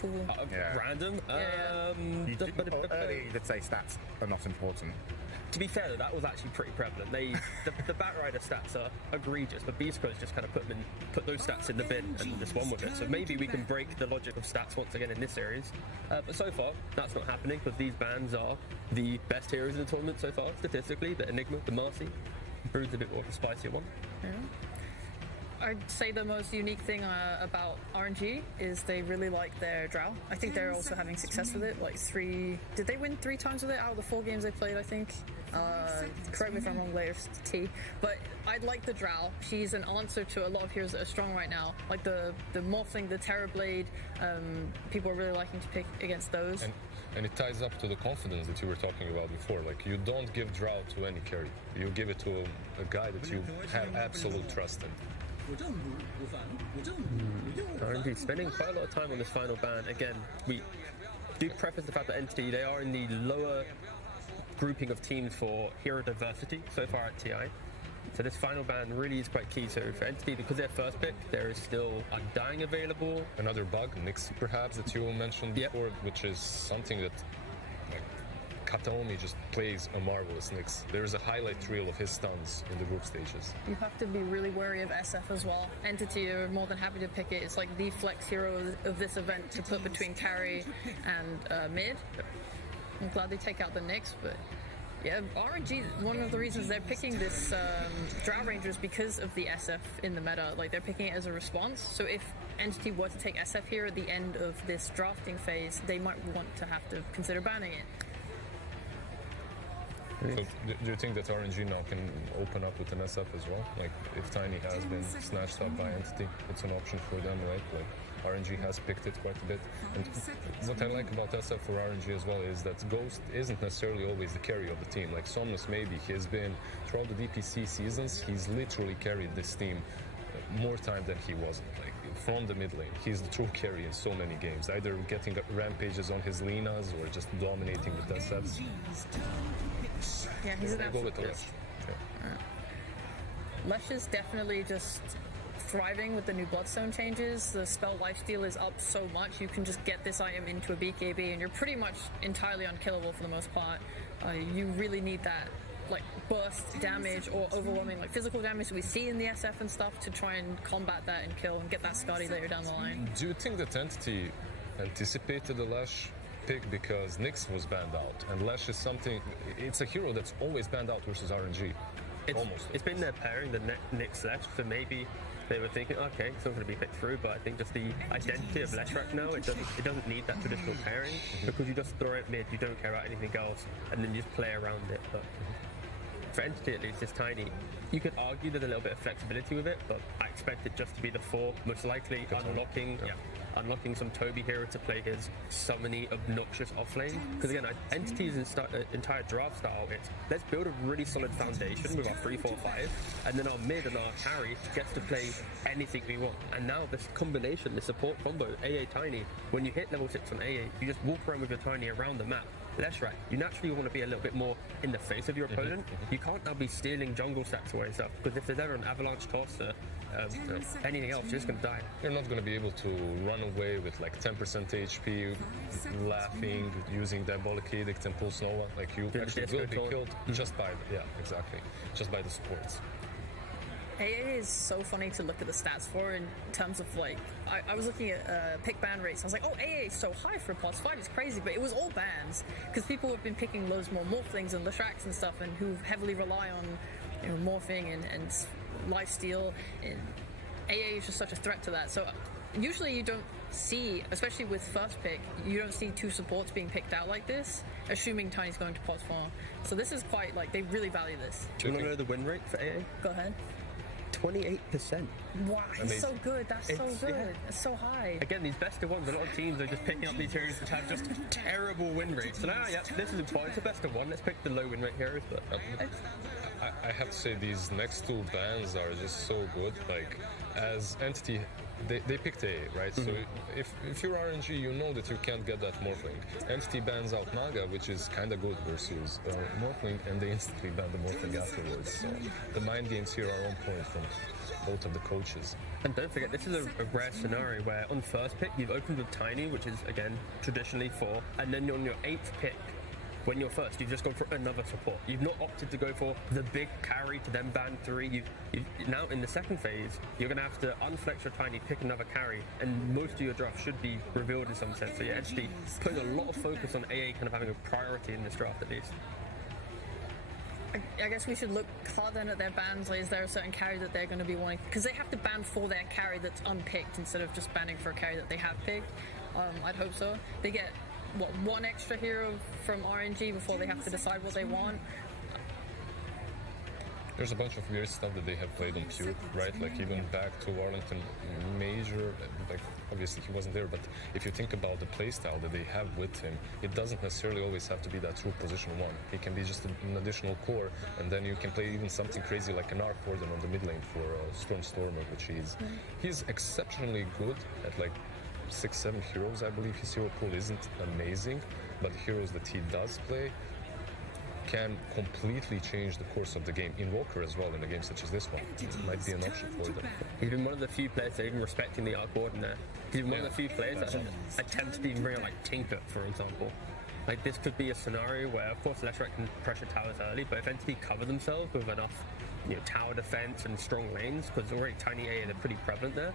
Cool. Random. Earlier you did say stats are not important. To be fair, though, that was actually pretty prevalent. The Batrider stats are egregious, but Beast Coast just kind of put those stats in the bin and just won with it. So maybe we can break the logic of stats once again in this series. But so far, that's not happening because these bans are the best heroes in the tournament so far, statistically. The Enigma, the Marcy, Brood's a bit more of a spicier one. Yeah. I'd say the most unique thing about RNG is they really like their Drow. I think they're also having success with it. Did they win 3 times with it out of the 4 games they played, I think? Correct me if I'm wrong later, T. But I like the Drow. She's an answer to a lot of heroes that are strong right now. Like the Morphling, the Terrorblade, people are really liking to pick against those. And it ties up to the confidence that you were talking about before. Like, you don't give Drow to any carry. You give it to a guy that you have absolute trust in. RNG spending quite a lot of time on this final ban. Again, we do preface the fact that Entity, they are in the lower grouping of teams for hero diversity so far at TI. So this final ban really is quite key. So for Entity, because they're first pick, there is still Undying available. Another bug, Nyx perhaps, that you mentioned before, which is something that Kataomi just plays a marvelous Nyx. There's a highlight reel of his stuns in the group stages. You have to be really wary of SF as well. Entity are more than happy to pick it. It's like the flex hero of this event to put between carry and mid. I'm glad they take out the Nyx, but yeah, RNG, one of the reasons they're picking this Drow Ranger is because of the SF in the meta. Like, they're picking it as a response. So if Entity were to take SF here at the end of this drafting phase, they might want to have to consider banning it. So do you think that RNG now can open up with an SF as well? Like, if Tiny has been snatched up by Entity, it's an option for them, right? Like, RNG has picked it quite a bit. And what I like about SF for RNG as well is that Ghost isn't necessarily always the carry of the team. Like Somnus, maybe he has been, throughout the DPC seasons, he's literally carried this team more time than he wasn't. Like, from the mid lane, he's the true carry in so many games, either getting rampages on his Linas or just dominating with SFs. Yeah, he's an absolute Lesh. Lesh is definitely just thriving with the new Bloodstone changes. The spell lifesteal is up so much, you can just get this item into a BKB and you're pretty much entirely unkillable for the most part. You really need that like burst damage or overwhelming like physical damage that we see in the SF and stuff to try and combat that and kill and get that Scotty later down the line. Do you think that Entity anticipated the Lash pick because Nyx was banned out, and Lash is something, it's a hero that's always banned out versus RNG? It's been their pairing, the Nyx Lash, so maybe they were thinking, okay, it's not going to be picked through, but I think just the identity of Leshrac now, it doesn't need that traditional pairing, because you just throw it mid, you don't care about anything else, and then you just play around it. But for Entity at least, it's Tiny. You could argue there's a little bit of flexibility with it, but I expect it just to be the 4, most likely unlocking some Toby hero to play his summoning obnoxious offlane. Because again, Entity's entire draft style, it's let's build a really solid foundation with our 3-4-5, and then our mid and our carry gets to play anything we want. And now this combination, this support combo, AA Tiny, when you hit level 6 on AA, you just walk around with your Tiny around the map. Leshrac, you naturally want to be a little bit more in the face of your opponent. You can't now be stealing jungle stats away and stuff, because if there's ever an avalanche toss or anything else, you're just going to die. You're not going to be able to run away with like 10% HP, laughing, using Diabolic Edict and Pulse Nova. Like, you actually will be killed just by the supports. AA is so funny to look at the stats for in terms of like, I was looking at pick ban rates. I was like, oh, AA is so high for a +5, it's crazy, but it was all bans because people have been picking loads more Morphlings and Leshracs and stuff, and who heavily rely on morphing and lifesteal. And AA is just such a threat to that. So usually you don't see, especially with first pick, you don't see 2 supports being picked out like this, assuming Tiny's going to +4. So this is quite like, they really value this. Do you want to know the win rate for AA? Go ahead. 28%. Wow, it's so good. That's so good. Yeah. It's so high. Again, these best of ones, a lot of teams are just picking up these heroes which have just terrible win rates. So now, this is important. It's a best of one. Let's pick the low win rate heroes. But I have to say, these next 2 bans are just so good. Like, as Entity, they picked A, right? So if you're RNG, you know that you can't get that Morphling. Entity bans out Naga, which is kind of good versus Morphling, and they instantly ban the Morphling afterwards. So the mind games here are on point from both of the coaches. And don't forget, this is a rare scenario where on first pick, you've opened with Tiny, which is, again, traditionally 4, and then on your 8th pick, when you're first, you've just gone for another support. You've not opted to go for the big carry to then ban 3. You've now in the second phase, you're going to have to unflex your Tiny, pick another carry, and most of your draft should be revealed in some sense. So you're actually putting a lot of focus on AA kind of having a priority in this draft at least. I guess we should look hard then at their bans. Like, is there a certain carry that they're going to be wanting? Because they have to ban for their carry that's unpicked instead of just banning for a carry that they have picked. I'd hope so. They get, what, 1 extra hero from RNG before they have to decide what they want. There's a bunch of weird stuff that they have played on Cube, right? Like even back to Arlington Major, like obviously he wasn't there, but if you think about the playstyle that they have with him, it doesn't necessarily always have to be that true position 1. It can be just an additional core, and then you can play even something crazy like an Arc Warden on the mid lane for Stormer, which he's exceptionally good at like 6-7 heroes. I believe his hero pool isn't amazing, but the heroes that he does play can completely change the course of the game. Invoker as well in a game such as this one might be an option for them. He's been one of the few players that are even respecting the Arc Warden there. He's been one of the few players that attempt to even bring out like Tinker, for example. Like this could be a scenario where, of course, Leshrac can pressure towers early, but if Entity cover themselves with enough, tower defense and strong lanes, because already Tiny A are pretty prevalent there.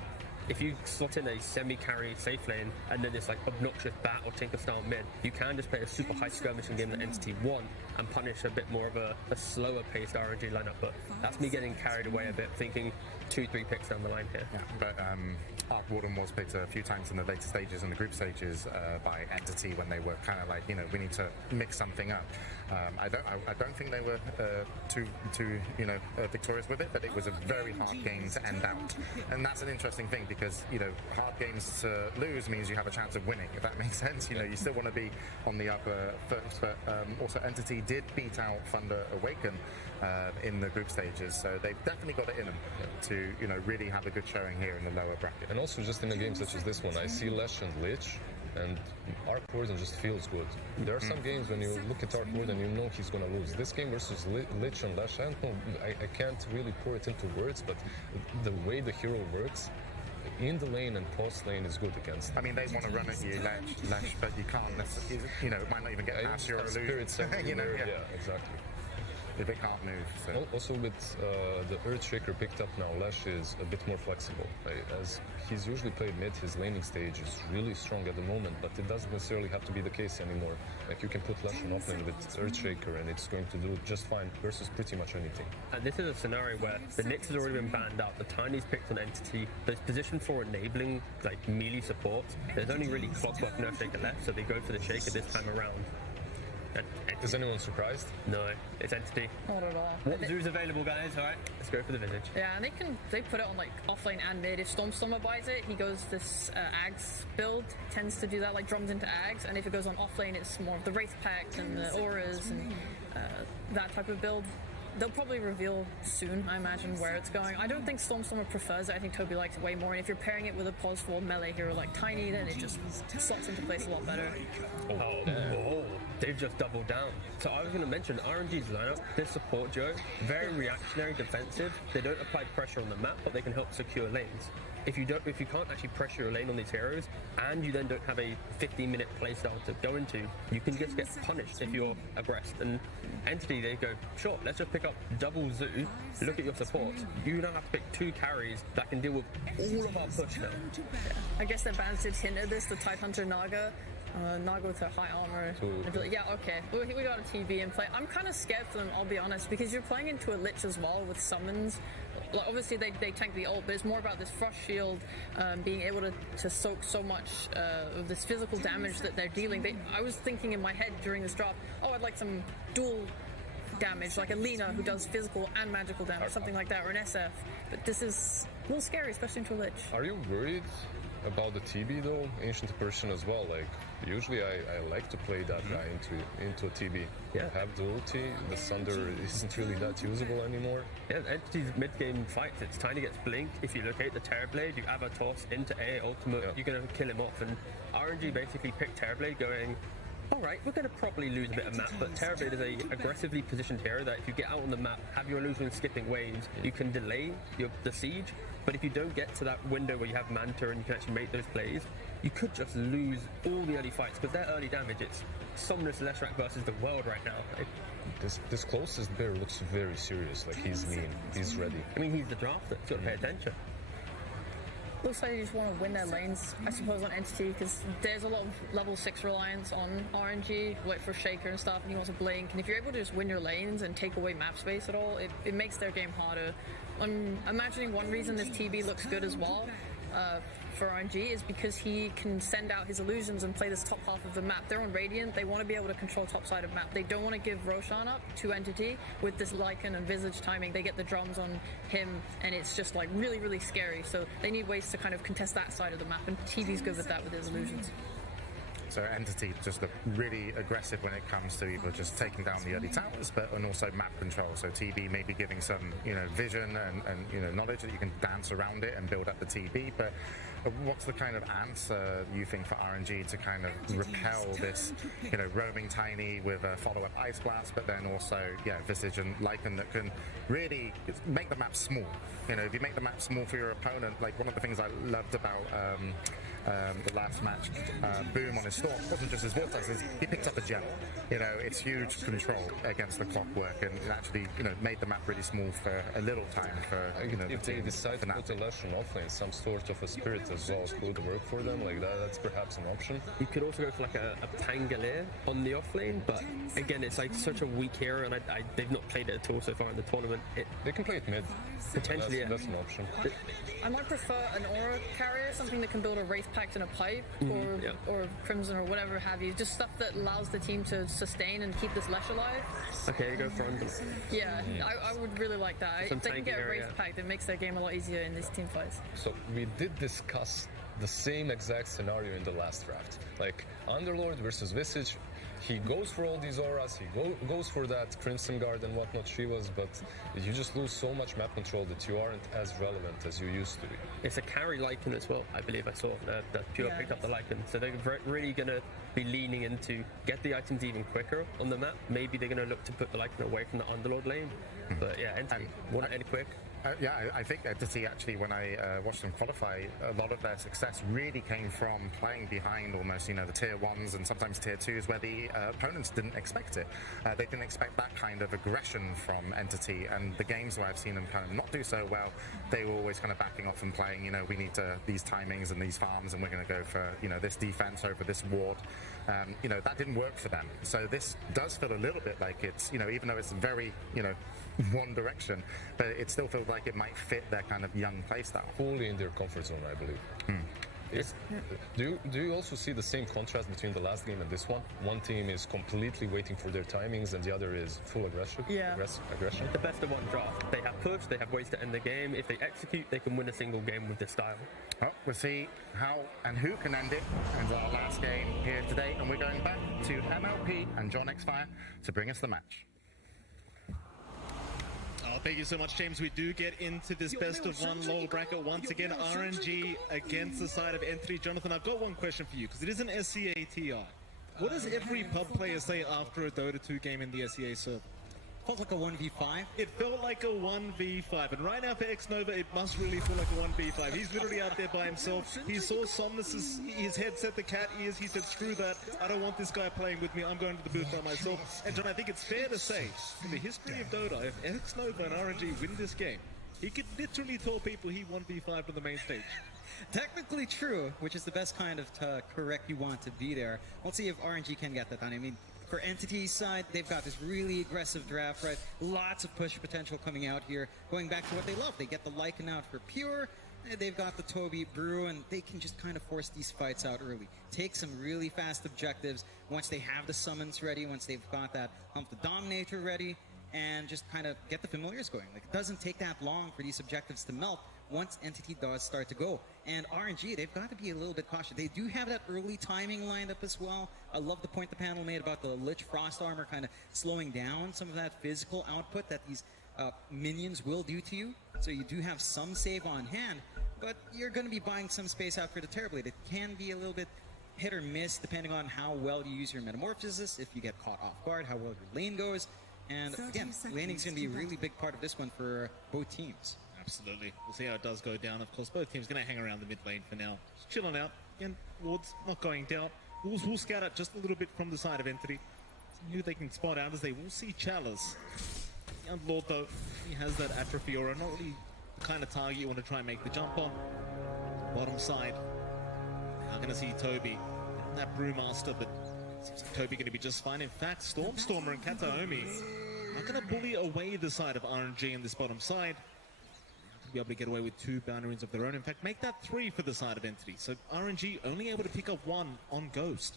If you slot in a semi-carry safe lane and then this like obnoxious bat or tinker style mid, you can just play a super high skirmishing game that Entity want and punish a bit more of a slower paced RNG lineup. But that's me getting carried away a bit, thinking 2-3 picks down the line here. Yeah, but Arc Warden was picked a few times in the later stages and the group stages by Entity when they were kind of like, we need to mix something up. I don't think they were too victorious with it, but it was a very hard game to end out, and that's an interesting thing because hard games to lose means you have a chance of winning, if that makes sense. You still want to be on the upper foot, but also Entity did beat out Thunder Awaken in the group stages, so they've definitely got it in them to really have a good showing here in the lower bracket. And also just in a game such as this one, I see Lesh and Lich, and Arc Warden just feels good. There are some games when you look at Arc Warden, you know he's going to lose. This game versus Lich and Lesh, I can't really pour it into words, but the way the hero works in the lane and post lane is good against. I mean, they want to run at you, Lesh, but you can't necessarily, it might not even get past your illusion. Yeah, exactly. If it can't move. So. Also with the Earthshaker picked up now, Lesh is a bit more flexible. As he's usually played mid, his laning stage is really strong at the moment, but it doesn't necessarily have to be the case anymore. Like you can put Lesh on offlane with Earthshaker and it's going to do just fine versus pretty much anything. And this is a scenario where the Nyx has already been banned out, the Tiny's picked on Entity, there's position for enabling like melee support. There's only really Clockwork and Earthshaker left, so they go for the Shaker this time around. Is anyone surprised? No, it's Entity. Not at all. What zoo's available, guys? All right, let's go for the Visage. Yeah, and they put it on like offlane and mid. If Stormstormer buys it, he goes this Ags build, tends to do that, like drums into Ags, and if it goes on offlane, it's more of the Wraith Pact and the Auras and that type of build. They'll probably reveal soon, I imagine, where it's going. I don't think Stormstormer prefers it. I think Toby likes it way more. And if you're pairing it with a pause for melee hero like Tiny, then it just slots into place a lot better. They've just doubled down. So I was going to mention RNG's lineup, their support duo, very reactionary, defensive. They don't apply pressure on the map, but they can help secure lanes. If you can't actually pressure your lane on these heroes, and you then don't have a 15-minute playstyle to go into, you can just get punished if you're aggressed. And Entity, they go, sure, let's just pick up double Zoo, look at your support. You now have to pick 2 carries that can deal with all of our push now. I guess their bans did hint at this, the Tidehunter Naga. Naga with her high armor. I'd be like, yeah, okay, we got a TV in play. I'm kind of scared for them, I'll be honest, because you're playing into a Lich as well with summons. Like, obviously they tank the ult, but it's more about this frost shield, being able to soak so much of this physical damage that they're dealing. I was thinking in my head during this draft, I'd like some dual damage, like a Lina who does physical and magical damage, something like that, or an SF. But this is a little scary, especially into a Lich. Are you worried About the TB though, Ancient Apparition as well. Like usually I like to play that guy into a TB. Yeah. Have the ulti, the Thunder isn't really that usable anymore. Yeah, Entity's mid-game fights, it's Tiny gets Blink. If you locate the Terrorblade, you have a toss into A ultimate, you're going to kill him off. And RNG basically picked Terrorblade going, alright, we're going to probably lose a bit of map, but Terrorblade is a aggressively positioned hero that if you get out on the map, have your illusion skipping waves, you can delay the siege. But if you don't get to that window where you have Manta and you can actually make those plays, you could just lose all the early fights because their early damage, it's Somnus Leshrac versus the world right now. This closest bear looks very serious, like he's mean, he's ready. I mean, he's the drafter, he's got to pay attention. Looks like they just want to win their lanes, I suppose, on Entity, because there's a lot of level 6 reliance on RNG, like for Shaker and stuff, and he wants to blink. And if you're able to just win your lanes and take away map space at all, it makes their game harder. I'm imagining one reason this TB looks good as well for RNG is because he can send out his illusions and play this top half of the map. They're on Radiant, they want to be able to control top side of map. They don't want to give Roshan up to Entity with this Lycan and Visage timing. They get the drums on him and it's just like really, really scary. So they need ways to kind of contest that side of the map, and TB's good with that with his illusions. So Entity just look really aggressive when it comes to either just taking down the early towers, and also map control. So TB maybe giving some, vision and knowledge that you can dance around it and build up the TB. But what's the kind of answer you think for RNG to kind of repel this, roaming Tiny with a follow-up Ice Blast, but then also, Visage and Lycan that can really make the map small. If you make the map small for your opponent, like one of the things I loved about the last match, Boom on his Storm wasn't just his Vortexes, he picked up a gem. It's huge control against the clockwork, and it actually, made the map really small for a little time for, if they decide to put a Lush on offlane, some sort of a Spirit as well could work for them, like that's perhaps an option. You could also go for like a Pangolier on the offlane, but again, it's like such a weak hero, and they've not played it at all so far in the tournament. They can play it mid. Potentially, that's an option. I might prefer an Aura carrier, something that can build a Wraith Pact and a Pipe, or Crimson or whatever have you. Just stuff that allows the team to sustain and keep this Lesh alive. Okay, go for Underlord. Yeah, I would really like that. If they can get a Wraith Pact, it makes their game a lot easier in these team fights. So we did discuss the same exact scenario in the last draft. Like Underlord versus Visage, he goes for all these auras, he goes for that Crimson Guard and whatnot she was, but you just lose so much map control that you aren't as relevant as you used to be. It's a carry Lycan as well, I believe I saw. That Pure picked up the Lycan. So they're really going to be leaning into get the items even quicker on the map. Maybe they're going to look to put the Lycan away from the Underlord lane. But yeah, Entity, want any quick? I think Entity actually, when I watched them qualify, a lot of their success really came from playing behind almost, the tier 1s and sometimes tier 2s where the opponents didn't expect it. They didn't expect that kind of aggression from Entity, and the games where I've seen them kind of not do so well, they were always kind of backing off and playing, we need these timings and these farms, and we're going to go for, this defense over this ward. That didn't work for them. So this does feel a little bit like it's, even though it's very, one direction, but it still feels like it might fit their kind of young playstyle. Fully in their comfort zone, I believe. Do you also see the same contrast between the last game and this one? One team is completely waiting for their timings, and the other is full aggression. Aggression. The best of one draft. They have push, they have ways to end the game. If they execute, they can win a single game with this style. Well, we'll see how and who can end it in our last game here today, and we're going back to MLP and John Xfire to bring us the match. Thank you so much, James. We do get into this best of one LoL bracket once again. RNG against the side of Entity. Jonathan, I've got one question for you, because it is an SCA TI. What does every pub player say after a Dota 2 game in the SCA server? Felt like a 1v5. It felt like a 1v5, and right now for Xnova, it must really feel like a 1v5. He's literally out there by himself. He saw Somnus' his headset, the cat ears. He said, screw that. I don't want this guy playing with me. I'm going to the booth by myself. And John, I think it's fair to say, in the history of Dota, if Xnova and RNG win this game, he could literally tell people he 1v5 on the main stage. Technically true, which is the best kind of correct you want to be there. We'll see if RNG can get that done. I mean, for Entity's side, they've got this really aggressive draft, right? Lots of push potential coming out here. Going back to what they love, they get the Lycan out for Pure, they've got the Toby Brew, and they can just kind of force these fights out early. Take some really fast objectives once they have the summons ready, once they've got that Hump the Dominator ready, and just kind of get the familiars going. Like, it doesn't take that long for these objectives to melt once Entity does start to go. And RNG, they've got to be a little bit cautious. They do have that early timing lined up as well. I love the point the panel made about the Lich Frost Armor kind of slowing down some of that physical output that these minions will do to you. So you do have some save on hand, but you're going to be buying some space out for the Terrorblade. It can be a little bit hit or miss depending on how well you use your Metamorphosis, if you get caught off guard, how well your lane goes. And again, laning's going to be a really big part of this one for both teams. Absolutely. We'll see how it does go down. Of course, both teams going to hang around the mid lane for now. Just chilling out. Again, wards not going down. Wolves will scout out just a little bit from the side of Entity. See who they can spot out as they will see Chalice. Young Lord, though, he has that atrophy aura. Not really the kind of target you want to try and make the jump on. Bottom side. Now going to see Toby. That Brewmaster, but seems like Toby going to be just fine. In fact, Stormstormer and Kataomi are going to bully away the side of RNG in this bottom side. Be able to get away with 2 boundaries of their own. In fact, make that 3 for the side of Entity. So RNG only able to pick up 1 on Ghost.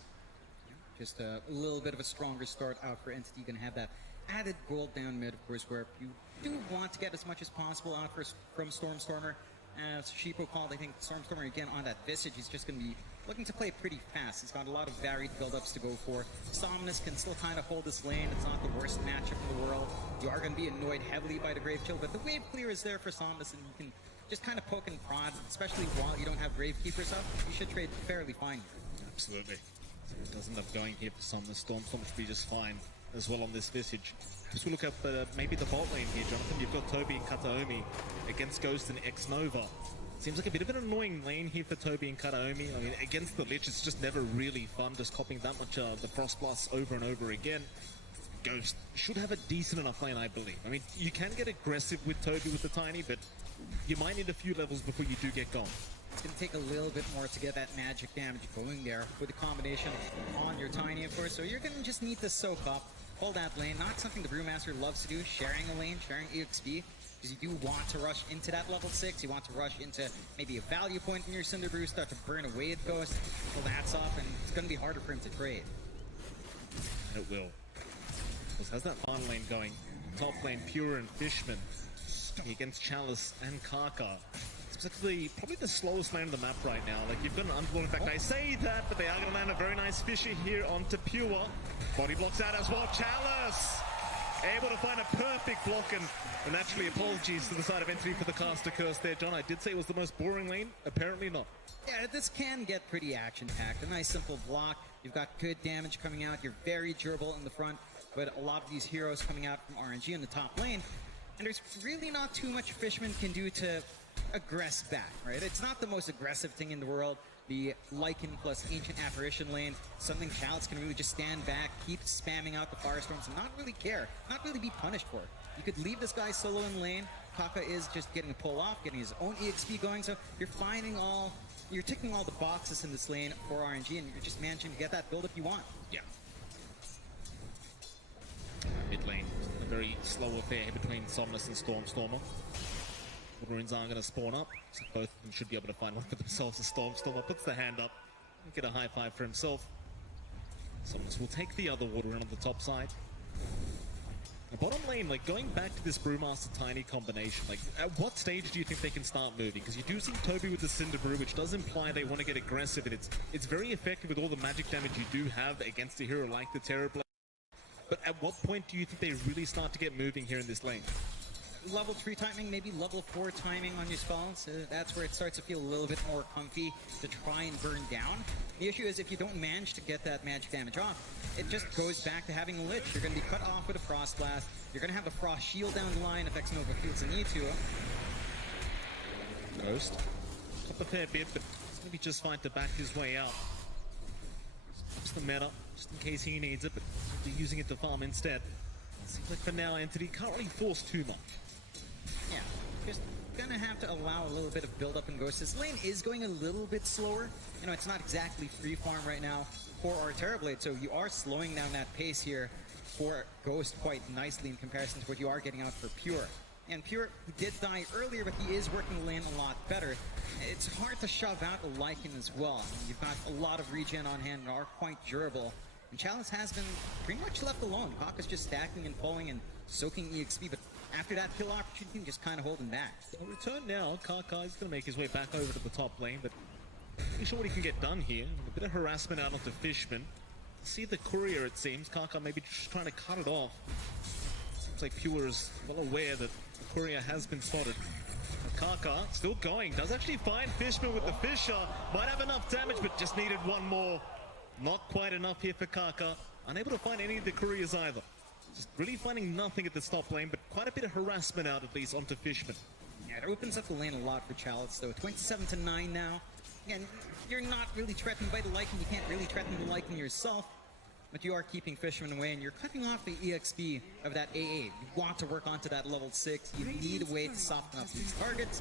Just a little bit of a stronger start out for Entity. Going to have that added gold down mid, of course, where you do want to get as much as possible out from Stormstormer. As Sheepo called, I think Stormstormer again on that Visage, he's just going to be looking to play pretty fast. He's got a lot of varied build-ups to go for. Somnus can still kind of hold this lane. It's not the worst matchup in the world. You are going to be annoyed heavily by the Grave Chill, but the wave clear is there for Somnus, and you can just kind of poke and prod, especially while you don't have Grave Keepers up. You should trade fairly fine here. Absolutely. So it does end up going here for Somnus. Stormstorm should be just fine as well on this Visage. Just we look up maybe the bot lane here, Jonathan. You've got Toby and Kataomi against Ghost and X-Nova. Seems like a bit of an annoying lane here for Toby and Kataomi. I mean, against the Lich, it's just never really fun, just copying that much the Frost Blast over and over again. Ghost should have a decent enough lane, I believe. I mean, you can get aggressive with Toby with the Tiny, but you might need a few levels before you do get gone. It's going to take a little bit more to get that magic damage going there with the combination on your Tiny, of course. So you're going to just need to soak up, hold that lane. Not something the Brewmaster loves to do, sharing a lane, sharing EXP. Because you do want to rush into that level 6, you want to rush into maybe a value point in your Cinder Brew, start to burn away the Ghost until that's off, and it's going to be harder for him to trade. It will. How's that farm lane going? Top lane, Pure and Fishman against Chalice and Kaka. Specifically, probably the slowest lane on the map right now. Like, you've got an Underlord. In fact, I say that, but they are going to land a very nice Fisher here onto Pure. Body blocks out as well. Chalice able to find a perfect block, and naturally apologies to the side of Entity for the caster curse there, John. I did say it was the most boring lane. Apparently not. Yeah, this can get pretty action-packed. A nice simple block. You've got good damage coming out. You're very durable in the front, but a lot of these heroes coming out from RNG in the top lane, and there's really not too much Fishman can do to aggress back, right? It's not the most aggressive thing in the world. The Lycan plus Ancient Apparition lane, something Chalice can really just stand back, keep spamming out the Firestorms, and not really care, not really be punished for it. You could leave this guy solo in lane. Kaka is just getting a pull off, getting his own EXP going, so you're ticking all the boxes in this lane for RNG, and you're just managing to get that build if you want. Yeah. Mid lane, a very slow affair between Somnus and Stormstormer. Water runes aren't going to spawn up, so both of them should be able to find one for themselves. As Stormstormer puts the hand up and get a high five for himself. Somnus will take the other water rune on the top side. The bottom lane, like, going back to this Brewmaster Tiny combination, like, at what stage do you think they can start moving? Because you do see Toby with the Cinder Brew, which does imply they want to get aggressive, and it's very effective with all the magic damage you do have against a hero like the Terrorblade. But at what point do you think they really start to get moving here in this lane? Level 3 timing, maybe level 4 timing on your spells. That's where it starts to feel a little bit more comfy to try and burn down. The issue is if you don't manage to get that magic damage off, it just goes back to having a Lich. You're going to be cut off with a Frost Blast. You're going to have a Frost Shield down the line if X-Nova feels the need to. Ghost. Up a fair bit, but it's going to be just fine to back his way out. Stops the meta, just in case he needs it, but they're using it to farm instead. Seems like for now, Entity can't really force too much. Yeah, just gonna have to allow a little bit of build up in Ghost. This lane is going a little bit slower. You know, it's not exactly free farm right now for our Terrorblade, so you are slowing down that pace here for Ghost quite nicely in comparison to what you are getting out for Pure. And Pure, he did die earlier, but he is working the lane a lot better. It's hard to shove out a Lycan as well. You've got a lot of regen on hand and are quite durable. And Chalice has been pretty much left alone. Kaka's just stacking and pulling and soaking EXP, but after that kill opportunity, just kind of holding back. A return now. Kaka is going to make his way back over to the top lane, but not sure what he can get done here. A bit of harassment out onto Fishman. See the courier, it seems. Kaka maybe just trying to cut it off. Seems like Pure is well aware that the courier has been spotted. Kaka still going. Does actually find Fishman with the Fisher. Might have enough damage, but just needed one more. Not quite enough here for Kaka. Unable to find any of the couriers either. Just really finding nothing at the top lane, but quite a bit of harassment out at least onto Fishman. Yeah, it opens up the lane a lot for Chalice, though. 27-9 now. Again, you're not really threatened by the Lycan. You can't really threaten the Lycan yourself. But you are keeping Fishman away, and you're cutting off the EXP of that AA. You want to work onto that level 6. You need a way to soften up these targets.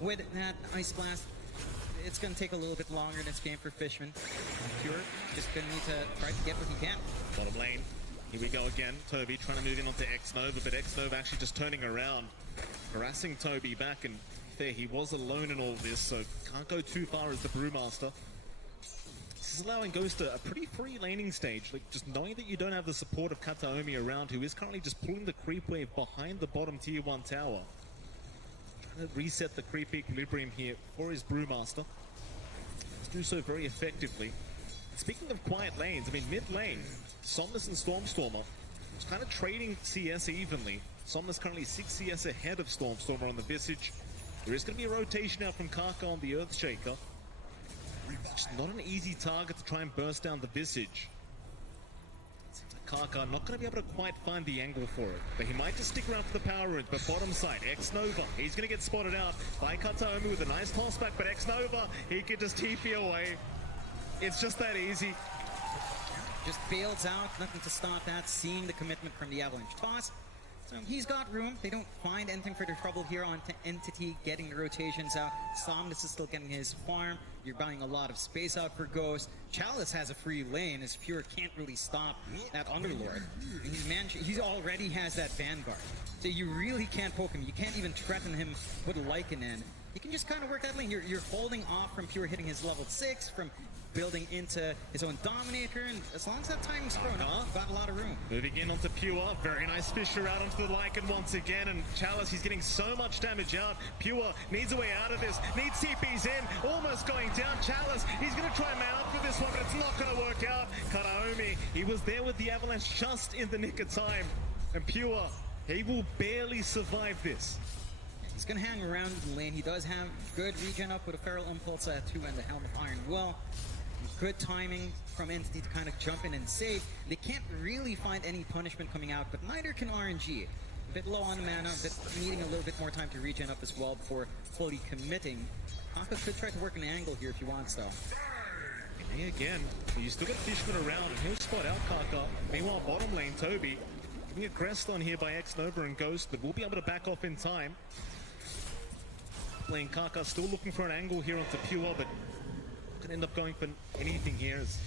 With that Ice Blast, it's going to take a little bit longer in this game for Fishman. Pure just going to need to try to get what he can. Bottom lane. Here we go again. Toby trying to move in onto X-Nova, but X-Nova actually just turning around, harassing Toby back, and there he was alone in all this, so can't go too far as the Brewmaster. This is allowing Ghost a pretty free laning stage, like just knowing that you don't have the support of Kataomi around, who is currently just pulling the creep wave behind the bottom tier 1 tower. Trying to reset the creep equilibrium here for his Brewmaster. Let's do so very effectively. Speaking of quiet lanes, I mean, mid lane, Somnus and Stormstormer just kind of trading CS evenly. Somnus currently 6 CS ahead of Stormstormer on the Visage. There is going to be a rotation out from Kaka on the Earthshaker. Just not an easy target to try and burst down the Visage. Seems like Kaka not going to be able to quite find the angle for it, but he might just stick around for the power runes. But bottom side, X-Nova, he's going to get spotted out by Kataomi with a nice tossback, but X-Nova, he can just TP away. It's just that easy. Just bails out, nothing to stop that, seeing the commitment from the Avalanche toss. So he's got room. They don't find anything for their trouble here on Entity, getting the rotations out. Somnus is still getting his farm. You're buying a lot of space out for Ghost. Chalice has a free lane, as Pure can't really stop that Underlord. And he already has that Vanguard. So you really can't poke him. You can't even threaten him with a Lycan in. You can just kind of work that lane. You're holding off from Pure hitting his level 6, from building into his own Dominator, and as long as that timing's thrown up, got a lot of room. Moving in onto Pure, very nice Fisher out onto the Lycan once again, and Chalice, he's getting so much damage out. Pure needs a way out of this, needs TPs in, almost going down. Chalice, he's going to try and man up for this one, but it's not going to work out. Kataomi, he was there with the Avalanche just in the nick of time, and Pure, he will barely survive this. He's going to hang around in the lane. He does have good regen up with a Feral Impulse at 2 and the Helm of Iron Will. Good timing from Entity to kind of jump in and save. They can't really find any punishment coming out, but neither can RNG. A bit low on the mana, but needing a little bit more time to regen up as well before fully committing. Kaka could try to work an angle here if he wants, though. Hey, again, you still got Fishman around, and he'll spot out Kaka. Meanwhile, bottom lane, Toby getting aggressed on here by X-Nova and Ghost, but we'll be able to back off in time. Playing Kaka, still looking for an angle here onto Pure, but could end up going for anything here as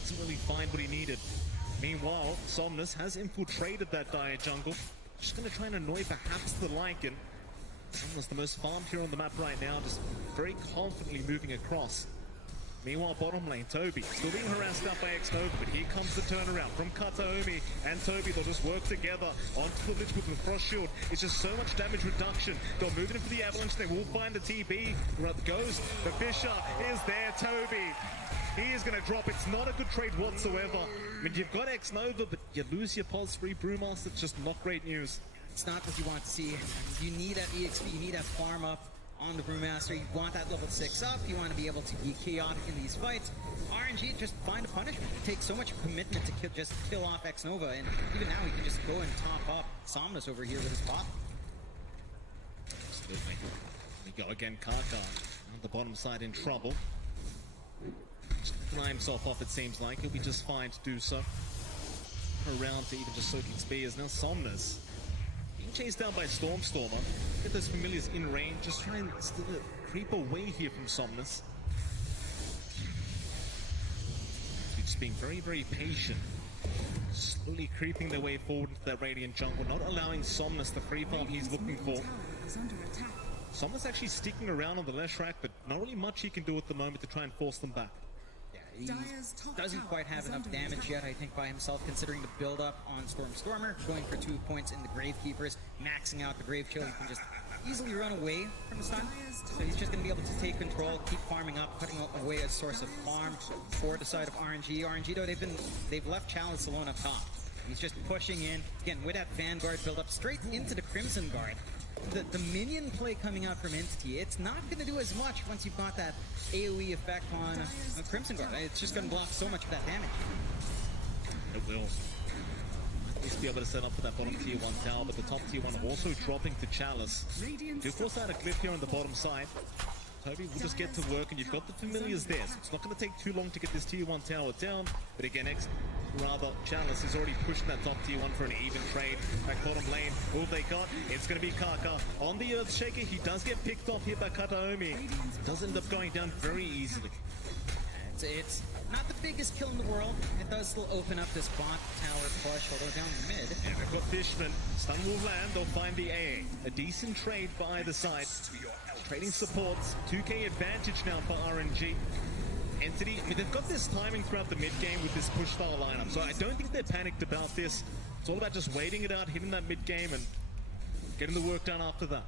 doesn't really find what he needed. Meanwhile, Somnus has infiltrated that dire jungle. Just going to try and annoy perhaps the Lycan. Somnus, the most farmed here on the map right now, just very confidently moving across. Meanwhile, bottom lane, Toby still being harassed out by X-Nova, but here comes the turnaround from Kataomi and Toby. They'll just work together onto the Lich with the Frost Shield. It's just so much damage reduction. They'll move it in for the Avalanche. They will find the TB. Ghost, the Fisher is there. Toby, he is going to drop. It's not a good trade whatsoever. I mean, you've got X-Nova, but you lose your pulse free Brewmaster. It's just not great news. It's not what you want to see. You need that EXP, you need that farm up on the Brewmaster. You want that level 6 up. You want to be able to be chaotic in these fights. RNG, just find a punishment. It takes so much commitment to just kill off X-Nova, and even now he can just go and top up Somnus over here with his pop. Absolutely. We go again, Kaka on the bottom side in trouble. Just fly himself off, it seems like. He'll be just fine to do so. Around to even just soaking spears. Now Somnus being chased down by Stormstormer. Get those familiars in range. Just try and still creep away here from Somnus. Just being very, very patient. Slowly creeping their way forward into that Radiant jungle, not allowing Somnus the free farm he's looking for. Somnus actually sticking around on the Leshrac, but not really much he can do at the moment to try and force them back. Yeah, He doesn't quite have enough damage yet, I think, by himself, considering the build-up on Stormer, going for 2 points in the Gravekeepers, maxing out the Grave Chill. He can just easily run away from the stun. So he's just going to be able to take control, keep farming up, putting away a source of farm for the side of RNG. RNG, though, they've left Chalice alone up top. He's just pushing in, again, with that Vanguard build-up straight into the Crimson Guard. The minion play coming out from Entity, it's not going to do as much once you've got that AoE effect on Crimson Guard. It's just going to block so much of that damage. It will. At least be able to set up for that bottom tier 1 tower, but the top tier 1 also dropping to Chalice. You of course had a cliff here on the bottom side. Toby will just get to work, and you've got the familiars there, so it's not going to take too long to get this tier 1 tower down. But again, Chalice is already pushing that top tier 1 for an even trade. Back bottom lane, who have they got? It's going to be Kaka on the Earthshaker. He does get picked off here by Kataomi. Does end up going down very easily. It's not the biggest kill in the world. It does still open up this bot tower push, although down the mid. Yeah, they've got Fishman. Stun will land, they'll find the AA. A decent trade for either side. Trading supports. 2k advantage now for RNG. Entity, I mean, they've got this timing throughout the mid-game with this push-style lineup, so I don't think they're panicked about this. It's all about just waiting it out, hitting that mid-game, and getting the work done after that.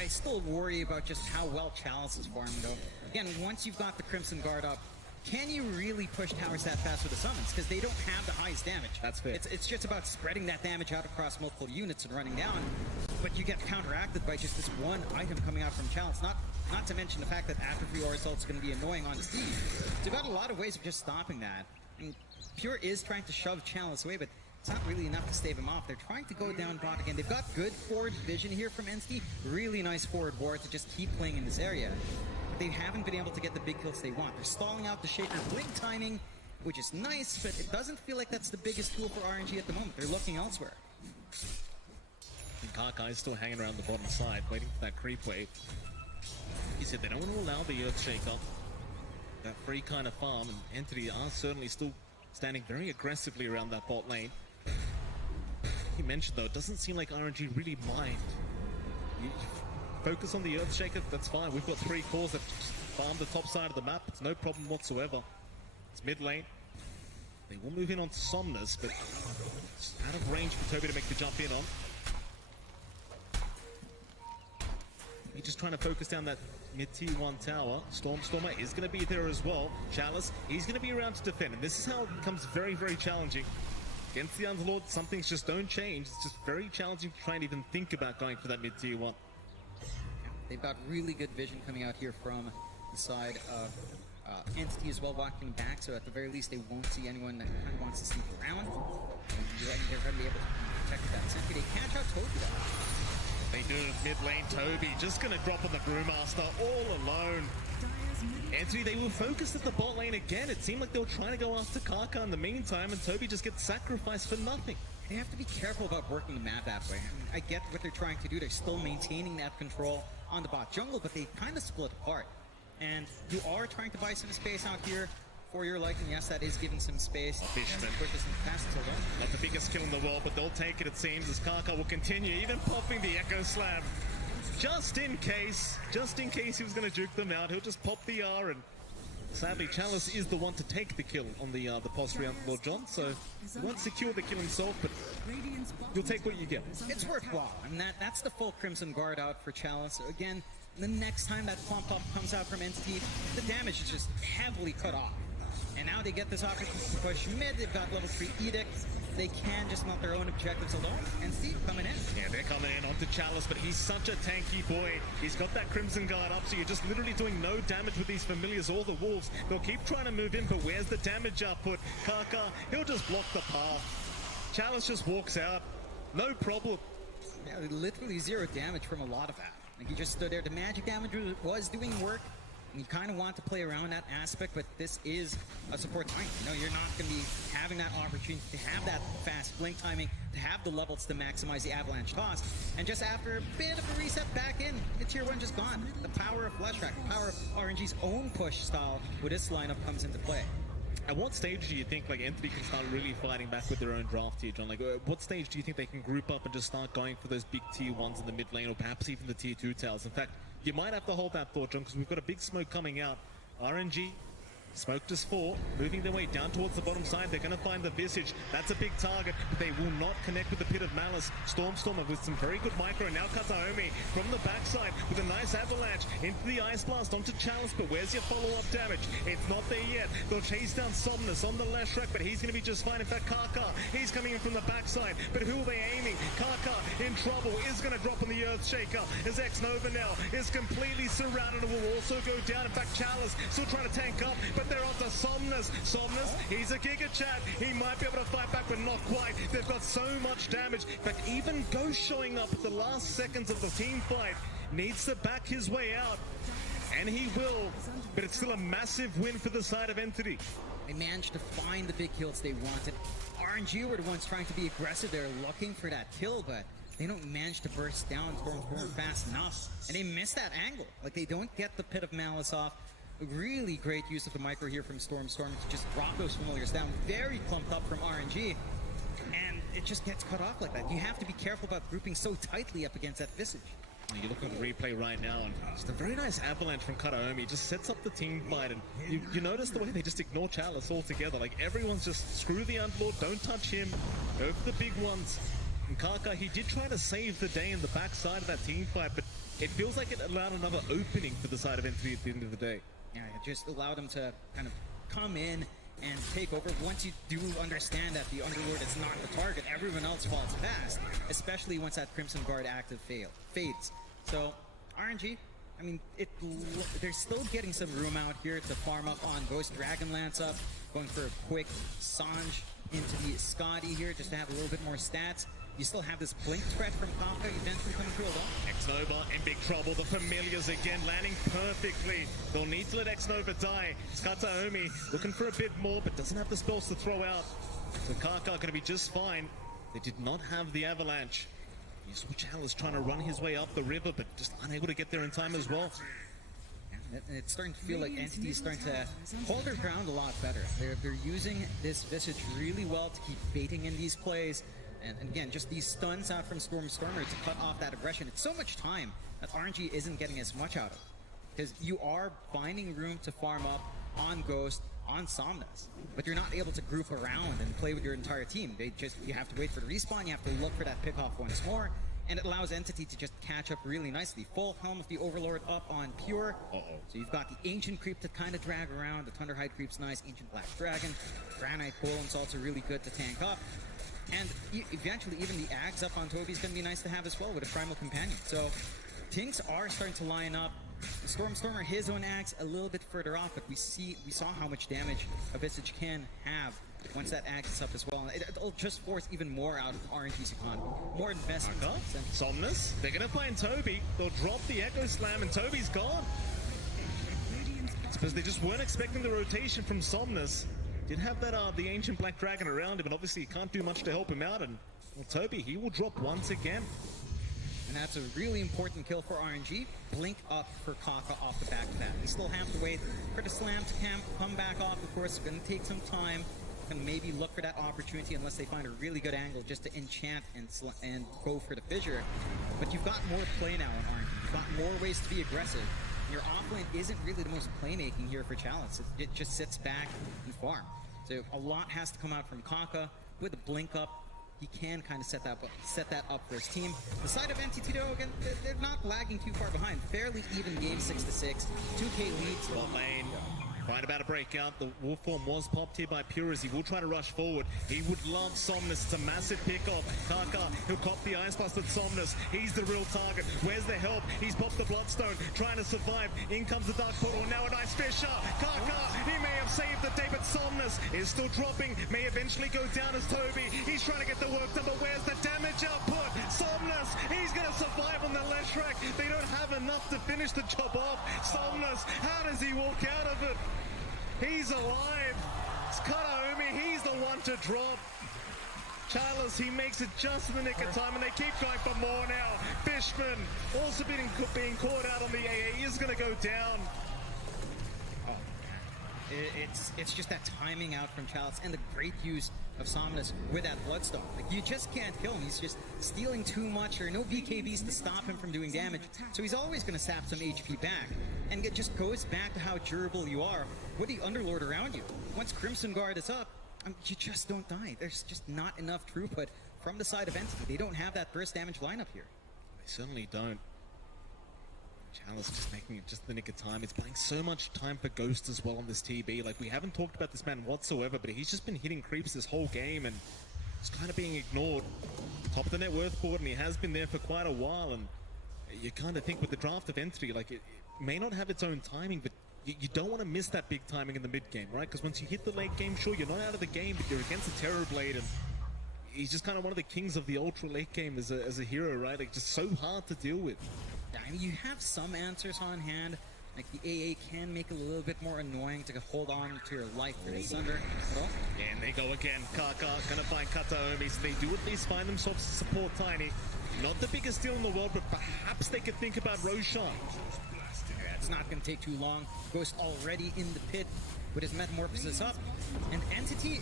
I still worry about just how well Chalice is farming, though. Again, once you've got the Crimson Guard up, can you really push towers that fast with the summons? Because they don't have the highest damage. That's fair. It's just about spreading that damage out across multiple units and running down. But you get counteracted by just this one item coming out from Chalice. Not to mention the fact that Atrophy Aura Assault is going to be annoying on Steve. So you've got a lot of ways of just stopping that. I mean, Pure is trying to shove Chalice away, but it's not really enough to stave him off. They're trying to go down bot again. They've got good forward vision here from Entity. Really nice forward board to just keep playing in this area. They haven't been able to get the big kills they want. They're stalling out the Shaker blink timing, which is nice, but it doesn't feel like that's the biggest tool for RNG at the moment. They're looking elsewhere. And Kaka is still hanging around the bottom side, waiting for that creep wave. He said they don't want to allow the Earthshaker, that free kind of farm, and Entity are certainly still standing very aggressively around that bot lane. You mentioned, though, it doesn't seem like RNG really mind. You focus on the Earthshaker, that's fine. We've got 3 cores that farm the top side of the map. It's no problem whatsoever. It's mid lane. They will move in on Somnus, but it's out of range for Toby to make the jump in on. He's just trying to focus down that mid-tier 1 tower. Stormer is going to be there as well. Chalice, he's going to be around to defend, and this is how it becomes very, very challenging. Against the Underlord, some things just don't change. It's just very challenging to try and even think about going for that mid-tier 1. They've got really good vision coming out here from the side of Entity as well, walking back, so at the very least they won't see anyone that kind of wants to sneak around. And they're going to be able to protect that sentry. They catch out Toby though. They do it mid lane. Toby just going to drop on the Brewmaster all alone. Entity, they were focused at the bot lane again. It seemed like they were trying to go after Kaka in the meantime, and Toby just gets sacrificed for nothing. They have to be careful about working the map that way. I mean, I get what they're trying to do. They're still maintaining that control on the bot jungle, but they kind of split apart. And you are trying to buy some space out here for your liking. Yes, that is giving some space. Fishman. Not Not the biggest kill in the world, but they'll take it, it seems, as Kaka will continue, even popping the Echo Slam. Just in case he was going to juke them out, he'll just pop the R, and sadly, Chalice is the one to take the kill on the post round Lord John, so he won't secure the kill himself, but you'll take what you get. It's worthwhile, and that's the full Crimson Guard out for Chalice. So again, the next time that pump up comes out from Entity, the damage is just heavily cut off. And now they get this opportunity to push mid. They've got level 3 Edict. They can just mount their own objectives alone. And Steve coming in. Yeah, they're coming in onto Chalice, but he's such a tanky boy. He's got that Crimson Guard up, so you're just literally doing no damage with these familiars or the wolves. They'll keep trying to move in, but where's the damage output? Kaka, he'll just block the path. Chalice just walks out. No problem. Yeah, literally 0 damage from a lot of that. Like, he just stood there. The magic damage was doing work. And you kind of want to play around that aspect, but this is a support time. You know, you're not going to be having that opportunity to have that fast blink timing, to have the levels to maximize the avalanche toss. And just after a bit of a reset back in, the tier 1 just gone. The power of Flash Track, the power of RNG's own push style with this lineup comes into play. At what stage do you think like Entity can start really fighting back with their own draft here, John? Like, what stage do you think they can group up and just start going for those big tier 1s in the mid lane, or perhaps even the tier 2 towers? In fact, you might have to hold that thought, John, because we've got a big smoke coming out. RNG Smoke just 4, moving their way down towards the bottom side. They're going to find the Visage. That's a big target, but they will not connect with the Pit of Malice. Stormstormer with some very good micro. Now Kataomi from the backside with a nice avalanche into the Ice Blast onto Chalice, but where's your follow-up damage? It's not there yet. They'll chase down Somnus on the Leshrac, but he's going to be just fine. In fact, Kaka, he's coming in from the backside, but who are they aiming? Kaka in trouble, is going to drop on the Earthshaker as X-Nova now is completely surrounded and will also go down. In fact, Chalice still trying to tank up, but they're onto Somnus. Somnus, he's a Giga Chat. He might be able to fight back, but not quite. They've got so much damage. In fact, even Ghost showing up at the last seconds of the team fight needs to back his way out. And he will, but it's still a massive win for the side of Entity. They managed to find the big kills they wanted. RNG were the ones trying to be aggressive. They're looking for that kill, but they don't manage to burst down Stormstormer fast enough. And they miss that angle. Like, they don't get the Pit of Malice off. Really great use of the micro here from Stormstorm to just drop those familiars down. Very clumped up from RNG. And it just gets cut off like that. You have to be careful about grouping so tightly up against that Visage. You look at the replay right now, and just a very nice avalanche from Kataomi. Just sets up the team fight, and you notice the way they just ignore Chalice altogether. Like, everyone's just screw the Underlord, don't touch him, go for the big ones. And Kaka, he did try to save the day in the backside of that team fight, but it feels like it allowed another opening for the side of Entity at the end of the day. Yeah, it just allowed them to kind of come in and take over. Once you do understand that the Underlord is not the target, everyone else falls fast, especially once that Crimson Guard active fades. So, RNG, I mean, they're still getting some room out here to farm up on Ghost Dragonlance up, going for a quick Sange into the Scotty here just to have a little bit more stats. You still have this blink threat from Kaka eventually coming through along. X-Nova in big trouble. The Familiars again landing perfectly. They'll need to let X-Nova die. Kataomi looking for a bit more, but doesn't have the spells to throw out. So Kaka going to be just fine. They did not have the avalanche. You saw Chalice trying to run his way up the river, but just unable to get there in time as well. It's starting to feel like Entity is starting to hold their ground a lot better. They're using this Visage really well to keep baiting in these plays. And again, just these stuns out from Stormstormer to cut off that aggression. It's so much time that RNG isn't getting as much out of. Because you are finding room to farm up on Ghost, on Somnus, but you're not able to group around and play with your entire team. You have to wait for the respawn, you have to look for that pick off once more, and it allows Entity to just catch up really nicely. Full Helm of the Overlord up on Pure. So you've got the Ancient Creep to kind of drag around. The Thunderhide Creep's nice. Ancient Black Dragon. Granite Golem's also really good to tank up. And eventually, even the Ags up on Toby's going to be nice to have as well with a Primal Companion. So things are starting to line up. Stormstormer, his own Ags a little bit further off, but we saw how much damage a Visage can have once that Ags is up as well. It'll just force even more out of RNG's economy. More investment. Somnus, they're going to find Toby. They'll drop the Echo Slam, and Toby's gone. It's because they just weren't expecting the rotation from Somnus. Did have that the Ancient Black Dragon around him, and obviously he can't do much to help him out. And well, Toby, he will drop once again. And that's a really important kill for RNG. Blink up for Kaka off the back of that. You still have to wait for the slam to come back off. Of course, it's going to take some time. And maybe look for that opportunity unless they find a really good angle just to enchant and go for the fissure. But you've got more play now on RNG. You've got more ways to be aggressive. Your offlane isn't really the most playmaking here for Chalice. It just sits back and farm. So a lot has to come out from Kaka. With a blink up, he can kind of set that up for his team. The side of NTT though, again, they're not lagging too far behind. Fairly even game 6-6. 2K leads. Bot lane. Right about to break out. The wolf form was popped here by Pure as he will try to rush forward. He would love Somnus. It's a massive pickoff. Kaka, he'll cop the Ice Blast with Somnus. He's the real target. Where's the help? He's popped the Bloodstone, trying to survive. In comes the Dark Portal. Now a nice Fisher. Kaka, he may have saved the day, but Somnus is still dropping. May eventually go down as Toby. He's trying to get the work done, but where's the damage output? Somnus, he's going to survive on the Leshrac. They don't have enough to finish the job off. Somnus, how does he walk out of it? He's alive. It's Kataomi. He's the one to drop. Chalice, he makes it just in the nick of time, and they keep going for more now. Fishman also being caught out on the AA. He is going to go down. Oh, it's just that timing out from Chalice and the great use of Somnus with that Bloodstone. Like, you just can't kill him. He's just stealing too much. There are no BKBs to stop him from doing damage. So he's always going to sap some HP back. And it just goes back to how durable you are with the Underlord around you. Once Crimson Guard is up, you just don't die. There's just not enough throughput from the side of Entity. They don't have that burst damage lineup here. They certainly don't. Chalice just making it just the nick of time. It's buying so much time for Ghost as well on this TB. Like, we haven't talked about this man whatsoever, but he's just been hitting creeps this whole game and it's kind of being ignored. Top of the net worth board, and he has been there for quite a while. And you kind of think with the draft of Entity, like, it may not have its own timing, but you don't want to miss that big timing in the mid game, right? Because once you hit the late game, sure, you're not out of the game, but you're against a Terrorblade, and he's just kind of one of the kings of the ultra late game as a hero, right? Like, just so hard to deal with. Yeah, I mean, you have some answers on hand. Like, the AA can make it a little bit more annoying to hold on to your life for the Sunder. Well, And they go again. Kaka gonna find Kataomi, so they do at least find themselves to support Tiny. Not the biggest deal in the world, but perhaps they could think about Roshan. yeah, it's not going to take too long. Ghost already in the pit with his Metamorphosis up. And Entity,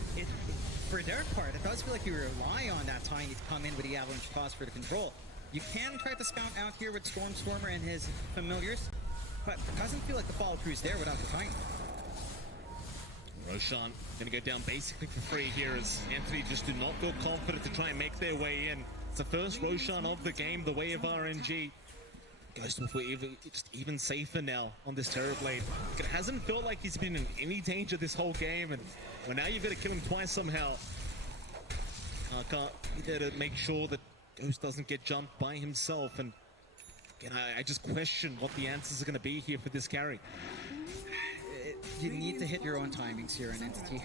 for their part, it does feel like you rely on that Tiny to come in with the Avalanche Toss for the control. You can try to scout out here with Stormstormer and his familiars, but it doesn't feel like the follow through is there without the Tiny. Roshan gonna go down basically for free here as Entity just do not feel confident to try and make their way in. It's the first Roshan of the game, the way of RNG. Ghost will feel even safer now on this Terrorblade. It hasn't felt like he's been in any danger this whole game, and well, now you've got to kill him twice somehow. Can't be there to make sure that Ghost doesn't get jumped by himself, and again, I just question what the answers are going to be here for this carry. You need to hit your own timings here in Entity.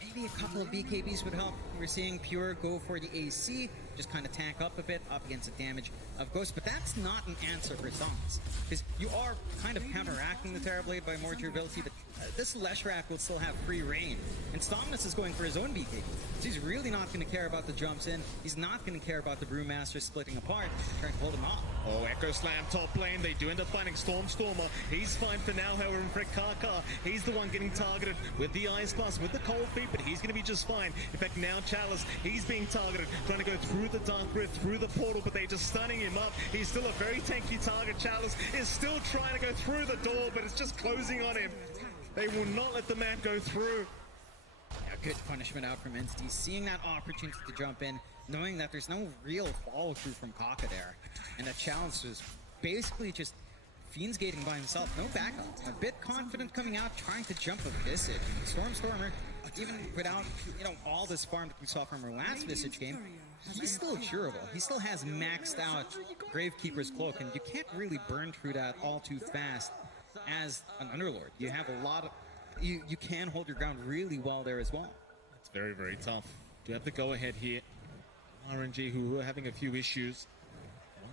Maybe a couple of BKBs would help. We're seeing Pure go for the AC, just kind of tank up a bit, up against the damage of Ghost, but that's not an answer for Somnus, because you are kind of counteracting the Terrorblade by more durability, but this Leshrac will still have free reign, and Somnus is going for his own BKB, so he's really not going to care about the jumps in, he's not going to care about the Brewmaster splitting apart, trying to hold him off. Oh, Echo Slam top lane. They do end up finding Stormstormer. He's fine for now, however, and for Kaka, he's the one getting targeted with the Ice Blast, with the Cold Feet, but he's going to be just fine. In fact, now Chalice, he's being targeted, trying to go through the Dark Rift, through the portal, but they're just stunning him up. He's still a very tanky target. Chalice is still trying to go through the door, but it's just closing on him. They will not let the man go through. A good punishment out from Entity, seeing that opportunity to jump in, knowing that there's no real follow through from Kaka there, and that Chalice was basically just Fiend's gating by himself, no backup. A bit confident coming out, trying to jump a Visage. Stormstormer, even without, all this farm that we saw from our last Visage game, he's still durable. He still has maxed out Gravekeeper's Cloak, and you can't really burn through that all too fast as an Underlord. You have a lot of... You can hold your ground really well there as well. It's very, very tough. Do have the go-ahead here. RNG, who are having a few issues.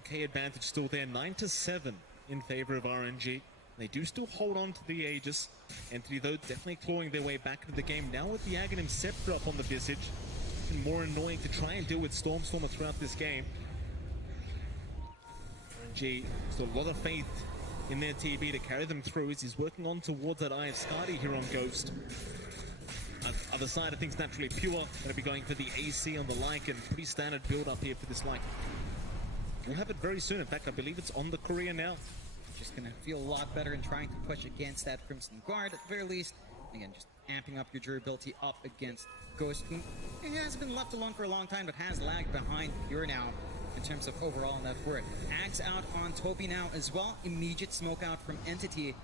1k advantage still there, 9-7 in favor of RNG. They do still hold on to the Aegis. Entity, though, definitely clawing their way back into the game. Now with the Aghanim Scepter up on the Visage. And more annoying to try and deal with Stormstormer throughout this game. RNG, still a lot of faith in their TB to carry them through as he's working on towards that Eye of Skadi here on Ghost. Other side of things, naturally Pure, going to be going for the AC on the Lycan. Pretty standard build up here for this Lycan. We'll have it very soon. In fact, I believe it's on the courier now. Just going to feel a lot better in trying to push against that Crimson Guard at the very least. Again, just amping up your durability up against Ghost, who has been left alone for a long time, but has lagged behind Pure now in terms of overall net worth. Ags out on Toby now as well. Immediate smoke out from Entity.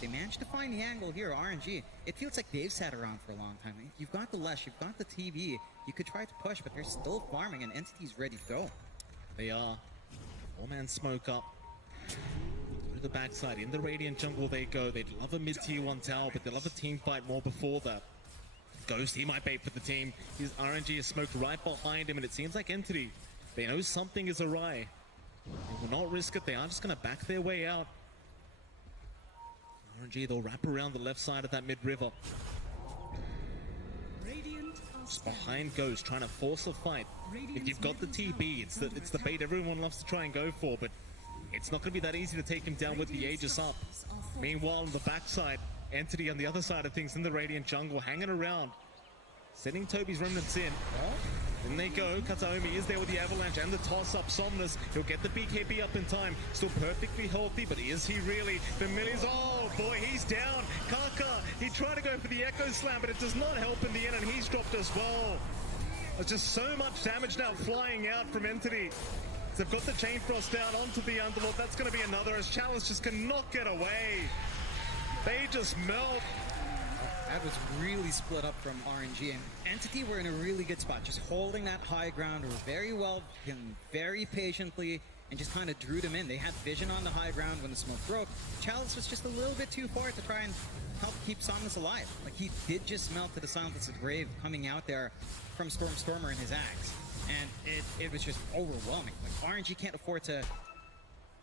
They managed to find the angle here, RNG. It feels like they've sat around for a long time. You've got the Lesh, you've got the TV. You could try to push, but they're still farming, and Entity's ready to go. They are. Four-man smoke up. Through the backside. In the Radiant jungle they go. They'd love a mid-tier 1 tower, but they'll love a team fight more before that. Ghost, he might bait for the team. His RNG is smoked right behind him, and it seems like Entity, they know something is awry. They will not risk it. They are just going to back their way out. RNG, they'll wrap around the left side of that mid-river. Just behind Ghost, trying to force a fight. If you've got the TB, it's the bait everyone loves to try and go for, but it's not going to be that easy to take him down with the Aegis up. Meanwhile, on the backside, Entity on the other side of things in the Radiant jungle, hanging around, sending Toby's remnants in. In they go. Kataomi is there with the avalanche and the toss-up. Somnus, he'll get the BKB up in time. Still perfectly healthy, but is he really? Familiar's, oh boy, he's down. Kaka, he tried to go for the Echo Slam, but it does not help in the end, and he's dropped as well. There's just so much damage now flying out from Entity. So they've got the Chain Frost down onto the Underlord. That's going to be another, as Chalice just cannot get away. They just melt. That was really split up from RNG, and Entity were in a really good spot, just holding that high ground very well, and very patiently, and just kind of drew them in. They had vision on the high ground when the smoke broke. Chalice was just a little bit too far to try and help keep Somnus alive. Like, he did just melt to the Silence's grave coming out there from Stormer and his axe, and it was just overwhelming. Like, RNG can't afford to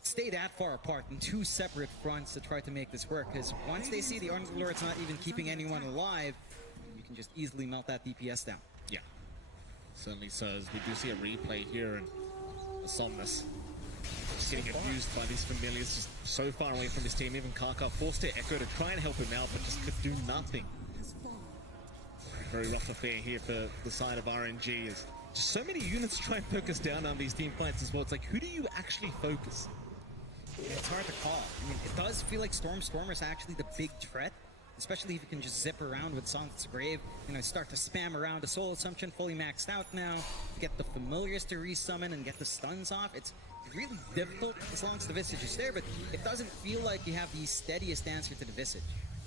stay that far apart in two separate fronts to try to make this work, because once they see the Underlord's not even keeping anyone alive, you can just easily melt that DPS down. Yeah, certainly so. As we do see a replay here, and the Somnus just getting abused by these familiars, just so far away from his team. Even Kaka forced to Echo to try and help him out, but just could do nothing. Very rough affair here for the side of RNG. Is just so many units to try and focus down on these team fights as well. It's like, who do you actually focus? It's hard to call. I mean, it does feel like Stormer is actually the big threat, especially if you can just zip around with Silence's Grave, start to spam around a Soul Assumption fully maxed out now, get the familiars to resummon and get the stuns off. It's really difficult as long as the Visage is there, but it doesn't feel like you have the steadiest answer to the Visage.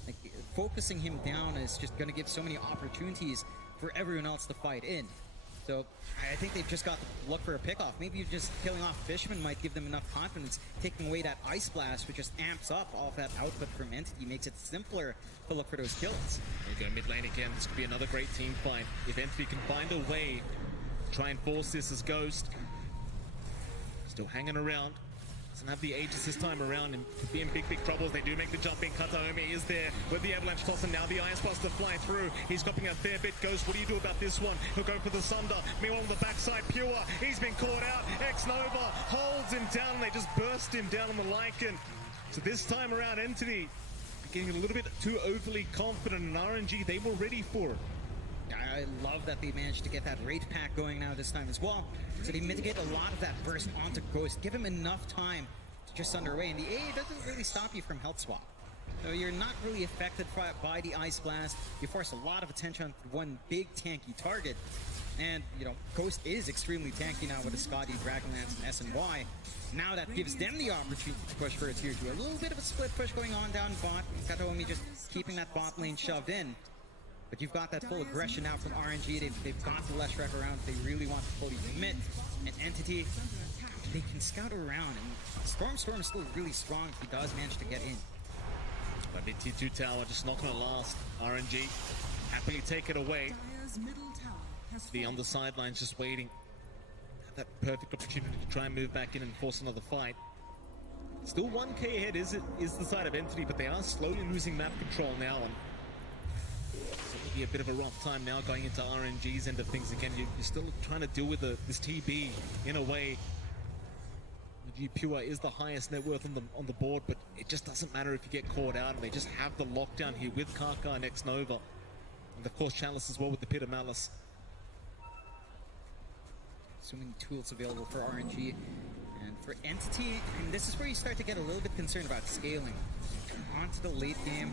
Like, focusing him down is just going to give so many opportunities for everyone else to fight in. So I think they've just got to look for a pickoff. Maybe just killing off Fishman might give them enough confidence. Taking away that Ice Blast, which just amps up all of that output from Entity, makes it simpler to look for those kills. There you go, mid lane again. This could be another great team fight. If Entity can find a way to try and force this as Ghost. Still hanging around. Doesn't have the Aegis this time around, and could be in big troubles. They do make the jump in. Kataomi is there with the Avalanche toss, and now the Ice Buster fly through. He's dropping a fair bit. Ghost, what do you do about this one? He'll go for the Sunder. Meanwhile, on the backside, Pure, he's been caught out. X-Nova holds him down, and they just burst him down on the Lycan. So this time around, Entity getting a little bit too overly confident, and RNG, they were ready for it. I love that they managed to get that Wraith Pack going now this time as well. So they mitigate a lot of that burst onto Ghost. Give him enough time to just thunder away. And the A doesn't really stop you from health swap. So you're not really affected by the Ice Blast. You force a lot of attention on one big tanky target. And, Ghost is extremely tanky now with a Scotty, Dragonlance, and SNY. Now that gives them the opportunity to push for a tier 2. A little bit of a split push going on down bot. Kataomi just keeping that bot lane shoved in. But you've got that full aggression now from RNG. They've got the Leshrac around. They really want to fully commit. And Entity, they can scout around. And Storm is still really strong if he does manage to get in. But the T2 tower just not going to last. RNG happily take it away. The on the sidelines just waiting. Have that perfect opportunity to try and move back in and force another fight. Still 1k ahead is the side of Entity, but they are slowly losing map control now. And it'll be a bit of a rough time now going into RNG's end of things again. You're still trying to deal with this TB in a way. Pure is the highest net worth on the board, but it just doesn't matter if you get caught out, and they just have the lockdown here with Kaka and X-Nova. And of course Chalice as well with the Pit of Malice. So many tools available for RNG. And for Entity, this is where you start to get a little bit concerned about scaling. Onto the late game,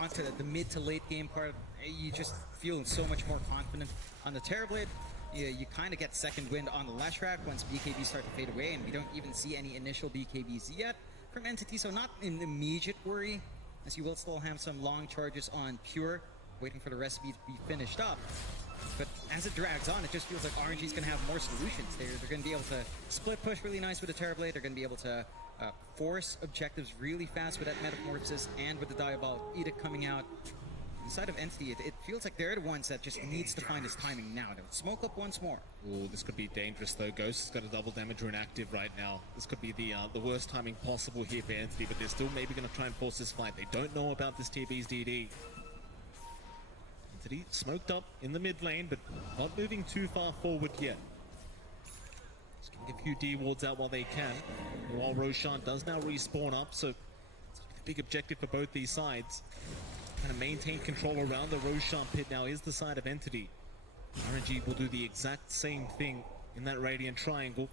onto the mid to late game part, you just feel so much more confident. On the Terrorblade, you kind of get second wind on the Leshrac once BKBs start to fade away, and we don't even see any initial BKBs yet from Entity, so not an immediate worry, as you will still have some long charges on Pure, waiting for the recipe to be finished up. But as it drags on, it just feels like RNG's going to have more solutions. They're going to be able to split push really nice with the Terrorblade. They're going to be able to force objectives really fast with that Metamorphosis and with the Diabolic Edict coming out. Inside of Entity, it feels like they're the ones that just needs to find his timing now. They'll smoke up once more. Oh, this could be dangerous though. Ghost has got a double damage rune active right now. This could be the worst timing possible here for Entity, but they're still maybe going to try and force this fight. They don't know about this TB's DD. Entity smoked up in the mid lane, but not moving too far forward yet. Just getting a few D wards out while they can. While Roshan does now respawn up, so it's a big objective for both these sides. Kind of maintain control around the Roshan pit now is the side of Entity. RNG will do the exact same thing in that Radiant Triangle.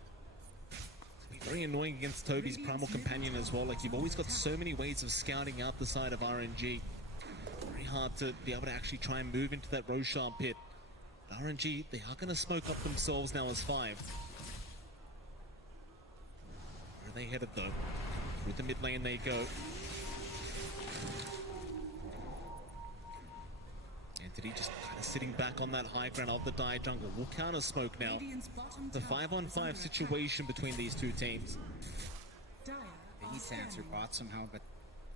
It'll be very annoying against Toby's Primal Companion as well. Like, you've always got so many ways of scouting out the side of RNG. Very hard to be able to actually try and move into that Roshan pit. But RNG, they are going to smoke up themselves now as 5. Where are they headed though? Through the mid lane they go. Entity just kind of sitting back on that high ground of the Dire jungle. Will counter smoke now. It's a 5-on-5 situation between these two teams. They need to answer bot somehow, but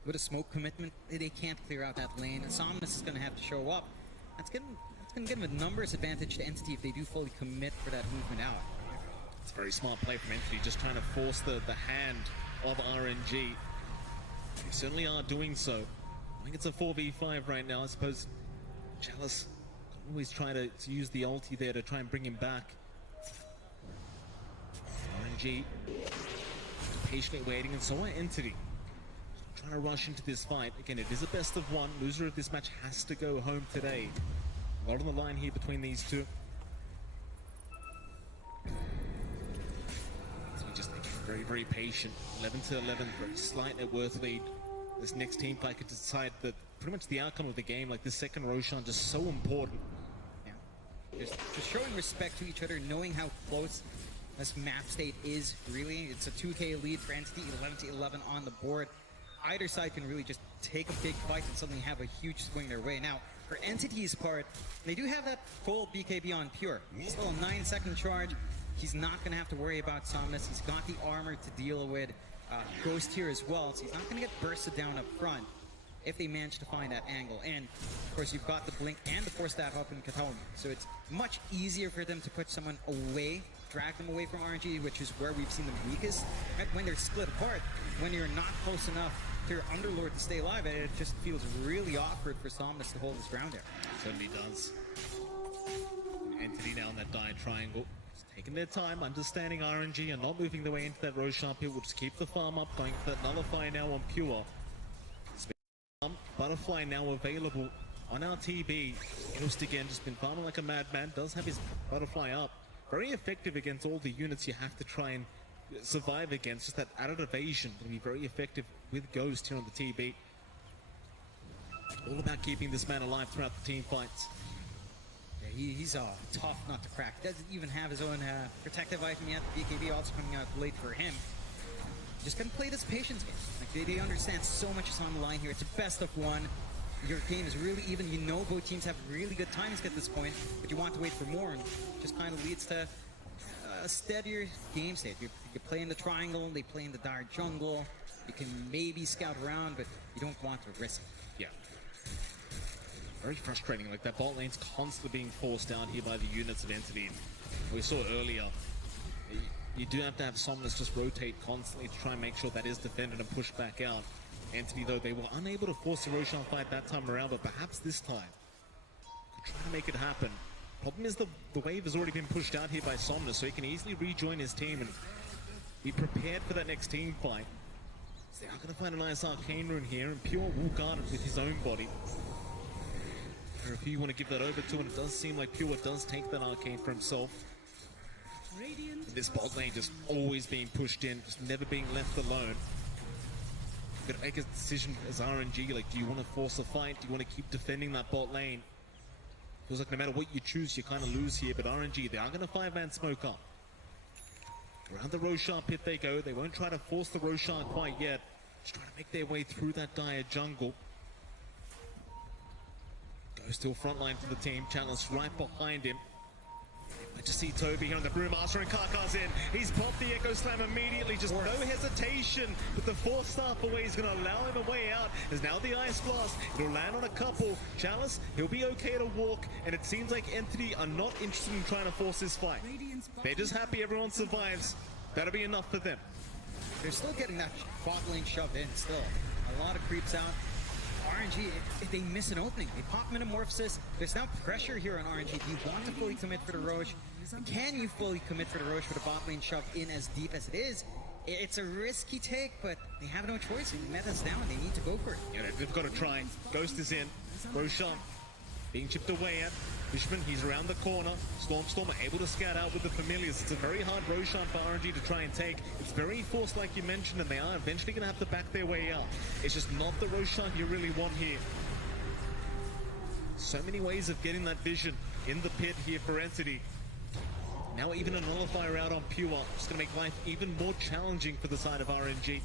with a smoke commitment, they can't clear out that lane. And Somnus is going to have to show up. That's going to give them a numbers advantage to Entity if they do fully commit for that movement out. It's a very smart play from Entity, just trying to force the hand of RNG. They certainly are doing so. I think it's a 4v5 right now. I suppose Chalice can always try to use the ulti there to try and bring him back. RNG patiently waiting, and so are Entity. Trying to rush into this fight. Again, it is a best of one. Loser of this match has to go home today. A lot on the line here between these two. So we just very, very patient. 11 to 11, very slight net worth lead. This next team fight could decide that pretty much the outcome of the game. Like, this second Roshan just so important. Yeah. Just showing respect to each other, knowing how close this map state is. Really, it's a 2k lead for Entity, 11 to 11 on the board. Either side can really just take a big fight and suddenly have a huge swing their way. Now, for Entity's part, they do have that full BKB on Pure. Still a 9-second charge. He's not going to have to worry about Somnus. He's got the armor to deal with Ghost here as well, so he's not going to get bursted down up front if they manage to find that angle. And, of course, you've got the Blink and the Force Staff up in Kataomi, so it's much easier for them to put someone away, drag them away from RNG, which is where we've seen them weakest, right? When they're split apart, when you're not close enough to your Underlord to stay alive, and it just feels really awkward for Somnus to hold his ground there. Certainly does. Entity now in that Dire Triangle. Just taking their time, understanding RNG and not moving their way into that Roshan pit. Will just keep the farm up, going for that Nullify now on Pure. Butterfly now available on our TB. Ghost again, just been farming like a madman. Does have his Butterfly up. Very effective against all the units you have to try and survive against. Just that added evasion can be very effective with Ghost here on the TB. All about keeping this man alive throughout the team fights. Yeah, he's a tough nut to crack. Doesn't even have his own protective item yet. BKB also coming out late for him. Just gonna play this patience game. Like, they understand so much is on the line here. It's a best of one. Your game is really even. You know both teams have really good timings at this point, but you want to wait for more, and just kind of leads to a steadier game state. You play in the triangle, they play in the Dire jungle. You can maybe scout around, but you don't want to risk it. Yeah. Very frustrating. Like, that bot lane's constantly being forced out here by the units of Entity. We saw it earlier. You do have to have Somnus just rotate constantly to try and make sure that is defended and pushed back out. Entity, though, they were unable to force the Roshan fight that time around, but perhaps this time could try to make it happen. Problem is the wave has already been pushed out here by Somnus, so he can easily rejoin his team and be prepared for that next team fight. So they are going to find a nice arcane rune here, and Pure will guard it with his own body. Or if you want to give that over to him, it does seem like Pure does take that arcane for himself. This bot lane just always being pushed in, just never being left alone. You've got to make a decision as RNG, like, do you want to force a fight? Do you want to keep defending that bot lane? Feels like no matter what you choose, you kind of lose here, but RNG, they are going to 5-man smoke up. Around the Roshan pit they go. They won't try to force the Roshan quite yet. Just trying to make their way through that Dire jungle. Goes to a front line for the team. Chalice right behind him. I just see Toby here on the Brewmaster, and Karkar's in. He's popped the Echo Slam immediately, just no hesitation. But the fourth staff away is going to allow him a way out. There's now the Ice Blast. It'll land on a couple. Chalice, he'll be okay to walk, and it seems like Entity are not interested in trying to force this fight. They're just happy everyone survives. That'll be enough for them. They're still getting that bot lane shoved in still. A lot of creeps out. RNG, if they miss an opening, they pop Metamorphosis. There's now pressure here on RNG. Do you want to fully commit for the Roche? Can you fully commit for the Roche with the bot lane shoved in as deep as it is? It's a risky take, but they have no choice. Meta's down. They need to go for it. Yeah, they've got to try. Ghost is in. Roshan being chipped away at. Fishman, he's around the corner. Storm are able to scout out with the Familiars. It's a very hard Roshan for RNG to try and take. It's very forced, like you mentioned, and they are eventually going to have to back their way out. It's just not the Roshan you really want here. So many ways of getting that vision in the pit here for Entity. Now even a nullifier out on Pure. Just going to make life even more challenging for the side of RNG.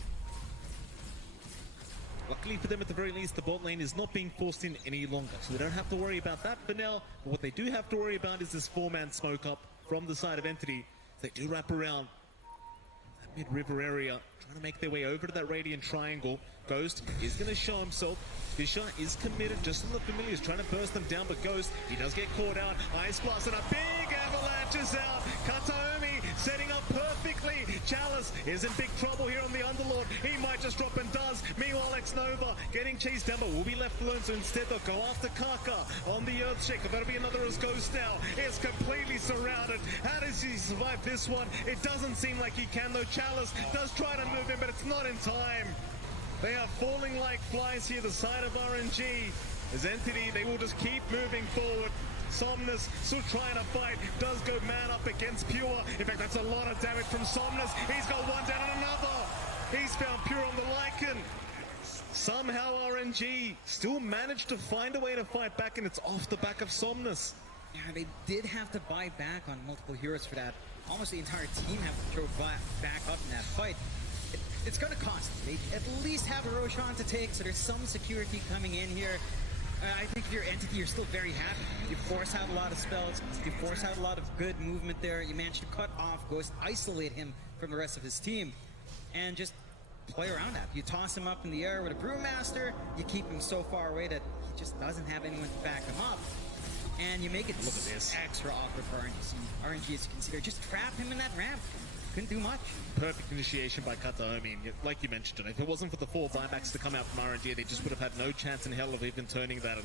Luckily for them, at the very least, the bot lane is not being forced in any longer, so they don't have to worry about that for now. But what they do have to worry about is this 4-man smoke up from the side of Entity. They do wrap around that mid-river area, trying to make their way over to that Radiant Triangle. Ghost is going to show himself. Fisher is committed just on the Familiars, trying to burst them down, but Ghost, he does get caught out. Ice Blast and a big avalanche is out. Kataomi setting up perfectly. Chalice is in big trouble here on the Underlord. He might just drop and does. Meanwhile, X-Nova getting chased down, but will be left alone. So instead, they'll go after Kaka on the Earthshaker. That'll be another as Ghost now is completely surrounded. How does he survive this one? It doesn't seem like he can, though. Chalice does try to move in, but it's not in time. They are falling like flies here, the side of RNG. As Entity, they will just keep moving forward. Somnus still trying to fight, does go man up against Pure. In fact, that's a lot of damage from Somnus. He's got one down and another. He's found Pure on the Lycan. Somehow RNG still managed to find a way to fight back, and it's off the back of Somnus. Yeah, they did have to buy back on multiple heroes for that. Almost the entire team have to throw back up in that fight. It's going to cost them. They at least have a Roshan to take, so there's some security coming in here. I think if you're Entity, you're still very happy. You force out a lot of spells. You force out a lot of good movement there. You manage to cut off Ghost, isolate him from the rest of his team, and just play around that. You toss him up in the air with a Brewmaster. You keep him so far away that he just doesn't have anyone to back him up. And you make it extra awkward for RNG, as you consider. Just trap him in that ramp. Couldn't do much. Perfect initiation by Kataomi. Like you mentioned, if it wasn't for the 4 buybacks to come out from RNG, they just would have had no chance in hell of even turning that. And,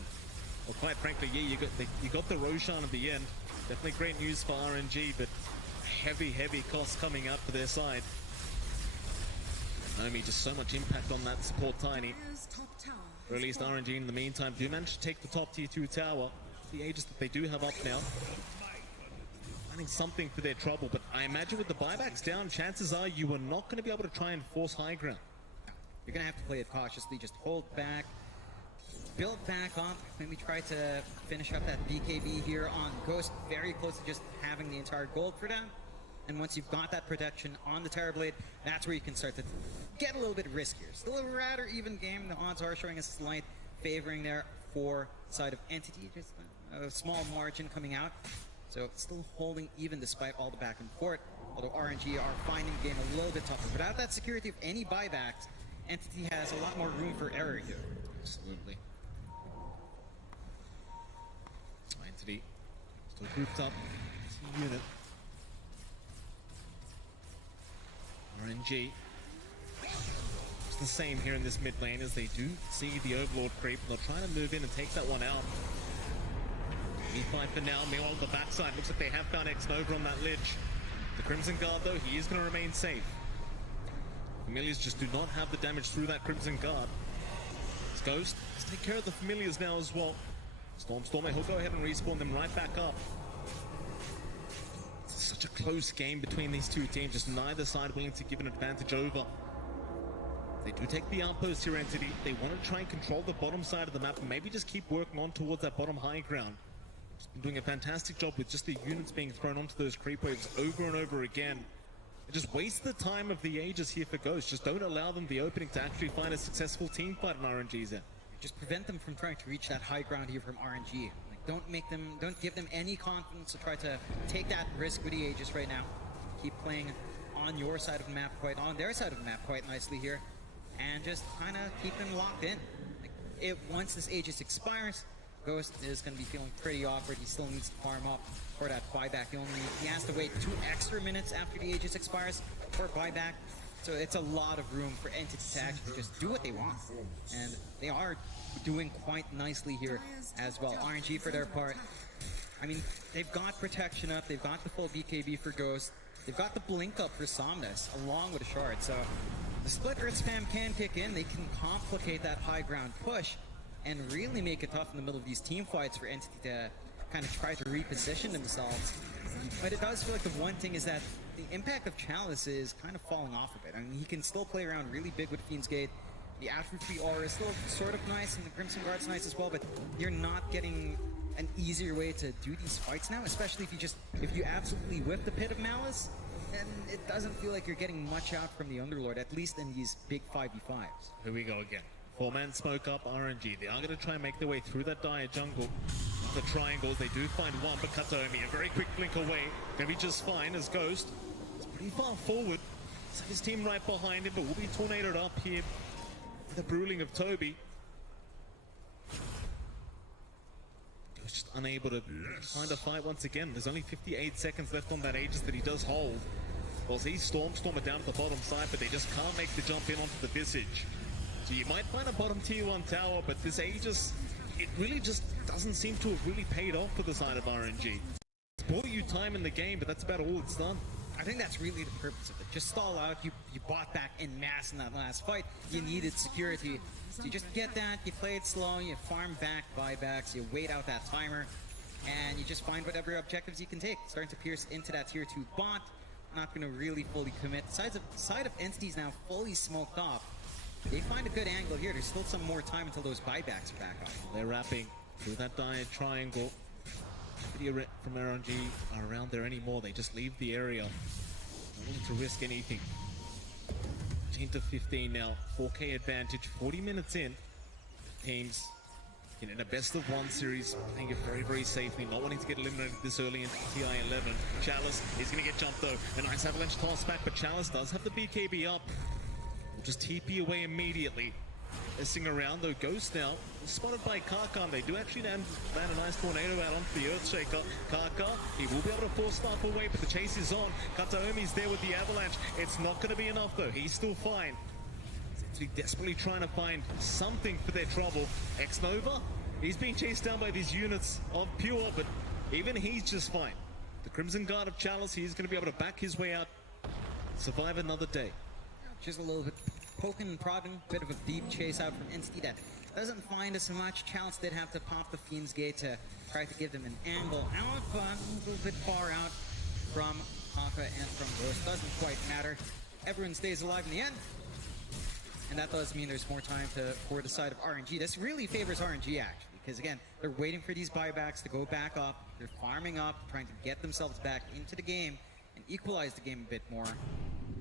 well, quite frankly, yeah, you got the Roshan at the end. Definitely great news for RNG, but heavy costs coming out for their side. Kataomi, just so much impact on that support Tiny. Or at least RNG in the meantime do manage to take the top tier 2 tower. The Aegis that they do have up now. Finding something for their trouble, but I imagine with the buybacks down, chances are you are not going to be able to try and force high ground. You're going to have to play it cautiously, just hold back, build back up, maybe try to finish up that BKB here on Ghost, very close to just having the entire gold for them. And once you've got that protection on the Terrorblade, that's where you can start to get a little bit riskier. Still a rather even game. The odds are showing a slight favoring there for side of Entity, just a small margin coming out. So still holding even despite all the back and forth, although RNG are finding the game a little bit tougher. Without that security of any buybacks, Entity has a lot more room for error here. Absolutely. Entity still grouped up. It's a unit. RNG. It's the same here in this mid lane as they do see the Overlord creep. They're trying to move in and take that one out. Fight for now. Meanwhile, the backside looks like they have found X-Nova on that lich. The Crimson Guard, though, he is going to remain safe. Familiars just do not have the damage through that Crimson Guard. It's Ghost. Let's take care of the Familiars now as well. Stormer, he'll go ahead and respawn them right back up. It's such a close game between these two teams, just neither side willing to give an advantage over. They do take the outpost here, Entity. They want to try and control the bottom side of the map and maybe just keep working on towards that bottom high ground. Been doing a fantastic job with just the units being thrown onto those creep waves over and over again. They just waste the time of the Aegis here for Ghost. Just don't allow them the opening to actually find a successful team fight in RNG's end. Just prevent them from trying to reach that high ground here from RNG. Like, don't give them any confidence to try to take that risk with the Aegis right now. Keep playing on your side of the map on their side of the map quite nicely here, and just kind of keep them locked in. Like, once this Aegis expires, Ghost is going to be feeling pretty awkward. He still needs to farm up for that buyback. He has to wait 2 extra minutes after the Aegis expires for buyback. So it's a lot of room for Entity to actually just do what they want. And they are doing quite nicely here as well. RNG for their part, I mean, they've got protection up. They've got the full BKB for Ghost. They've got the blink up for Somnus along with a shard. So the split earth spam can kick in. They can complicate that high ground push. and really make it tough in the middle of these team fights for Entity to kind of try to reposition themselves. But it does feel like the one thing is that the impact of Chalice is kind of falling off a bit. I mean, he can still play around really big with Fiend's Gate. The Atrophy aura is still sort of nice, and the Crimson Guard's nice as well, but you're not getting an easier way to do these fights now, especially if you absolutely whip the Pit of Malice, then it doesn't feel like you're getting much out from the Underlord, at least in these big 5v5s. Here we go again. 4-man smoke up RNG. They are going to try and make their way through that dire jungle. The triangles, they do find one, but Kataomi, a very quick blink away. Going to be just fine as Ghost. It's pretty far forward. So his team right behind him, but will be tornadoed up here. The Bruling of Toby. Ghost just unable to find a fight once again. There's only 58 seconds left on that Aegis that he does hold. Well, he's Stormer down at the bottom side, but they just can't make the jump in onto the Visage. So you might find a bottom tier 1 tower, but this Aegis, it really just doesn't seem to have really paid off for the side of RNG. It's bought you time in the game, but that's about all it's done. I think that's really the purpose of it. Just stall out. You bought back en masse in that last fight. You needed security. So you just get that, you play it slow, you farm back buybacks, you wait out that timer, and you just find whatever objectives you can take. Starting to pierce into that tier 2 bot. Not going to really fully commit. The side of Entity's now fully smoked off. They find a good angle here. There's still some more time until those buybacks are back up. They're wrapping through that dire triangle. Nobody from RNG are around there anymore. They just leave the area. Not willing to risk anything. 10 to 15 now. 4K advantage. 40 minutes in. Teams in a best of 1 series, playing it very, very safely, not wanting to get eliminated this early in TI 11. Chalice is going to get jumped though. A nice avalanche toss back, but Chalice does have the BKB up. Will just TP away immediately. Messing around though, Ghost now spotted by Karkan. They do actually land a nice tornado out onto the Earthshaker. Karka, he will be able to force Stark away, but the chase is on. Kataomi's there with the avalanche. It's not going to be enough though. He's still fine. They're desperately trying to find something for their trouble. X-Nova, he's being chased down by these units of Pure, but even he's just fine. The Crimson Guard of Chalice, he's going to be able to back his way out, survive another day. Just a little bit poking and prodding, bit of a deep chase out from Entity that doesn't find us so much. Chalice did have to pop the Fiend's Gate to try to give them an angle out, but a little bit far out from Haka and from Ghost. Doesn't quite matter. Everyone stays alive in the end. And that does mean there's more time for the side of RNG. This really favors RNG actually, because again, they're waiting for these buybacks to go back up. They're farming up, trying to get themselves back into the game and equalize the game a bit more.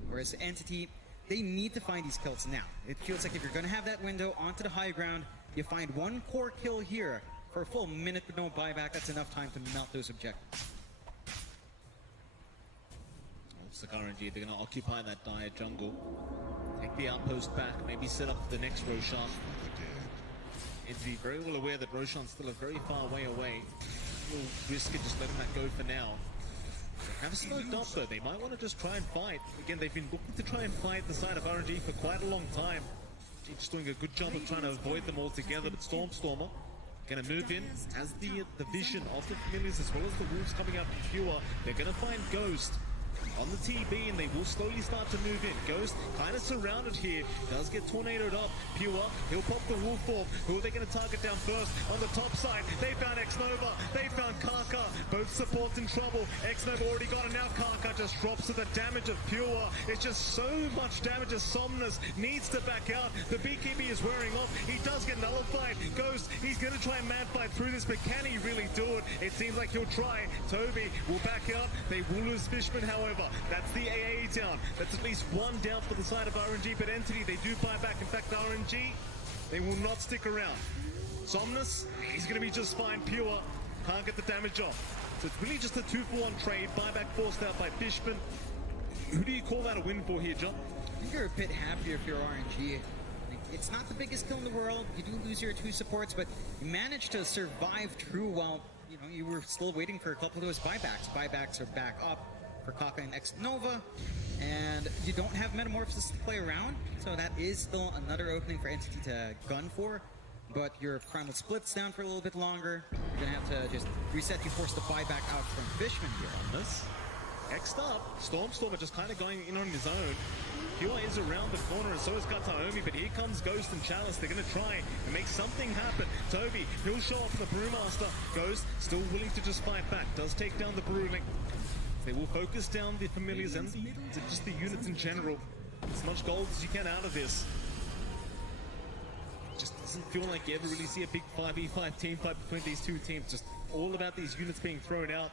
Whereas Entity, they need to find these kills now. It feels like if you're going to have that window onto the high ground, you find one core kill here for a full minute with no buyback. That's enough time to melt those objectives. Looks like RNG, they're going to occupy that dire jungle. Take the outpost back, maybe set up for the next Roshan. Entity very well aware that Roshan's still a very far way away. We'll risk it, just letting that go for now. They have smoked up though, they might want to just try and fight. Again, they've been looking to try and fight the side of RNG for quite a long time. Just doing a good job of trying to avoid them altogether, but Stormer gonna move in, has the vision of the familiars as well as the wolves coming up from Pure. They're gonna find Ghost on the TB, and they will slowly start to move in. Ghost kind of surrounded here, does get tornadoed up. Pure, he'll pop the wolf form. Who are they going to target down first? On the top side, they found X-Nova, they found Karka. Both supports in trouble. X-Nova already got it, now Karka just drops to the damage of Pure. It's just so much damage as Somnus needs to back out. The BKB is wearing off. He does get nullified. Ghost, he's going to try and mad fight through this, but can he really do it? It seems like he'll try. Toby will back out. They will lose Fishman, however. That's the AA down. That's at least one down for the side of RNG, but Entity, they do buy back. In fact, RNG, they will not stick around. Somnus, he's going to be just fine. Pure can't get the damage off. So it's really just a 2-for-1 trade. Buyback forced out by Fishman. Who do you call that a win for here, John? I think you're a bit happier if you're RNG. It's not the biggest kill in the world. You do lose your 2 supports, but you managed to survive through while you were still waiting for a couple of those buybacks. Buybacks are back up for Kaka and X-Nova, and you don't have Metamorphosis to play around, so that is still another opening for Entity to gun for, but your Primal Split's down for a little bit longer. You're gonna have to just reset. You force the buyback out from Fishman here. On this, X'd up. Stormstormer just kind of going in on his own. Pure is around the corner, and so is Kataomi, but here comes Ghost and Chalice. They're going to try and make something happen. Toby, he'll show up for the Brewmaster. Ghost still willing to just fight back. Does take down the Brewling. They will focus down the familiars and just the units in general. As much gold as you can out of this. Just doesn't feel like you ever really see a big 5v5 team fight between these two teams. Just all about these units being thrown out.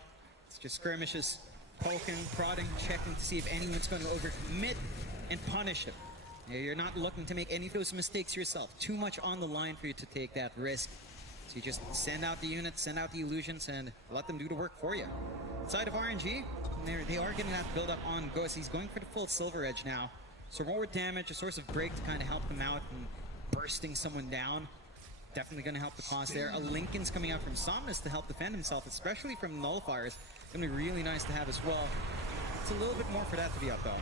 It's just skirmishes, poking, prodding, checking to see if anyone's going to overcommit and punish him. You're not looking to make any of those mistakes yourself. Too much on the line for you to take that risk. So you just send out the units, send out the illusions, and let them do the work for you. Side of RNG, they are getting that build up on Ghost. He's going for the full Silver Edge now. So more damage, a source of break to kind of help him out, and bursting someone down. Definitely going to help the cause there. A Lincoln's coming out from Somnus to help defend himself, especially from Nullifiers. Going to be really nice to have as well. It's a little bit more for that to be up though.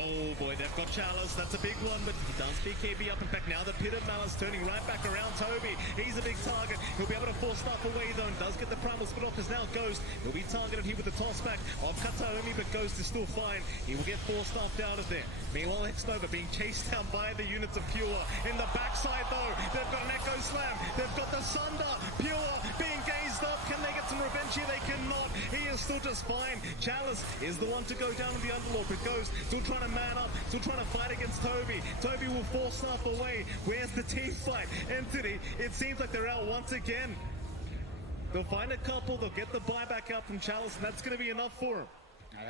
Oh boy, they've got Chalice. That's a big one, but he does BKB up. In fact, now the Pit of Malice turning right back around Toby. He's a big target. He'll be able to force stuff away though, and does get the Primal Spit off as now Ghost. He'll be targeted here with the toss back of Kataomi, but Ghost is still fine. He will get forced off out of there. Meanwhile, Xnova being chased down by the units of Pure. In the backside though, they've got an Echo Slam. They've got the Sunder. Pure being gazed up. Can they get some revenge here? They cannot. He is still just fine. Chalice is the one to go down with the Underlord, but Ghost still trying to man up. Still trying to fight against Toby. Toby will force stuff away. Where's the team fight? Entity, it seems like they're out once again. They'll find a couple. They'll get the buyback out from Chalice, and that's going to be enough for him.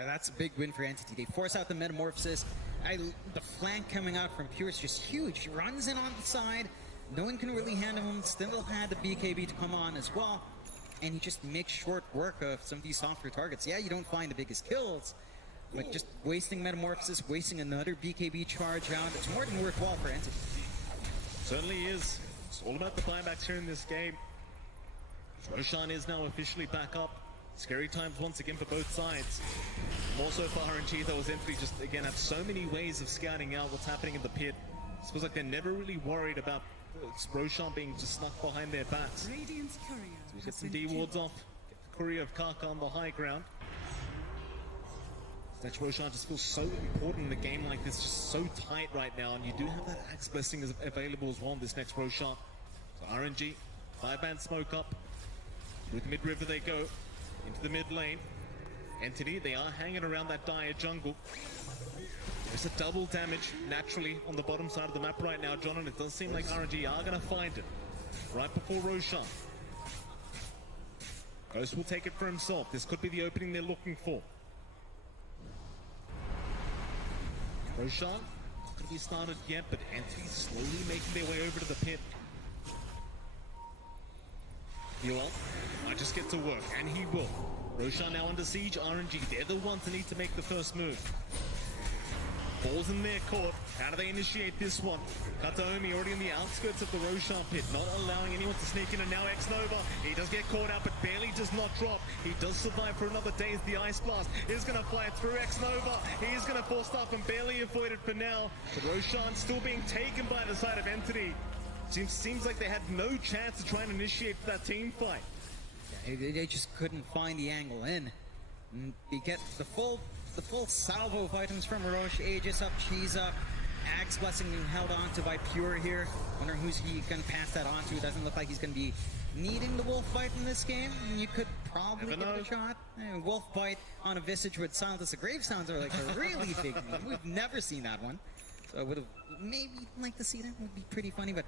That's a big win for Entity. They force out the Metamorphosis. The flank coming out from Pure is just huge. He runs in on the side. No one can really handle him. Still had the BKB to come on as well. And he just makes short work of some of these softer targets. Yeah, you don't find the biggest kills, but just wasting Metamorphosis, wasting another BKB charge out, it's more than worthwhile for Entity. Certainly is. It's all about the buybacks here in this game. Roshan is now officially back up. Scary times once again for both sides. More so for RNG though, as Entity just again have so many ways of scouting out what's happening in the pit. It feels like they're never really worried about Roshan being just snuck behind their backs. So we get some D-wards off, get the courier of Kaka on the high ground. That Roshan just feels so important in a game like this, just so tight right now, and you do have that Axe Blessing available as well in this next Roshan. So RNG, 5-band smoke up, through the mid-river they go, into the mid lane. Entity, they are hanging around that dire jungle. There's a double damage naturally on the bottom side of the map right now, John, and it does seem like RNG are going to find it right before Roshan. Ghost will take it for himself. This could be the opening they're looking for. Roshan, not going to be started yet, but Entity slowly making their way over to the pit. Yuval, I just get to work, and he will. Roshan now under siege. RNG, they're the ones that need to make the first move. Ball's in their court. How do they initiate this one? Kataomi already in the outskirts of the Roshan pit, not allowing anyone to sneak in, and now Xnova. He does get caught out, but barely does not drop. He does survive for another day as the Ice Blast is going to fly through Xnova. He is going to force stuff and barely avoid it for now. But Roshan still being taken by the side of Entity. Seems like they had no chance to try and initiate that team fight. Yeah, they just couldn't find the angle in. And you get the full salvo of items from Roche. Aegis up, Cheese up, Axe Blessing being held onto by Pure here. Wondering who's he going to pass that on to. It doesn't look like he's going to be needing the Wolf Bite in this game. You could probably give it a shot. Wolf Bite on a Visage would silence the Grave sounds are like a really big name. We've never seen that one. So I would have maybe liked to see that. It would be pretty funny, but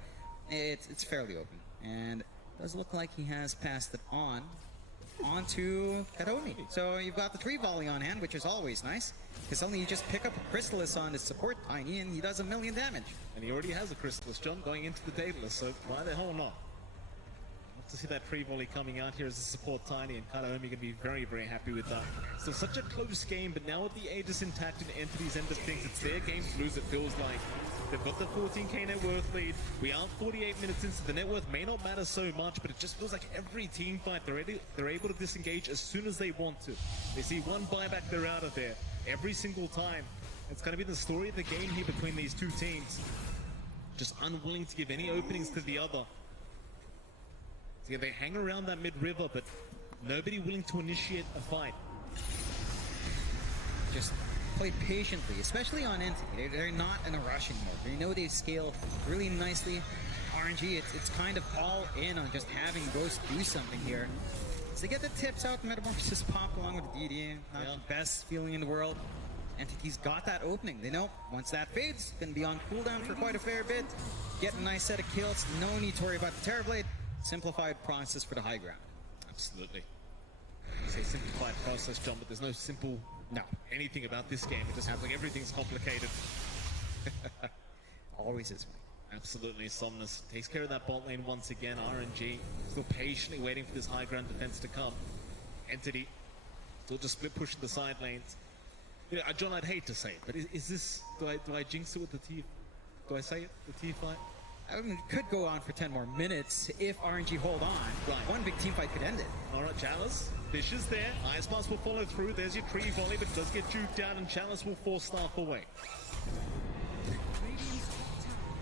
it's fairly open. And it does look like he has passed it onto Kataomi. So you've got the 3 volley on hand, which is always nice, because suddenly you just pick up a Chrysalis on his support Tiny, and he does 1 million damage. And he already has a Chrysalis, John, going into the Daedalus, so why the hell not? Love to see that 3 volley coming out here as a support Tiny, and Kataomi going to be very, very happy with that. So such a close game, but now with the Aegis intact and Entity's end of things, it's their game to lose, it feels like. They've got the 14k net worth lead. We are 48 minutes into the net worth. May not matter so much, but it just feels like every team fight, they're able to disengage as soon as they want to. They see one buyback, they're out of there. Every single time. It's going to be the story of the game here between these two teams. Just unwilling to give any openings to the other. So yeah, they hang around that mid-river, but nobody willing to initiate a fight. just play patiently, especially on Entity. They're not in a rushing mode. They know they scale really nicely. RNG, it's kind of all in on just having Ghost do something here. So they get the tips out, Metamorphosis pop along with the DD. Not the best feeling in the world. Entity's got that opening. They know once that fades, gonna be on cooldown for quite a fair bit. Get a nice set of kills. No need to worry about the Terrorblade. Simplified process for the high ground. Absolutely. You say simplified process, John, but there's no simple anything about this game. It just sounds like everything's complicated. Always is. Absolutely. Somnus takes care of that bot lane once again. RNG still patiently waiting for this high ground defense to come. Entity still just split pushing the side lanes. You know, John, I'd hate to say it, but is this, do I jinx it with the T, do I say it, the T fight? I mean, it could go on for 10 more minutes if RNG hold on. Right. One big team fight could end it. All right, Chalice, Vicious there. Ice Blast will follow through. There's your tree volley, but it does get juked down, and Chalice will force Staff away.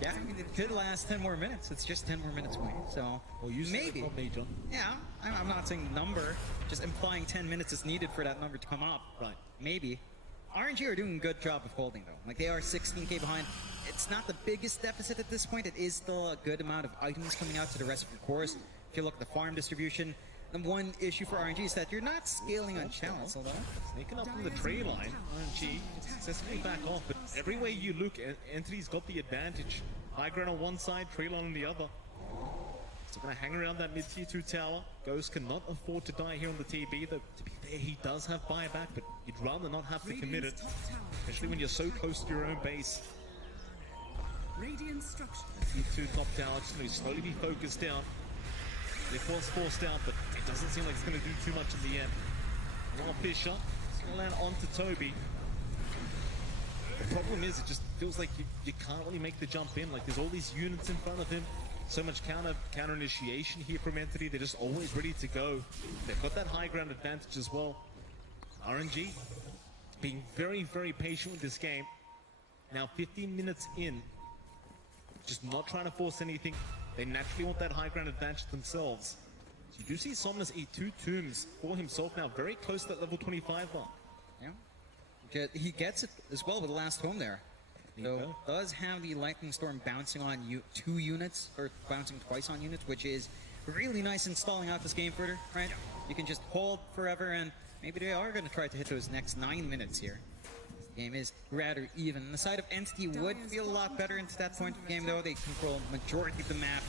Yeah, I mean, it could last 10 more minutes. It's just 10 more minutes away. So maybe. Me, John. Yeah, I'm not saying number, just implying 10 minutes is needed for that number to come up. Right. Maybe. RNG are doing a good job of holding, though. Like, they are 16k behind. It's not the biggest deficit at this point. It is still a good amount of items coming out to the rest of your course. If you look at the farm distribution, the one issue for RNG is that you're not scaling on Chalice. Hold on. Sneaking up from the tree line, RNG successfully back off, but every way you look, Entity's got the advantage. High ground on one side, tree line on the other. So going to hang around that mid-tier 2 tower. Ghost cannot afford to die here on the TB, though to be fair, he does have buyback, but you'd rather not have to commit it, especially when you're so close to your own base. Radiant structure. Tier 2 top tower just going to slowly be focused down. It was forced out, but it doesn't seem like it's going to do too much in the end. Now Fisher is going to land onto Toby. The problem is, it just feels like you can't really make the jump in. Like, there's all these units in front of him. So much counter initiation here from Entity. They're just always ready to go. They've got that high ground advantage as well. RNG being very, very patient with this game. Now 15 minutes in, just not trying to force anything. They naturally want that high ground advantage themselves. So you do see Somnus eat 2 tombs for himself now, very close to that level 25 mark. Yeah. He gets it as well with the last home there. So does have the Lightning Storm bouncing on 2 units, or bouncing twice on units, which is really nice in stalling out this game further, right? Yeah. You can just hold forever, and maybe they are going to try to hit those next 9 minutes here. This game is rather even. The side of Entity would feel a lot better into that point of the game, though. They control majority of the map.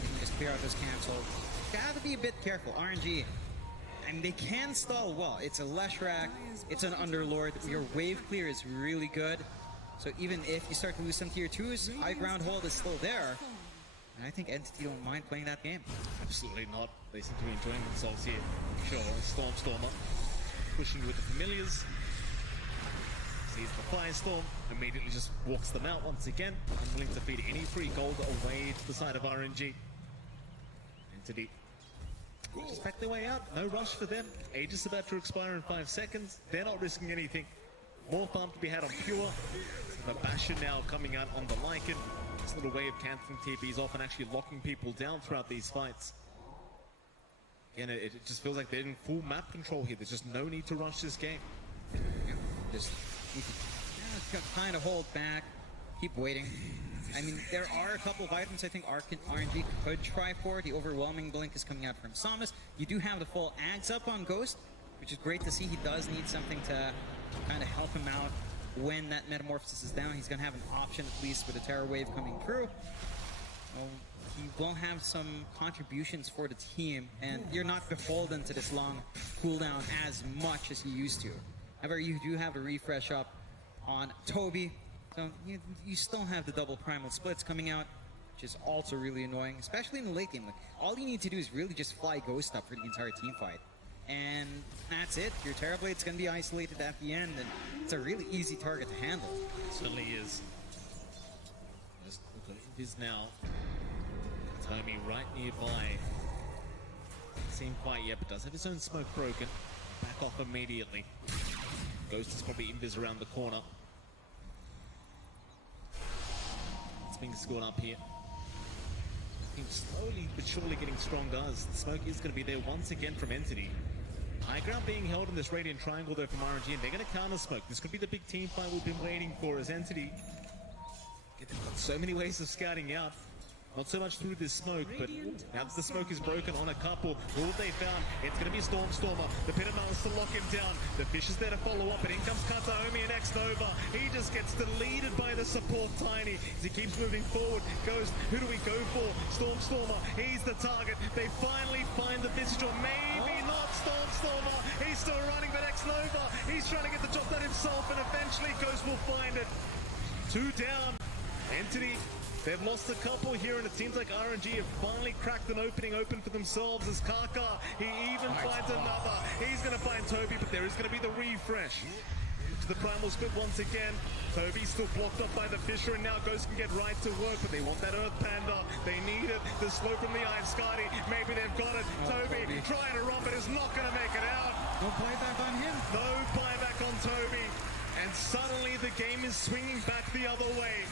They can just clear out those cancels. Gotta be a bit careful. RNG, and they can stall well. It's a Leshrac, it's an Underlord. Your wave clear is really good. So even if you start to lose some tier 2s, high ground hold is still there. And I think Entity don't mind playing that game. Absolutely not. They seem to be enjoying themselves here. Sure, Stormer pushing with the familiars. Sees the Firestorm, immediately just walks them out once again. Unwilling to feed any free gold away to the side of RNG. Entity just back their way out. No rush for them. Age is about to expire in 5 seconds. They're not risking anything. More farm to be had on Pure. The Bastion now coming out on the Lycan. This little way of cancelling TPs off and actually locking people down throughout these fights. Again, it just feels like they're in full map control here. There's just no need to rush this game. Yeah, just need to kind of hold back, keep waiting. I mean, there are a couple of items I think RNG could try for. The overwhelming blink is coming out from Somnus. You do have the full Ags up on Ghost, which is great to see. He does need something to kind of help him out when that Metamorphosis is down. He's going to have an option, at least, with a Terror Wave coming through. He will have some contributions for the team, and you're not beholden to this long cooldown as much as you used to. However, you do have a refresh up on Toby, so you still have the double primal splits coming out, which is also really annoying, especially in the late game. Like, all you need to do is really just fly Ghost up for the entire team fight. And that's it. Your Terrorblade's going to be isolated at the end, and it's a really easy target to handle. It certainly is. Just look at it is now. Tommy right nearby. Doesn't seem quite yet, but does have his own smoke broken. Back off immediately. Ghost is probably invis around the corner. It's being scored up here. Team slowly but surely getting stronger as the smoke is going to be there once again from Entity. High ground being held in this Radiant Triangle though from RNG, and they're going to counter smoke. This could be the big team fight we've been waiting for as Entity. They've got so many ways of scouting out. Not so much through this smoke, but now that the smoke is broken on a couple, all they found, it's going to be Stormstormer. The Pit of Malice to lock him down. The Fish is there to follow up, and in comes Kataomi and X-Nova. He just gets deleted by the support Tiny as he keeps moving forward. Goes, who do we go for? Stormstormer, he's the target. They finally find the Visage, or maybe not Stormstormer. He's still running, but X-Nova, he's trying to get the job done himself, and eventually Ghost will find it. 2 down. Entity, they've lost a couple here, and it seems like RNG have finally cracked an opening open for themselves as Kaka, he even finds another. He's going to find Toby, but there is going to be the refresh. To the Primal Split once again. Toby's still blocked up by the Fisher, and now Ghost can get right to work, but they want that Earth Panda. They need it. The slow from the Ice Scotty. Maybe they've got it. Toby trying to run, but is not going to make it out. No buyback on him. No buyback on Toby. And suddenly the game is swinging back the other way.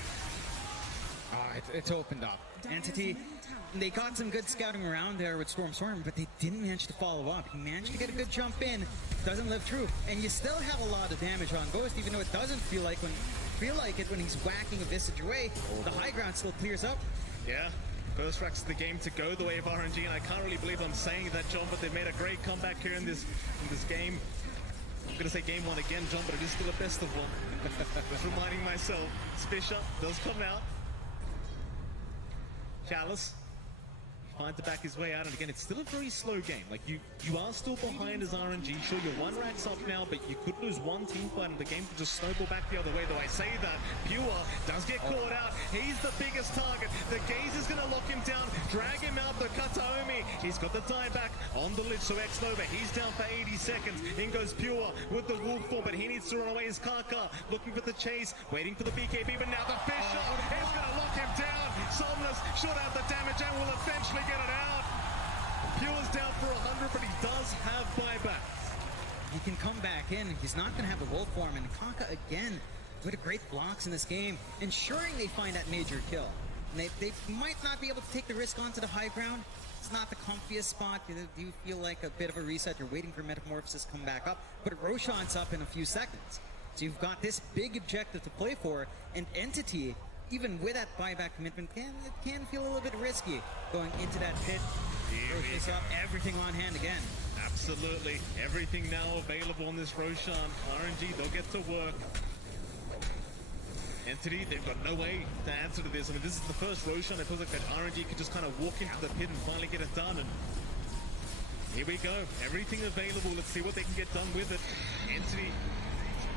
It's opened up. Entity, they got some good scouting around there with Storm, but they didn't manage to follow up. He managed to get a good jump in, doesn't live true, and you still have a lot of damage on Ghost, even though it doesn't feel like it when he's whacking a Visage away. The high ground still clears up. Yeah, Ghost racks the game to go the way of RNG, and I can't really believe I'm saying that, John, but they've made a great comeback here in this game. I'm going to say game 1 again, John, but it is still a best of one. Just reminding myself, Fisher does come out. Chalice finds to back his way out, and again, it's still a very slow game. Like, you are still behind as RNG. Sure, you're 1 racks up now, but you could lose one team fight, and the game could just snowball back the other way. Though I say that, Pure does get caught out. He's the biggest target. The Gaze is going to lock him down, drag him out. The Kataomi, he's got the die back on the lich, so X-Nova, he's down for 80 seconds. In goes Pure with the wolf form, but he needs to run away. His Kaka looking for the chase, waiting for the BKB, but now the Fisher is going to lock him down. Somnus should have the damage and will eventually get it out. Pure's down for 100, but he does have buybacks. He can come back in. He's not going to have the wolf form, and Kaka again with great blocks in this game, ensuring they find that major kill. And they might not be able to take the risk onto the high ground. It's not the comfiest spot. You feel like a bit of a reset. You're waiting for Metamorphosis to come back up, but Roshan's up in a few seconds. So you've got this big objective to play for, and Entity, even with that buyback commitment, it can feel a little bit risky going into that pit. Roshan's up, everything on hand again. Absolutely. Everything now available on this Roshan. RNG, they'll get to work. Entity, they've got no way to answer to this. I mean, this is the first Roshan. It feels like that RNG could just kind of walk into the pit and finally get it done. And here we go. Everything available. Let's see what they can get done with it. Entity,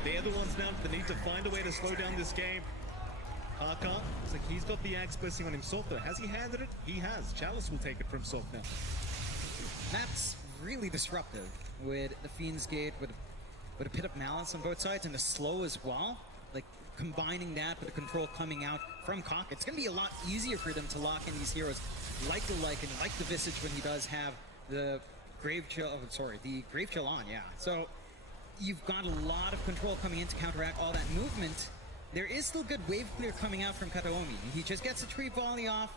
they're the ones now that need to find a way to slow down this game. Haka, looks like he's got the Axe Blessing on himself though. Has he handed it? He has. Chalice will take it for himself now. That's really disruptive with the Fiend's Gate, with a Pit of Malice on both sides, and the slow as well. Like, combining that with the control coming out from Kaka, it's going to be a lot easier for them to lock in these heroes like the Lycan, like the Visage when he does have the Grave Chill, the Grave Chill on, yeah. So, you've got a lot of control coming in to counteract all that movement. There is still good wave clear coming out from Kataomi. He just gets a tree volley off,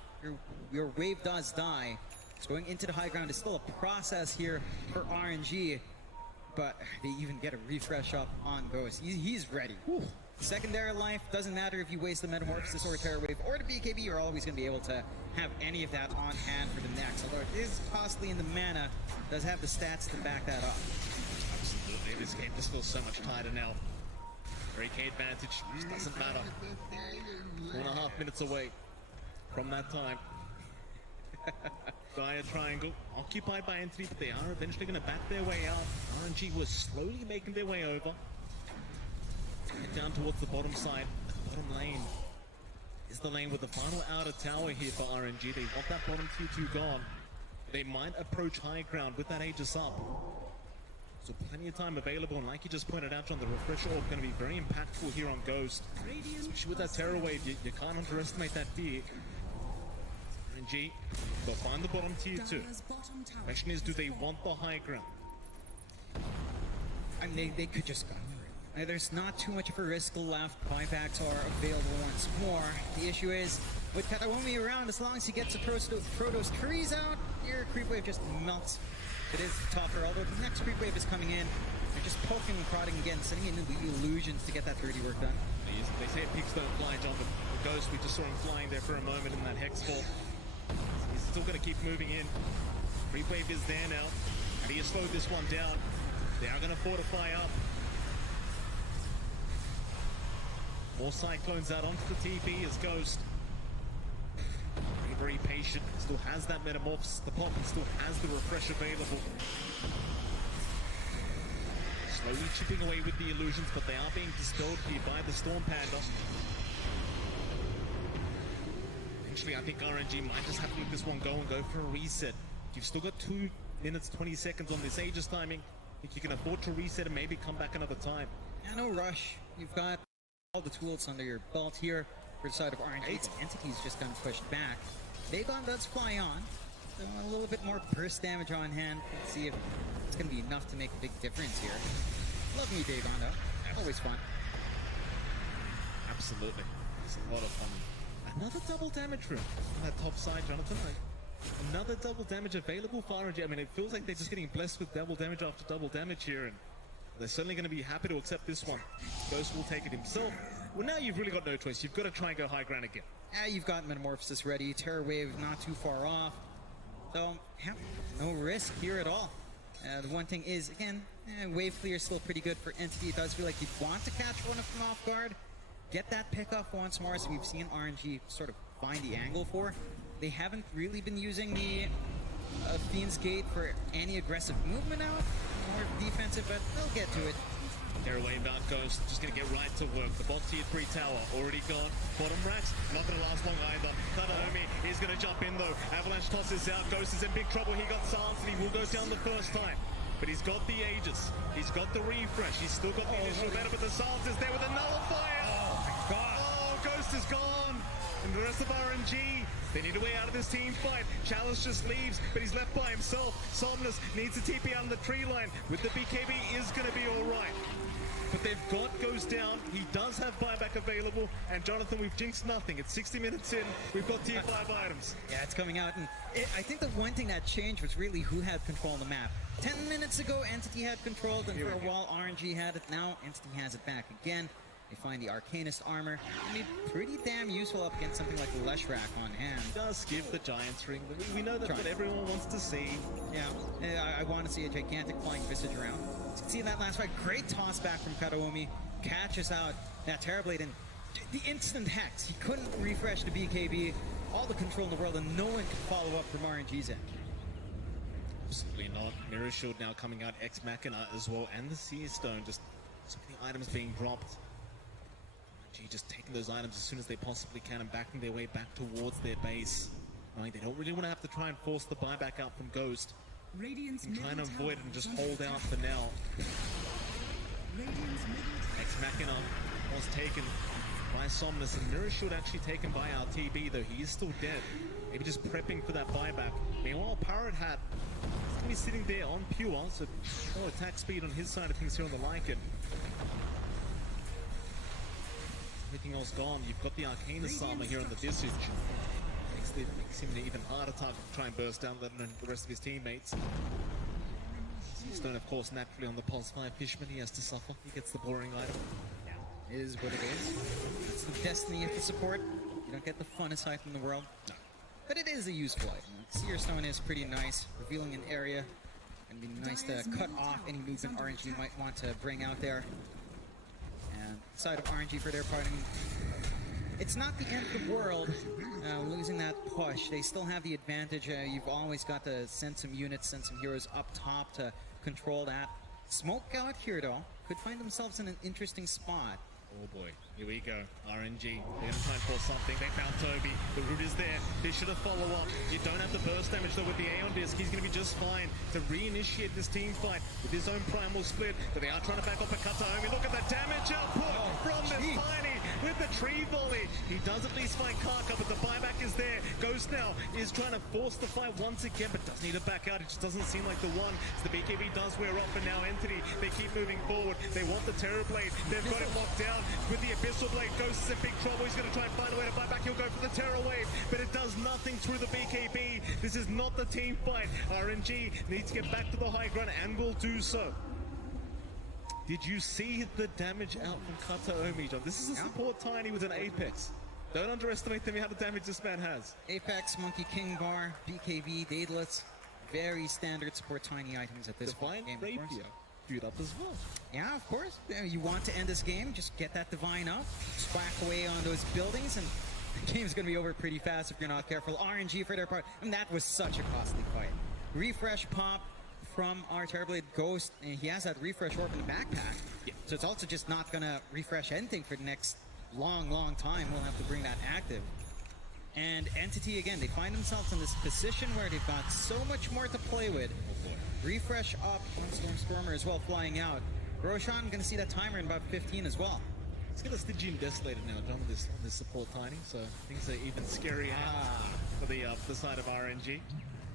your wave does die. So going into the high ground is still a process here for RNG, but they even get a refresh up on Ghost. He's ready. Whew. Secondary life, doesn't matter if you waste the Metamorphosis or a Terror Wave or the BKB, you're always going to be able to have any of that on hand for the next. Although it is costly in the mana, does have the stats to back that up. Absolutely, this game just feels so much tighter now. 3K advantage, just doesn't matter. 4.5 minutes away from that time. Dire Triangle, occupied by Entity, but they are eventually going to back their way out. RNG was slowly making their way over. Head down towards the bottom side. The bottom lane is the lane with the final outer tower here for RNG. They want that bottom tier 2 gone. They might approach high ground with that Aegis up. So plenty of time available, and like you just pointed out, John, the refresher orb going to be very impactful here on Ghost. Especially with that Terror Wave, you can't underestimate that fear. RNG, they'll find the bottom tier 2. Question is, do they want the high ground? I mean, they could just go. There's not too much of a risk left. Buybacks are available once more. The issue is, with Kataomi around, as long as he gets the Protoss trees out, your creep wave just melts It is tougher, although the next creep wave is coming in. They're just poking and prodding again, sending in the illusions to get that dirty work done. They say pigs don't fly, John, but the Ghost, we just saw him flying there for a moment in that Hex Fall. He's still going to keep moving in. Creep wave is there now, and he has slowed this one down. They are going to fortify up. More Cyclones out onto the TP as Ghost. Very patient, still has that Metamorphosis, the pop, and still has the refresh available. Slowly chipping away with the illusions, but they are being dispelled here by the Storm Panda. Eventually, I think RNG might just have to let this one go and go for a reset. You've still got 2 minutes, 20 seconds on this Aegis timing. I think you can afford to reset and maybe come back another time. Yeah, no rush. You've got all the tools under your belt here for the side of RNG. The entity's just kind of pushed back. Dagon does fly on. So a little bit more burst damage on hand. Let's see if it's going to be enough to make a big difference here. Love me Dagon though. Always fun. Absolutely. It's a lot of fun. Another double damage room on that top side, Jonathan. Another double damage available for RNG. I mean, it feels like they're just getting blessed with double damage after double damage here, and they're certainly going to be happy to accept this one. Ghost will take it himself. Well, now you've really got no choice. You've got to try and go high ground again. Yeah, you've got Metamorphosis ready. Terror Wave not too far off. So, yeah, no risk here at all. The one thing is, again, wave clear is still pretty good for Entity. It does feel like you'd want to catch one of them off guard. Get that pick off once more, so we've seen RNG sort of find the angle for. They haven't really been using the Fiend's Gate for any aggressive movement out. More defensive, but they'll get to it. They're away about Ghost, just going to get right to work. The box tier 3 tower already gone. Bottom racks, not going to last long either. Kataomi is going to jump in though. Avalanche tosses out. Ghost is in big trouble. He got silenced and he will go down the first time. But he's got the Aegis. He's got the refresh. He's still got the initial benefit. The silence is there with a nullifier. Oh my god. Oh, Ghost is gone. And the rest of RNG, they need a way out of this team fight. Chalice just leaves, but he's left by himself. Somnus needs a TP on the tree line. With the BKB is going to be all right. But they've got Ghost down. He does have buyback available. And Jonathan, we've jinxed nothing. It's 60 minutes in. We've got tier 5 items. Yeah, it's coming out. And I think the one thing that changed was really who had control of the map. 10 minutes ago, Entity had control, and for a while, RNG had it. Now, Entity has it back again. They find the Arcanist armor. I mean, pretty damn useful up against something like the Leshrac on hand. He does give the Giants ring. We know that's what everyone wants to see. Yeah, I want to see a gigantic flying Visage around. See that last fight? Great toss back from Kataomi. Catches out that Terrorblade and the instant hex. He couldn't refresh the BKB. All the control in the world, and no one could follow up from RNG's end. Absolutely not. Mirror Shield now coming out, Ex Machina as well, and the Seer Stone. Just so many items being dropped. RNG just taking those items as soon as they possibly can and backing their way back towards their base. Knowing they don't really want to have to try and force the buyback out from Ghost. And trying to avoid it and just hold out for now. Ex Machina was taken by Somnus, and Mirror Shield actually taken by our TB, though he is still dead. Maybe just prepping for that buyback. Meanwhile, Parrot Hat is going to be sitting there on Pure, so more attack speed on his side of things here on the Lycan. Everything else gone. You've got the Arcanist armor here on the Visage. Makes him an even harder target to try and burst down, let alone the rest of his teammates. Stone, of course, naturally on the Pulse 5 Fishman, he has to suffer. He gets the boring item. It is what it is. It's the destiny of the support. You don't get the funnest item in the world. No. But it is a useful item. Seer Stone is pretty nice, revealing an area. And be nice to cut off any movement RNG might want to bring out there. And side of RNG for their part, I mean, it's not the end of the world losing that push. They still have the advantage. You've always got to send some units, send some heroes up top to control that. Smoke out here, though, could find themselves in an interesting spot. Oh boy, here we go. RNG, they're going to try and force something. They found Toby. The route is there. They should have follow up. You don't have the burst damage, though, with the Aeon Disc. He's going to be just fine to reinitiate this team fight with his own primal split. But they are trying to back up a Kataomi. Look at the damage output from this Tiny with the tree volley. He does at least find Karka, but the buyback is there. Ghost now is trying to force the fight once again, but does need to back out. It just doesn't seem like the one. So the BKB does wear off, and now Entity, they keep moving forward. They want the Terror Blade. They've got it locked down. with the Abyssal Blade. Ghost is in big trouble. He's going to try and find a way to buy back. He'll go for the Terror Wave, but it does nothing through the BKB. This is not the team fight. RNG needs to get back to the high ground and will do so. Did you see the damage out from Kataomi, John? This is a support Tiny with an Apex. Don't underestimate the amount of damage this man has. Apex, Monkey King Bar, BKB, Daedalus. Very standard support Tiny items at this Divine point. Rapier queued up as well. Yeah, of course. You want to end this game, just get that Divine up, swack away on those buildings, and the game's going to be over pretty fast if you're not careful. RNG for their part, and that was such a costly fight. Refresh pop from our Terrorblade Ghost, and he has that refresh orb in the backpack. Yeah. So it's also just not going to refresh anything for the next long time. We'll have to bring that active. And Entity, again, they find themselves in this position where they've got so much more to play with. Refresh up on Stormer as well, flying out. Roshan going to see that timer in about 15 as well. Let's get a Stygian Desolator now, John, on this support Tiny, so things are even scarier for the side of RNG.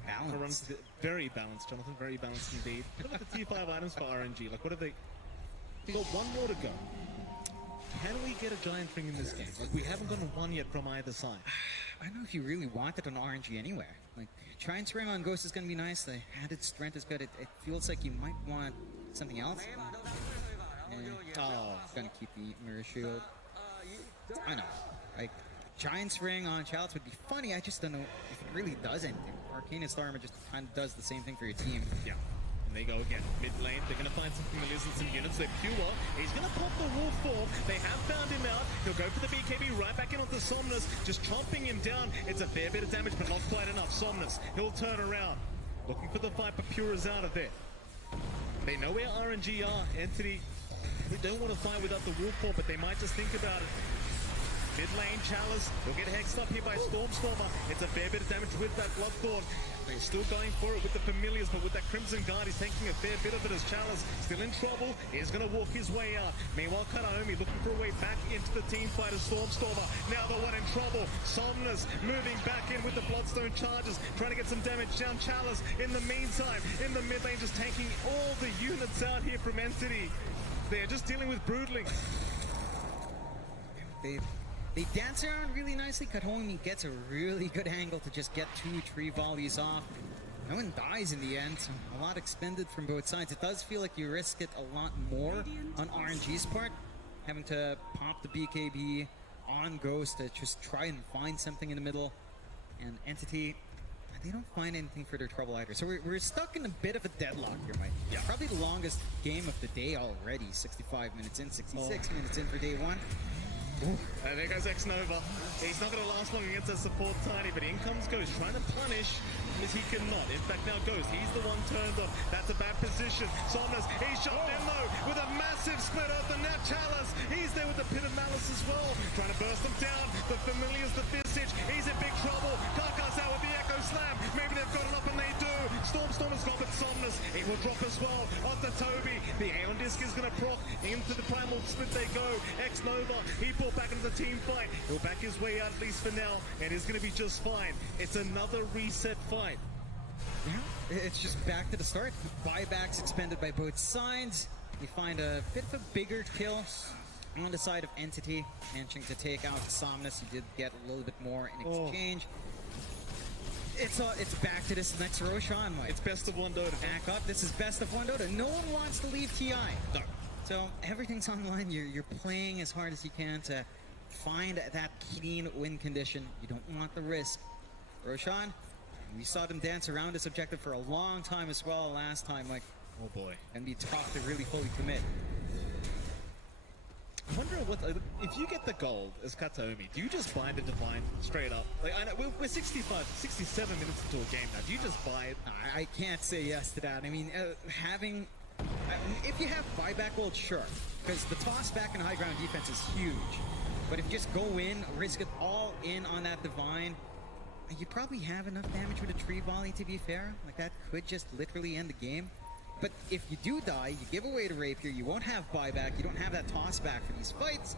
Balanced. Very balanced, Jonathan, very balanced indeed. What about the tier 5 items for RNG? Like, what have they... They've got one more to go. Can we get a Giant Ring in this game? Like, we haven't gotten one yet from either side. I don't know if you really want it on RNG anywhere. Like, Giant's Ring on Ghost is going to be nice. The added strength is good. It feels like you might want something else. It's going to keep the Mirror Shield. I know. Like, Giant's Ring on Chalice would be funny. I just don't know if it really does anything. Arcanist Armor just kind of does the same thing for your team. Yeah. And they go again. Mid lane, they're going to find some familiars and some units. They're pure. He's going to pop the wolf form. They have found him out. He'll go for the BKB right back in onto Somnus, just chomping him down. It's a fair bit of damage, but not quite enough. Somnus, he'll turn around. Looking for the fight, but Pure is out of there. They know where RNG are. Entity, they don't want to fight without the wolf form, but they might just think about it. Mid lane, Chalice will get hexed up here by Stormer. It's a fair bit of damage with that Bloodthorn. They're still going for it with the Familiars, but with that Crimson Guard, he's taking a fair bit of it as Chalice still in trouble. He's going to walk his way out. Meanwhile, Kanaomi looking for a way back into the team fight as Stormer. Now the one in trouble. Somnus moving back in with the Bloodstone charges, trying to get some damage down. Chalice in the meantime, in the mid lane, just taking all the units out here from Entity. They're just dealing with Broodling. They dance around really nicely. Kataomi gets a really good angle to just get 2 tree volleys off. No one dies in the end. So a lot expended from both sides. It does feel like you risk it a lot more on RNG's part, having to pop the BKB on Ghost to just try and find something in the middle. And Entity, they don't find anything for their trouble either. So we're stuck in a bit of a deadlock here, Mike. Yeah. Probably the longest game of the day already. 65 minutes in, 66 minutes in for day 1. And there goes X-Nova. He's not going to last long against that support Tiny, but in comes Ghost, trying to punish as he cannot. In fact, now Ghost, he's the one turned off. That's a bad position. Somnus, he's shot them though with a massive split open. Now Chalice, he's there with the Pit of Malice as well, trying to burst them down. The Familiars, the Visage, he's in big trouble. Karka's out with the Echo Slam. Maybe they've got it up and they do. Stormer's got, but Somnus, it will drop as well onto Toby. The Aeon Disc is going to proc into the Primal Split. They go. X-Nova, he pulled back into the team fight. He'll back his way out at least for now, and it's going to be just fine. It's another reset fight. Yeah, it's just back to the start. Buybacks expended by both sides. We find a bit of a bigger kill on the side of Entity, managing to take out Somnus. He did get a little bit more in exchange. It's back to this next Roshan, Mike. It's best of one Dota. Back up. This is best of one Dota. No one wants to leave TI. No. So everything's on the line. You're playing as hard as you can to find that clean win condition. You don't want the risk. Roshan, we saw them dance around this objective for a long time as well last time. Like, oh boy, and be tough to really fully commit. I wonder what if you get the gold as Kataomi, do you just buy the Divine straight up? Like, I know we're 65, 67 minutes into a game now. Do you just buy it? I can't say yes to that. I mean, if you have buyback gold, sure, because the toss back and high ground defense is huge. But if you just go in, risk it all in on that Divine, you probably have enough damage with a tree volley, to be fair. Like, that could just literally end the game. But if you do die, you give away the Rapier, you won't have buyback, you don't have that toss back for these fights.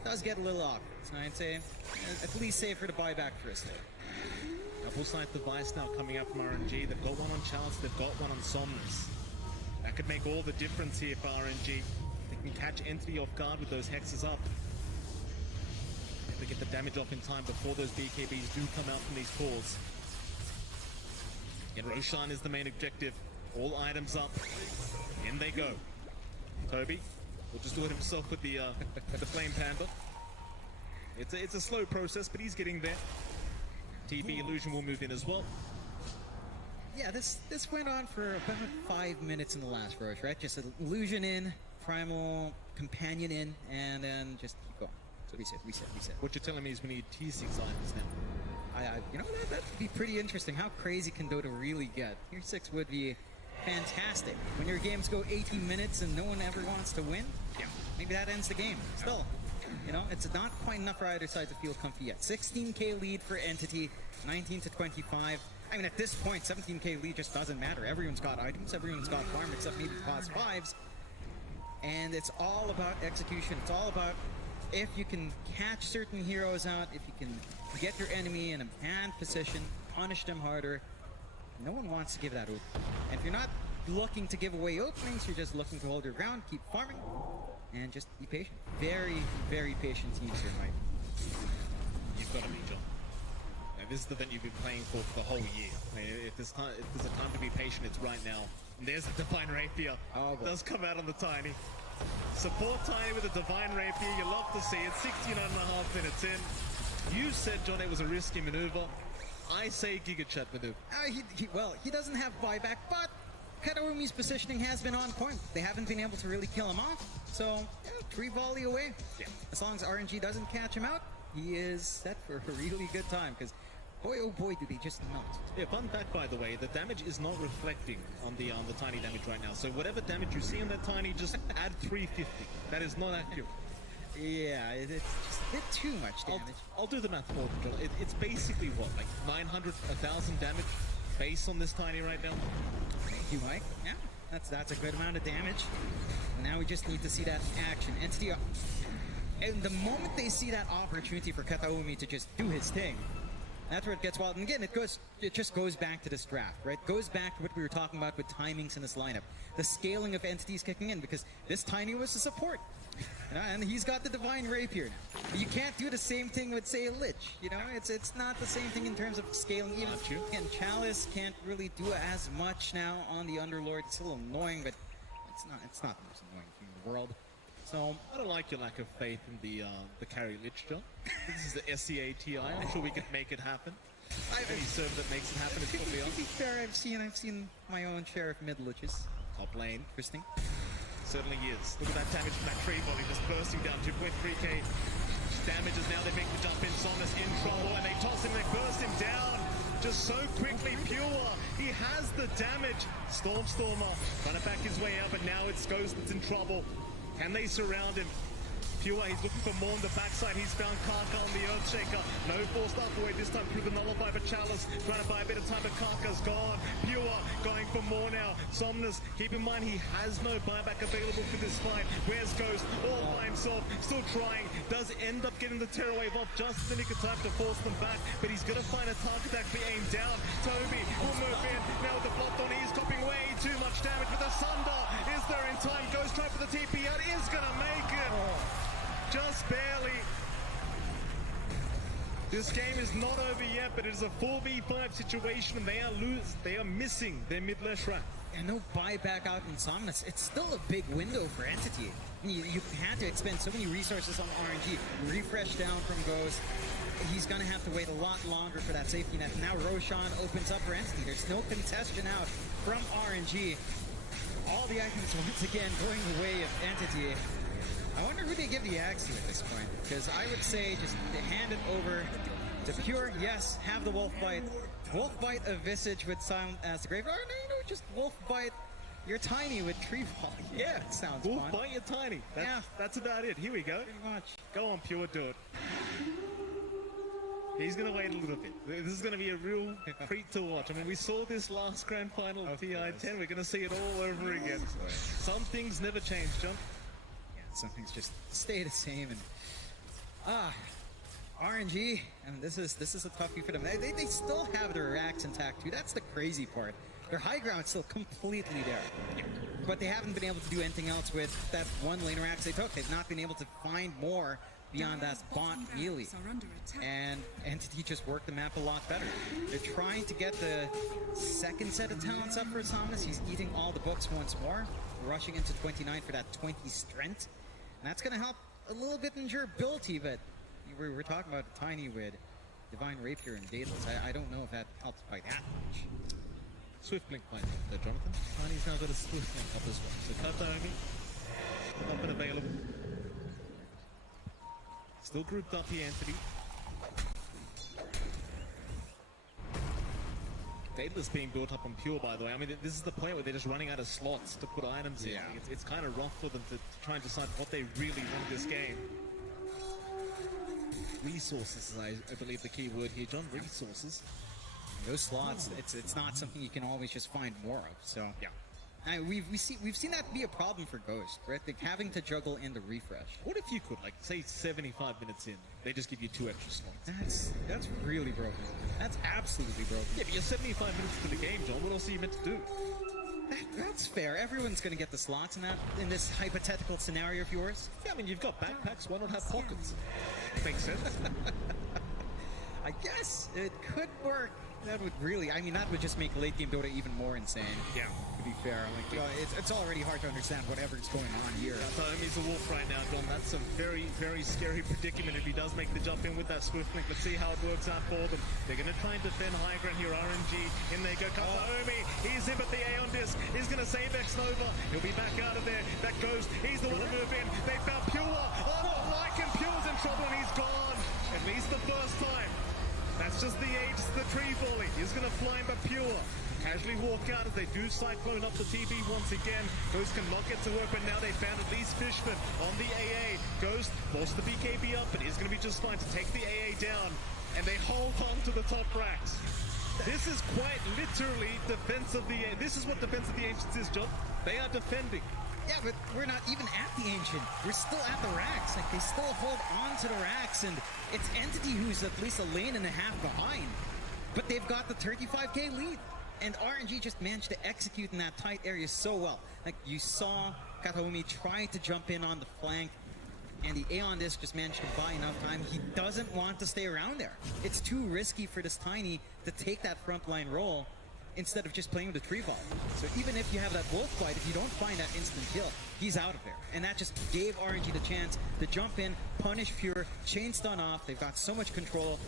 It does get a little awkward. So I'd say at least save for the buyback first. Double sight device now coming out from RNG. They've got one on Chalice, they've got one on Somnus. That could make all the difference here for RNG. I think can catch Entity off guard with those hexes up. If they get the damage off in time before those BKBs do come out from these cores. And Roshan is the main objective. All items up. In they go. Toby will just do it himself with the Flame Panda. It's a slow process, but he's getting there. TB Illusion will move in as well. Yeah, this went on for about 5 minutes in the last rush, right? Just an Illusion in, Primal Companion in, and then just keep going. So reset. What you're telling me is we need T6 items now. You know, that'd be pretty interesting. How crazy can Dota really get? Tier 6 would be fantastic. When your games go 18 minutes and no one ever wants to win, yeah, maybe that ends the game. Still, you know, it's not quite enough for either side to feel comfy yet. 16k lead for Entity, 19 to 25. I mean, at this point, 17k lead just doesn't matter. Everyone's got items, everyone's got farm, except maybe class 5s. And it's all about execution. It's all about if you can catch certain heroes out, if you can get your enemy in a bad position, punish them harder. No one wants to give that opening. And if you're not looking to give away openings, you're just looking to hold your ground, keep farming, and just be patient. Very, very patient teams here, Mike. You've got to be, John. Now, this is the event you've been playing for the whole year. I mean, if there's a time to be patient, it's right now. And there's the Divine Rapier. Oh, it does come out on the Tiny. Support Tiny with a Divine Rapier. You love to see it. 69.5 minutes in. You said, John, it was a risky maneuver. I say Giga Chat maneuver. Well, he doesn't have buyback, but Kataumi's positioning has been on point. They haven't been able to really kill him off. So, yeah, 3 volley away. Yeah. As long as RNG doesn't catch him out, he is set for a really good time. Because, boy, oh boy, do they just not. Yeah, fun fact, by the way, the damage is not reflecting on the Tiny damage right now. So whatever damage you see on that Tiny, just add 350. That is not accurate. Yeah, it's just a bit too much damage. I'll do the math for you, John. It's basically what, like 900, 1,000 damage base on this Tiny right now? Thank you, Mike. Yeah, that's a good amount of damage. Now we just need to see that action. Entity, and the moment they see that opportunity for Kataomi to just do his thing, that's where it gets wild. And again, it just goes back to this draft, right? Goes back to what we were talking about with timings in this lineup. The scaling of entities kicking in, because this Tiny was a support. And he's got the Divine Rapier now. You can't do the same thing with, say, a Lich. You know, it's not the same thing in terms of scaling. Even and Chalice can't really do as much now on the Underlord. It's a little annoying, but it's not the most annoying thing in the world. So I don't like your lack of faith in the carry Lich, John. This is the SCA TI. I'm sure we could make it happen. Any server that makes it happen is probably on. To be fair, I've seen my own share of mid Liches. Top lane. Interesting. Certainly is. Look at that damage from that tree body just bursting down 2.3k damage as now they make the jump in. Somnus in trouble and they toss him, they burst him down just so quickly. Pure, he has the damage. Stormer trying to back his way up, and now it's Ghost that's in trouble. Can they surround him? Pure, he's looking for more on the backside. He's found Karka on the Earthshaker. No forced upway this time through the Nullify for Chalice. Trying to buy a bit of time, but Karka's gone. Pure going for more now. Somnus, keep in mind he has no buyback available for this fight. Where's Ghost? All by himself, still trying. Does end up getting the Terror Wave off just in the nick of time to force them back, but he's going to find a target that can be aimed down. Toby will move in. Now with the blocked on, he's copying way too much damage, but the Sunder is there in time. Ghost trying for the TP out, is going to make it. Just barely. This game is not over yet, but it is a 4v5 situation, and they are missing their mid-lash rack. And no buyback out in Somnus. It's still a big window for Entity. You had to expend so many resources on RNG. Refresh down from Ghost. He's going to have to wait a lot longer for that safety net. Now Roshan opens up for Entity. There's no contestation out from RNG. All the items once again going the way of Entity. I wonder who they give the axe to at this point, because I would say just hand it over to Pure. Yes, have the Wolf Bite. Wolf Bite a Visage with Silent as the Grave. Or no, just Wolf Bite your Tiny with Tree Fall. Yeah, that sounds Wolf fun. Bite your Tiny. That's about it. Here we go. Pretty much. Go on, Pure, do it. He's going to wait a little bit. This is going to be a real treat to watch. I mean, we saw this last grand final of TI-10. We're going to see it all over again. Some things never change, John. Some things just stay the same, and RNG, and this is a toughie for them. They still have their racks intact too. That's the crazy part. their high ground is still completely there. But they haven't been able to do anything else with that one lane racks they took. They've not been able to find more beyond that bot melee. And Entity just worked the map a lot better. They're trying to get the second set of talents up for Somnus. He's eating all the books once more, rushing into 29 for that 20 strength. And that's going to help a little bit in durability, but we're talking about Tiny with Divine Rapier and Daedalus. I don't know if that helps by that much. Swift Blink might help there, Jonathan. Tiny's now got a Swift Blink up as well. So Kataomi, up and available. Still grouped up here, Entity. Daedalus being built up on Pure, by the way. I mean, this is the point where they're just running out of slots to put items in. Yeah. It's kind of rough for them to try and decide what they really want this game. Resources is, I believe, the key word here, John. Resources. Those slots, it's not something you can always just find more of. So Yeah. we've seen that be a problem for Ghost, right? Like having to juggle in the refresh. What if you could, like, say 75 minutes in, they just give you 2 extra slots? That's really broken. That's absolutely broken. Yeah, but you're 75 minutes to the game, John. What else are you meant to do? That's fair. Everyone's gonna get the slots in this hypothetical scenario of yours. Yeah, I mean, you've got backpacks. Why not have pockets? Makes sense. I guess it could work. That would really, I mean, that would just make late game Dota even more insane. Yeah. To be fair, like it's already hard to understand whatever's going on here. Kataomi's a wolf right now, John. That's a very, very scary predicament if he does make the jump in with that Swift Link. Let's see how it works out for them. They're going to try and defend high ground here. RNG, in they go. Kataomi, he's in with the Aeon Disc. He's going to save X-Nova. He'll be back out of there. That Ghost, he's the one to move in. They found Pure. Oh, Lycan, Pure's in trouble and he's gone. At least the first time. That's just the age, the tree falling. He's going to fly but Pure. Casually walk out as they do cyclone up the TB once again. Ghost cannot get to work, but now they found at least Fishman on the AA. Ghost forced the BKB up, but he's going to be just fine to take the AA down. And they hold on to the top racks. This is quite literally defense of the... This is what defense of the Ancients is, John. They are defending. Yeah, but we're not even at the Ancient. We're still at the racks. Like, they still hold on to the racks, and it's Entity who's at least a lane and a half behind. But they've got the 35k lead. And RNG just managed to execute in that tight area so well. Like, you saw Kataomi try to jump in on the flank, and the Aeon Disc just managed to buy enough time. He doesn't want to stay around there. It's too risky for this Tiny to take that frontline role instead of just playing with the tree ball. So even if you have that wolf fight, if you don't find that instant kill, he's out of there. And that just gave RNG the chance to jump in, punish Pure, chain stun off. They've got so much control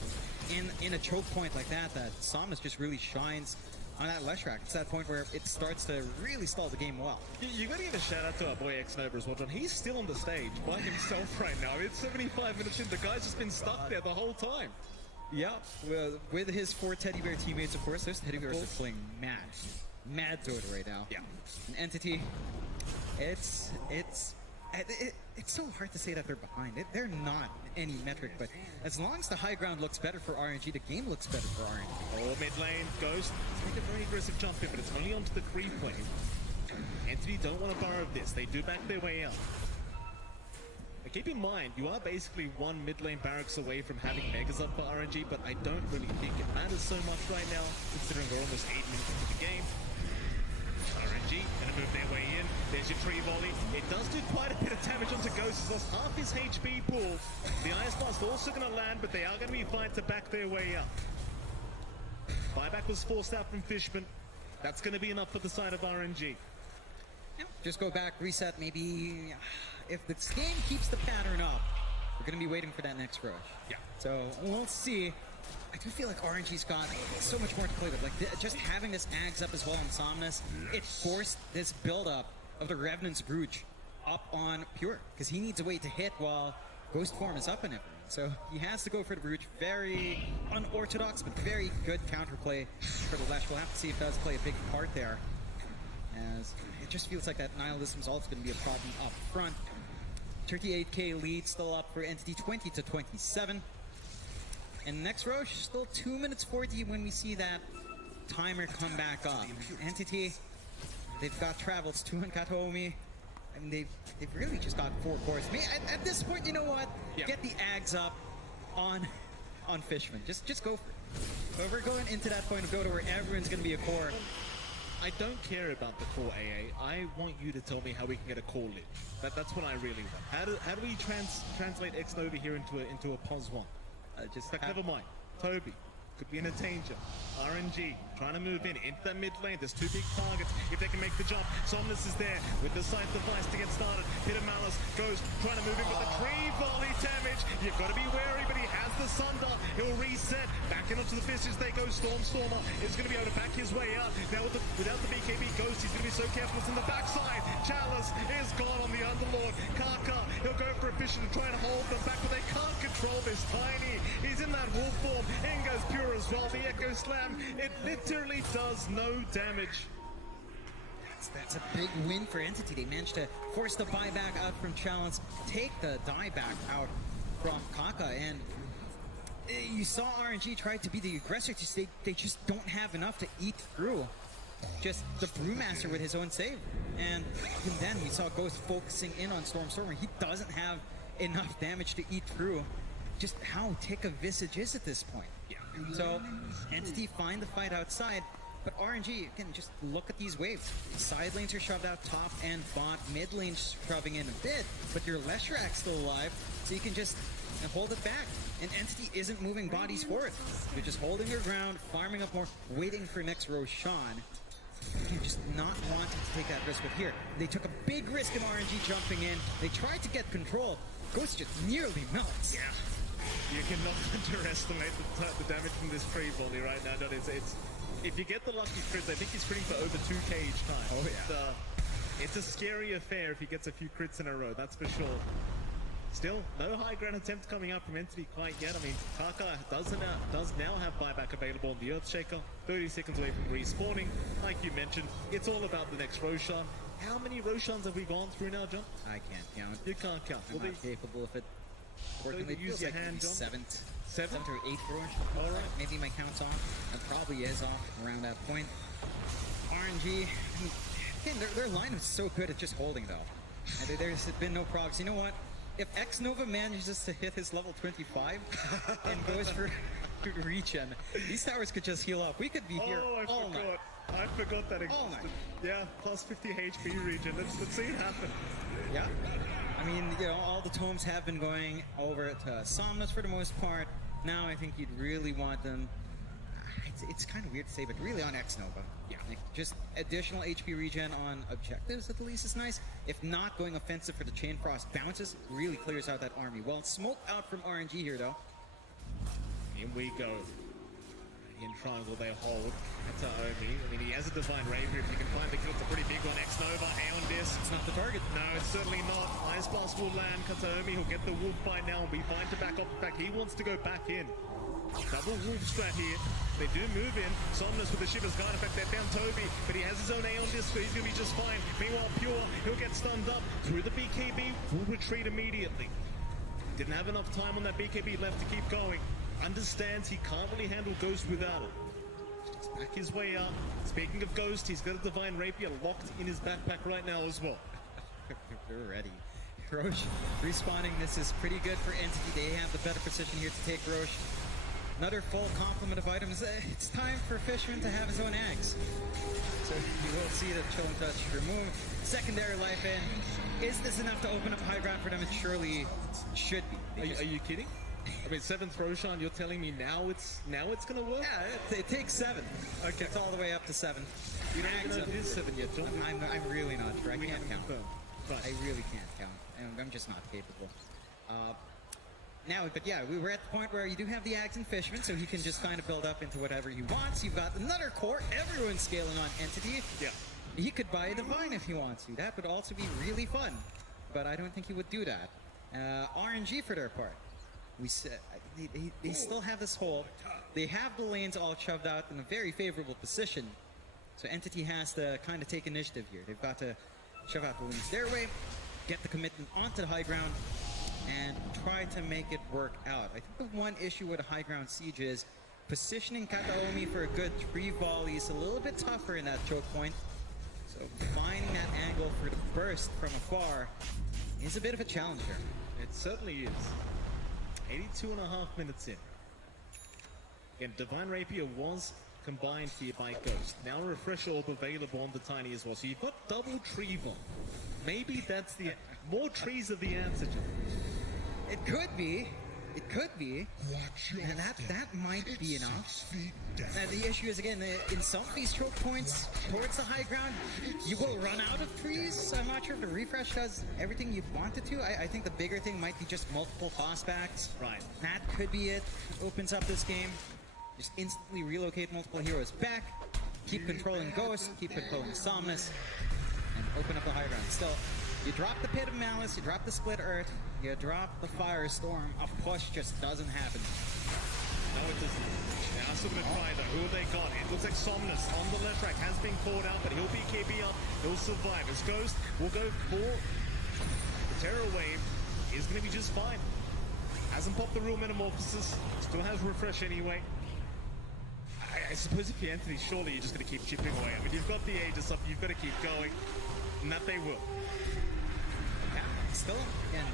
in a choke point like that Somnus just really shines on that Leshrac. It's that point where it starts to really stall the game well. You got to give a shout out to our boy X-Nova as well, John. He's still on the stage by himself right now. It's 75 minutes in. The guy's just been stuck there the whole time. Yeah, well, with his 4 teddy bear teammates, of course, those teddy bears are playing mad Dota right now. Yeah. An Entity, it's so hard to say that they're behind. They're not any metric, but as long as the high ground looks better for RNG, the game looks better for RNG. Oh, mid lane, Ghost. Take a very aggressive jump in, but it's only onto the creep lane. Entity don't want to borrow this. They do back their way out. But keep in mind, you are basically one mid lane barracks away from having Megas up for RNG, but I don't really think it matters so much right now, considering they're almost 8 minutes into the game. RNG gonna move their way in. There's your tree volley. It does do quite a bit of damage onto Ghost. He's lost half his HP pool. The Ice Blast also gonna land, but they are gonna be fine to back their way up. Buyback was forced out from Fishman. That's gonna be enough for the side of RNG. Just go back, reset, maybe. If this game keeps the pattern up, we're going to be waiting for that next rush. Yeah. So we'll see. I do feel like RNG's got so much more to play with. Like, just having this Ags up as well on Somnus, it forced this build-up of the Revenant's Brooch up on Pure, because he needs a way to hit while Ghost form is up and everything. So he has to go for the Brooch. Very unorthodox, but very good counterplay for the Lesh. We'll have to see if it does play a big part there, as it just feels like that Nihilism's also going to be a problem up front. 38k lead still up for Entity, 20 to 27. And next Roche, still 2 minutes 40 when we see that timer come back up. Entity, they've got Travels, 2 on Kataomi. I mean, they've really just got 4 cores. At this point, you know what? Yeah. Get the Ags up on Fishman. Just go for it. But we're going into that point of Dota where everyone's going to be a core. I don't care about the core AA. I want you to tell me how we can get a core lit. That's what I really want. How do we translate X Nova here into a POS 1? Never mind. Toby could be in a danger. RNG trying to move into that mid lane. There's two big targets. If they can make the jump, Somnus is there with the sight device to get started. Peter Malice goes trying to move in with the tree volley damage. You've got to be wary, but he has the Sunder. He'll reset. Back into the fist as they go. Stormer is going to be able to back his way out. Now without the BKB Ghost, he's going to be so careful. It's in the backside. Chalice is gone on the Underlord. Kaka, he'll go for a Fisher to try and hold them back, but they can't control this Tiny. He's in that wolf form. In goes Pure as well. The Echo Slam, it literally does no damage. That's a big win for Entity. They managed to force the buyback out from Challenge, take the dieback out from Kaka, and you saw RNG try to be the aggressor. They just don't have enough to eat through. Just the Brewmaster with his own save. And even then, we saw Ghost focusing in on Stormer. He doesn't have enough damage to eat through. Just how thick a Visage is at this point. So, Entity find the fight outside, but RNG, again, just look at these waves. Side lanes are shoved out, top and bot, mid lane shoving in a bit, but your Leshrak's still alive, so you can just hold it back. And Entity isn't moving bodies forward. You're just holding your ground, farming up more, waiting for next Roshan. You're just not wanting to take that risk. But here, they took a big risk in RNG jumping in. They tried to get control. Ghost just nearly melts. Yeah. You cannot underestimate the damage from this tree volley right now. It's if you get the lucky crits, I think he's critting for over 2k each time. Oh yeah. It's a scary affair if he gets a few crits in a row, that's for sure. Still, no high ground attempt coming out from Entity quite yet. I mean, Kaka does now have buyback available on the Earthshaker. 30 seconds away from respawning. Like you mentioned, it's all about the next Roshan. How many Roshans have we gone through now, John? I can't count. You can't count. I'm not capable of it. Working, use your hand, John. Seventh or eighth Rosh. All right. Maybe my count's off. It probably is off around that point. RNG, I mean, again, their line is so good at just holding though. And there's been no progress. You know what? If X Nova manages to hit his level 25 and goes for regen, these towers could just heal up. We could be here all night. I forgot that existed. Yeah, plus 50 HP regen. Let's see it happen. Yeah. I mean, you know, all the tomes have been going over to Somnus for the most part. Now I think you'd really want them. It's kind of weird to say, but really on X Nova. Yeah. Like, just additional HP regen on objectives at the least is nice. If not, going offensive for the Chain Frost bounces really clears out that army. Well, smoke out from RNG here though. In we go. In triangle they hold. Kataomi. I mean, he has a Divine Rapier. If you can find the kill, it's a pretty big one. X Nova, Aeon Disc. It's not the target. No, it's certainly not. Ice Blast will land. Kataomi, he'll get the wolf bite now and be fine to back off. In fact, he wants to go back in. Double wolf strat here. They do move in. Somnus with the Shiver's Guard. In fact, they found Toby, but he has his own Aeon Disc, so he's going to be just fine. Meanwhile, Pure, he'll get stunned up through the BKB. Will retreat immediately. Didn't have enough time on that BKB left to keep going. Understands he can't really handle Ghost without it. Just back his way up. Speaking of Ghost, he's got a Divine Rapier locked in his backpack right now as well. We're ready. Roche respawning. This is pretty good for Entity. They have the better position here to take Roche. Another full complement of items. It's time for Fishman to have his own axe. So you will see the Chill and Touch removed. Secondary life in. Is this enough to open up high ground for them? It surely should be. Are you kidding? I mean, 7th Roshan, you're telling me now it's gonna work? Yeah, it takes 7. Okay. It's all the way up to 7. You don't even know if it is 7 yet, John. I'm really not sure. I can't count. Right. I really can't count. I'm just not capable. Now, but yeah, we were at the point where you do have the Axe and Fishman, so he can just kind of build up into whatever he wants. You've got another core. Everyone's scaling on Entity. Yeah. He could buy a Divine if he wants to. That would also be really fun. But I don't think he would do that. RNG for their part. They still have this hole. They have the lanes all shoved out in a very favorable position. So Entity has to kind of take initiative here. They've got to shove out the lanes their way, get the commitment onto the high ground, and try to make it work out. I think the one issue with a high ground siege is positioning Kataomi for a good 3 volley is a little bit tougher in that choke point. So finding that angle for the burst from afar is a bit of a challenge here. It certainly is. 82.5 minutes in. Again, Divine Rapier was combined here by Ghost. Now a refresh orb available on the Tiny as well. So you've got double tree bomb. Maybe that's the... More trees are the answer, John. It could be. It could be. And that might be enough. The issue is, again, in some of these choke points towards the high ground, you will run out of trees. I'm not sure if the refresh does everything you want it to. I think the bigger thing might be just multiple tossbacks. Right. That could be it. Opens up this game. Just instantly relocate multiple heroes back. Keep controlling Ghost. Keep controlling Somnus. And open up the high ground. Still, you drop the Pit of Malice. You drop the Split Earth. You drop the Firestorm. A push just doesn't happen. No, it doesn't. They are still going to try, though. Who have they got? It looks like Somnus on the left track has been caught out, but he'll BKB up. He'll survive. As Ghost will go for the Terror Wave. Is going to be just fine. Hasn't popped the real Metamorphosis. Still has Refresh anyway. I suppose if you're Entity, surely you're just going to keep chipping away. I mean, you've got the Aegis up. You've got to keep going. And that they will. Yeah, still, again,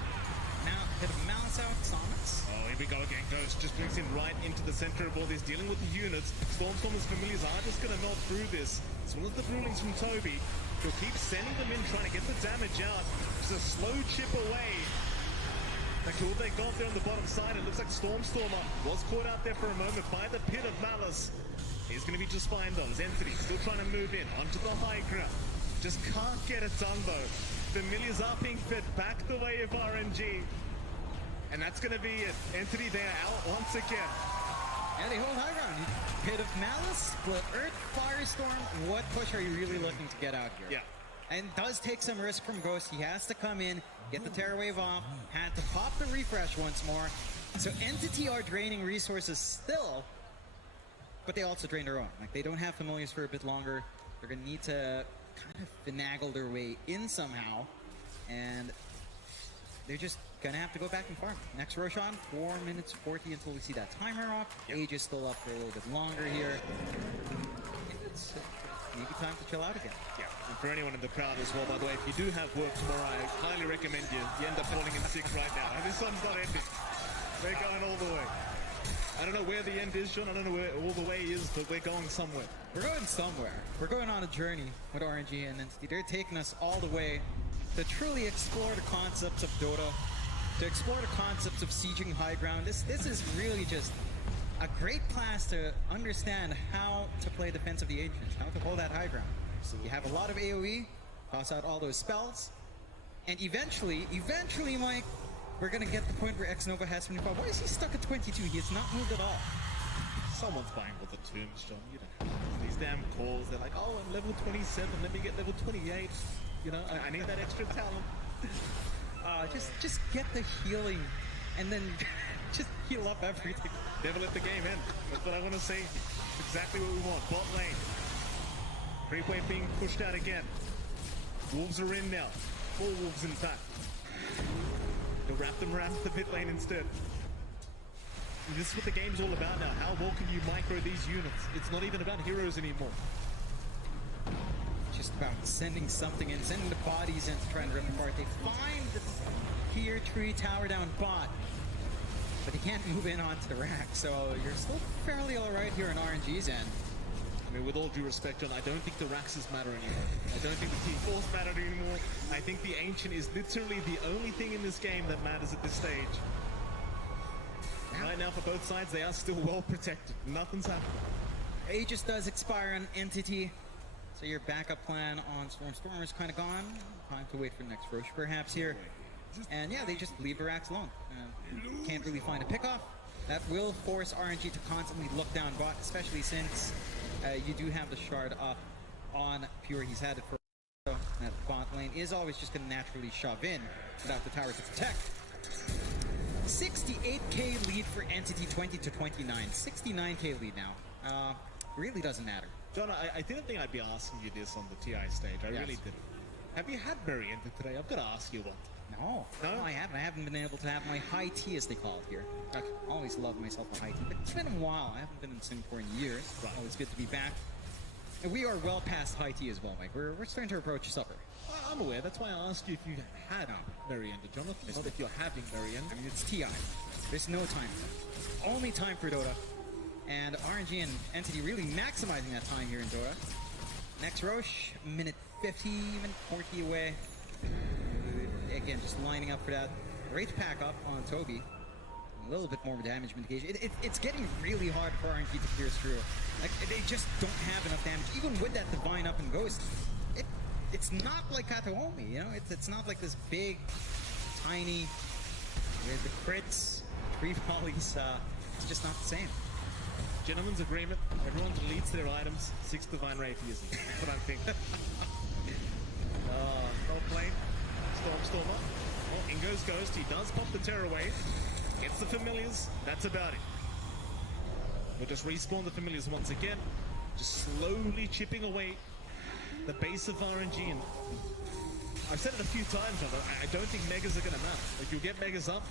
now Pit of Malice out, Somnus. Oh, here we go again. Ghost just brings him right into the center of all this, dealing with the units. Stormstorm's Familiars are just going to knock through this. As well as the rulings from Toby, he'll keep sending them in, trying to get the damage out. Just a slow chip away. Like who they got there on the bottom side, it looks like Stormstormer was caught out there for a moment by the Pit of Malice. He's going to be just fine though. As Entity still trying to move in onto the high ground. Just can't get it done though. Familiars are being fed back the way of RNG. And that's going to be it. Entity, they are out once again. And they hold high ground. Pit of Malice, Split Earth, Firestorm. What push are you really looking to get out here? Yeah. And does take some risk from Ghost. He has to come in, get the Terror Wave off, had to pop the refresh once more. So Entity are draining resources still, but they also drain their own. Like, they don't have Familiars for a bit longer. They're going to need to kind of finagle their way in somehow. And they're just going to have to go back and farm. Next Roshan, 4 minutes 40 until we see that timer off. Yep. Age is still up for a little bit longer here. It's maybe time to chill out again. Yeah. And for anyone in the crowd as well, by the way, if you do have work tomorrow, I highly recommend you end up falling in sick right now. And this one's not ending. They're going all the way. I don't know where the end is, Sean. I don't know where all the way is, but we're going somewhere. We're going somewhere. We're going on a journey with RNG and Entity. They're taking us all the way to truly explore the concepts of Dota, to explore the concepts of sieging high ground. This is really just a great class to understand how to play Defense of the Ancients, how to hold that high ground. So you have a lot of AoE, toss out all those spells, and eventually, Mike, we're gonna get the point where X-Nova has 25. Why is he stuck at 22? He has not moved at all. Someone's buying all the tombs, John. You know, these damn calls. They're like, oh, I'm level 27. Let me get level 28. You know, I need that extra talent. Just get the healing, and then just heal up everything. Never let the game end. That's what I want to see. It's exactly what we want. Bot lane. Creep wave being pushed out again. Wolves are in now. 4 wolves in fact. He'll wrap them around the mid lane instead. This is what the game's all about now. How well can you micro these units? It's not even about heroes anymore. Just about sending something in, sending the bodies in to try and rip apart. They find the tier 3 tower down bot, but they can't move in onto the rack. So you're still fairly alright here in RNG's end. I mean, with all due respect, John, I don't think the Raxes matter anymore. I don't think the Team Force matter anymore. I think the Ancient is literally the only thing in this game that matters at this stage. Right now, for both sides, they are still well protected. Nothing's happening. Aegis does expire on Entity, so your backup plan on Stormstormer is kind of gone. Time to wait for the next Roche perhaps here. And yeah, they just leave the racks alone. Can't really find a pickoff. That will force RNG to constantly look down bot, especially since you do have the shard up on Pure. He's had it for that bot lane is always just going to naturally shove in without the tower to protect. 68k lead for Entity, 20 to 29. 69k lead now. Really doesn't matter. John, I didn't think I'd be asking you this on the TI stage. I really didn't. Have you had Berry Ender today? I've got to ask you one. No, I haven't. I haven't been able to have my high tea, as they call it here. I always loved myself a high tea, but it's been a while. I haven't been in Singapore in years. Right. Always good to be back. And we are well past high tea as well, Mike. We're starting to approach supper. I'm aware. That's why I asked you if you had Berry Ender, Jonathan. Not if you're having Berry Ender. I mean, it's TI. There's no time for it. Only time for Dota. And RNG and Entity really maximizing that time here in Dora. Next Roche, minute 50, minute 40 away. Again, just lining up for that. Wraith pack up on Toby. A little bit more damage mitigation. It's getting really hard for RNG to pierce through. Like, they just don't have enough damage. Even with that Divine Up and Ghost, it's not like Kataomi, you know? It's not like this big, tiny, with the crits, 3 volleys. It's just not the same. Gentlemen's agreement. Everyone deletes their items. 6 Divine Rapiers. That's what I'm thinking. No plane. Stormstormer. Oh, in goes Ghost. He does pop the Terror Wave. Gets the Familiars. That's about it. We'll just respawn the Familiars once again. Just slowly chipping away the base of RNG. And I've said it a few times, I don't think Megas are going to matter. Like, you'll get Megas up.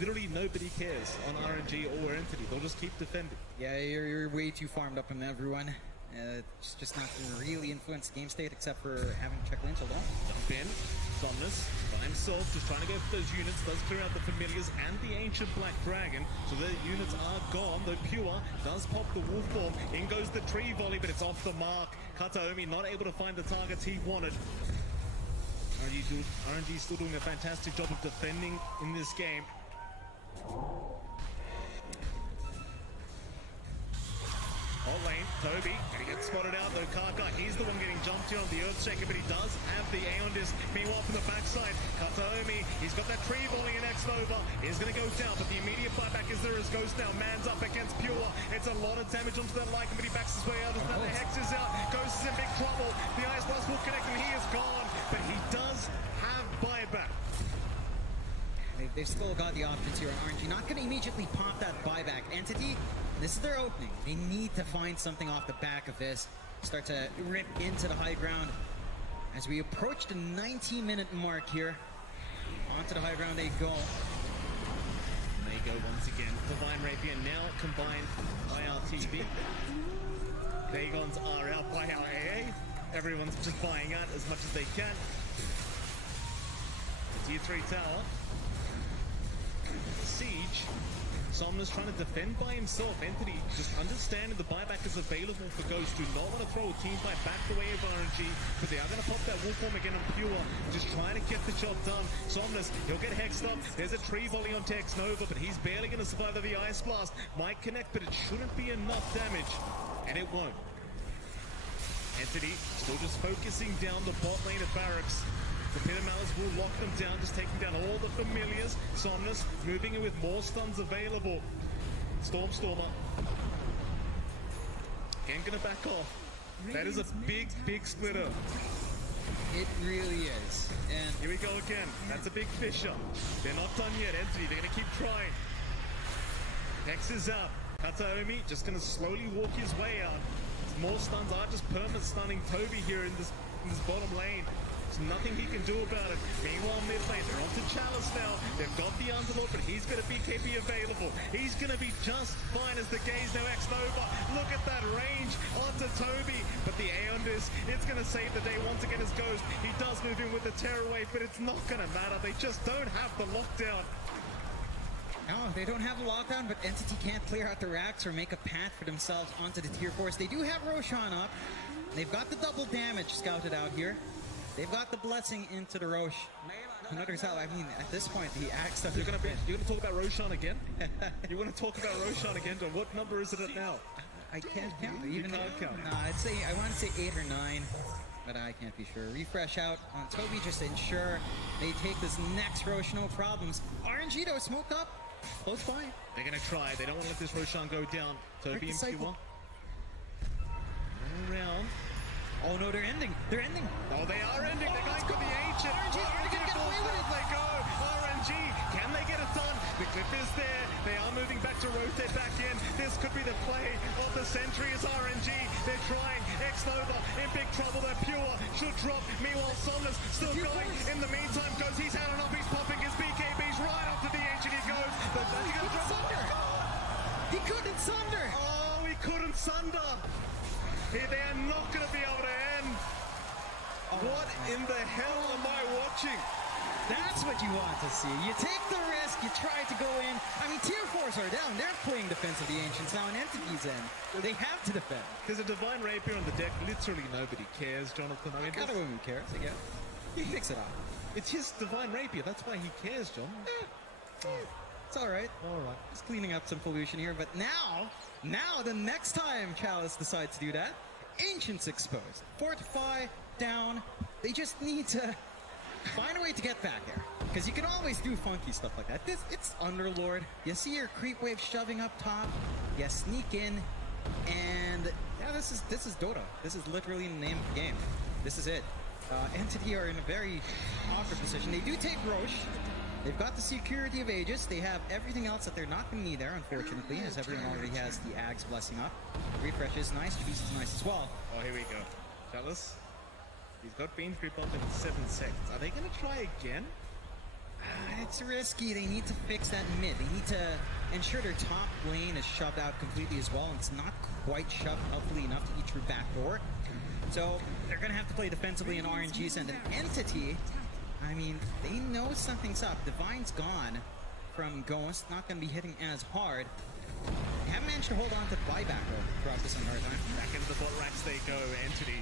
Literally nobody cares on RNG or Entity. They'll just keep defending. Yeah, you're way too farmed up on everyone. It's just not going to really influence the game state except for having to check Lynch alone. Jump in. Somnus by himself, just trying to go for those units. Does clear out the Familiars and the Ancient Black Dragon. So the units are gone. Though Pure does pop the Wolf Form. In goes the Tree Volley, but it's off the mark. Kataomi not able to find the targets he wanted. RNG still doing a fantastic job of defending in this game. Hot lane, Toby, gonna get spotted out though. Kaka, he's the one getting jumped in on the Earthshaker, but he does have the Aeon Disc. Meanwhile, from the backside, Kataomi, he's got that tree volley in X-Nova. He's gonna go down, but the immediate buyback is there as Ghost now. Man's up against Pure. It's a lot of damage onto that Lycan, but he backs his way out. Now the Hex is out. Ghost is in big trouble. The Ice Blast will connect him. He is gone, but he does have buyback. They've still got the options here on RNG. Not going to immediately pop that buyback. Entity, this is their opening. They need to find something off the back of this. Start to rip into the high ground. As we approach the 19-minute mark here. Onto the high ground they go. And they go once again. Divine Rapier now combined by our TV. Dagons are out by our AA. Everyone's just buying out as much as they can. Tier 3 tower. Siege. Somnus trying to defend by himself. Entity just understanding the buyback is available for Ghost. Do not want to throw a team fight back the way of RNG, but they are going to pop that Wolf Form again on Pure. Just trying to get the job done. Somnus, he'll get hexed up. There's a tree volley on Tex Nova, but he's barely going to survive the Ice Blast. Might connect, but it shouldn't be enough damage. And it won't. Entity still just focusing down the bot lane of Barracks. The Pit of Malice will lock them down, just taking down all the Familiars. Somnus moving in with more stuns available. Stormstormer. Again, gonna back off. That is a big, big splitter. It really is. And Here we go again. That's a big Fisher. They're not done yet, Entity. They're gonna keep trying. Hex is out. Kataomi just gonna slowly walk his way out. More stuns are just permanent stunning Toby here in this bottom lane. There's nothing he can do about it. Meanwhile, mid lane, they're onto Chalice now. They've got the Underlord, but he's got a BKB available. He's going to be just fine as the gaze now X-Nova. Look at that range onto Toby. But the Aeon Disc, it's going to save the day once again as Ghost. He does move in with the Terror Wave, but it's not going to matter. They just don't have the lockdown. no, they don't have a lockdown, but Entity can't clear out the racks or make a path for themselves onto the tier 4s. They do have Roshan up. They've got the double damage scouted out here. They've got the blessing into the Roche. Another help. I mean, at this point, the axe stuff. You're gonna talk about Roshan again? You want to talk about Roshan again? John? What number is it at now? I can't count. Even can't count. No, I want to say 8 or 9, but I can't be sure. Refresh out on Toby just to ensure they take this next Roche, no problems. RNG though, smoked up, close by. They're gonna try. They don't want to let this Roshan go down. Toby and Pure. Around. Oh no, they're ending. They're ending. Oh, they are ending. They're going for the Ancient. RNG, are they gonna get away with it? They go. RNG. Can they get it done? The clip is there. They are moving back to rotate back in. This could be the play of the century as RNG. They're trying. X-Nova in big trouble. They're Pure. Should drop. Meanwhile, Somnus still going. In the meantime, goes. He's had enough. He's popping his BKBs right up to the Ancient. He goes. But he goes Sunder. He couldn't sunder. Oh, he couldn't sunder. They are not going to be able to end. What in the hell am I watching? That's what you want to see. You take the risk, you try to go in. I mean, tier 4s are down. They're playing defensively Ancients now, and Entity's in. They have to defend. There's a Divine Rapier on the deck. Literally nobody cares, Jonathan. I mean, Kataomi cares, I guess. He picks it up. it's his Divine Rapier. That's why he cares, John. It's all right. All right. Just cleaning up some pollution here. But now, the next time Chalice decides to do that, Ancients exposed. Fortify down. They just need to find a way to get back there. Because you can always do funky stuff like that. It's Underlord. You see your creep wave shoving up top. You sneak in. And yeah, this is Dota. This is literally the name of the game. This is it. Entity are in a very awkward position. They do take Roche. They've got the security of Aegis. They have everything else that they're not going to need there, unfortunately, as everyone already has the Ags blessing up. Refresh is nice. Beast is nice as well. Oh, here we go. Chalice. He's got Beam Creep up in 7 seconds. Are they going to try again? It's risky. They need to fix that mid. They need to ensure their top lane is shoved out completely as well. And it's not quite shoved healthily enough to eat through back door. So they're going to have to play defensively in RNGs, and an Entity, I mean, they know something's up. Divine's gone from Ghost, not going to be hitting as hard. They haven't managed to hold on to buyback though throughout this entire time. Back into the bot racks they go, Entity.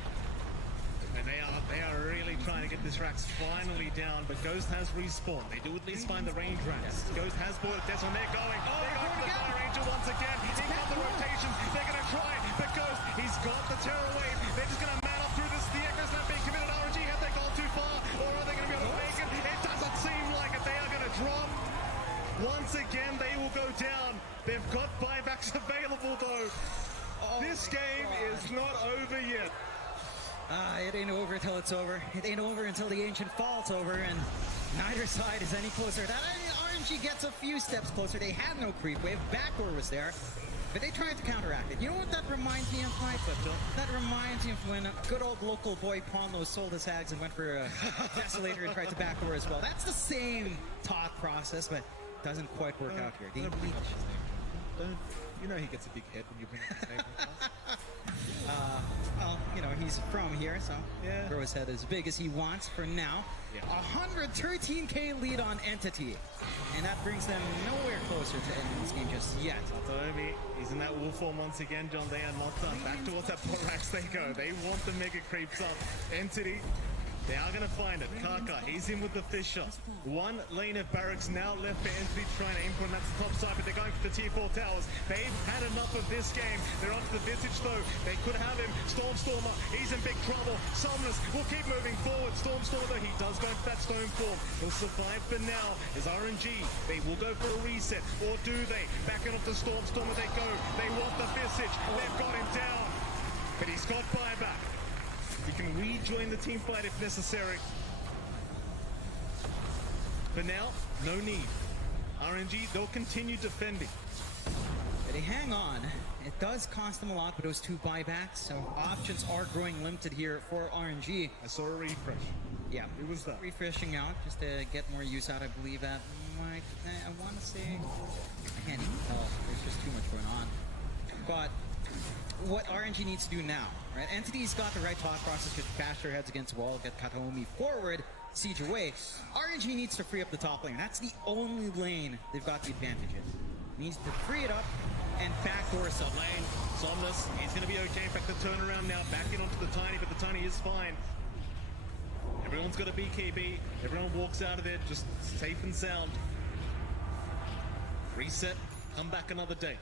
And they are really trying to get this Rax finally down, but Ghost has respawned. They do at least find the range Rax. Ghost has bought it. That's when they're going. They're going for the Fire Ranger once again. In come the rotations. They're going to try, but Ghost, he's got the Terror Wave. They're just going to man up through this. The Echo's not being committed. RNG, have they gone too far? Or are they going to be able to make it? It doesn't seem like it. They are going to drop. Once again, they will go down. They've got buybacks available, though. This game is not over yet. It ain't over until it's over. It ain't over until the Ancient falls over, and neither side is any closer. That RNG gets a few steps closer. They had no creep wave. Backdoor was there, but they tried to counteract it. You know what that reminds me of, Mike? That reminds me of when a good old local boy Ponlo sold his hags and went for a Desolator and tried to backdoor as well. That's the same thought process, but doesn't quite work out here. They need... You know he gets a big head when you bring up his name. Well, you know, he's from here, so Yeah. grow his head as big as he wants for now. Yeah. 113k lead on Entity, and that brings them nowhere closer to ending this game just yet. Satomi, he's in that wolf form once again, John. They are not done. Back towards that pot racks they go. They want the mega creeps up. Entity, they are going to find it. Kaka, he's in with the Fisher. One lane of barracks now left for Entity trying to aim for, and that's the top side, but they're going for the tier 4 towers. They've had enough of this game. They're onto the Visage, though. They could have him. Stormstormer, he's in big trouble. Somnus will keep moving forward. Stormstormer, though, he does go for that stone form. He'll survive for now. As RNG, they will go for a reset, or do they? Backing off the Stormstormer they go. They want the Visage. They've got him down, but he's got buyback. He can rejoin the team fight if necessary. For now, no need. RNG, they'll continue defending. But they hang on. It does cost them a lot with those 2 buybacks, so options are growing limited here for RNG. I saw a refresh. Yeah, It was that. refreshing out just to get more use out. I believe that might. I want to say I can't even tell. There's just too much going on. But what RNG needs to do now, right? Entity's got the right thought process to cash their heads against the wall, get Kataomi forward, siege away. RNG needs to free up the top lane. That's the only lane they've got the advantage in. Needs to free it up and backdoor some Lane, Somnus, he's going to be okay. In fact, the turnaround now back in onto the Tiny, but the Tiny is fine. Everyone's got a BKB. Everyone walks out of there just safe and sound. Reset, come back another day.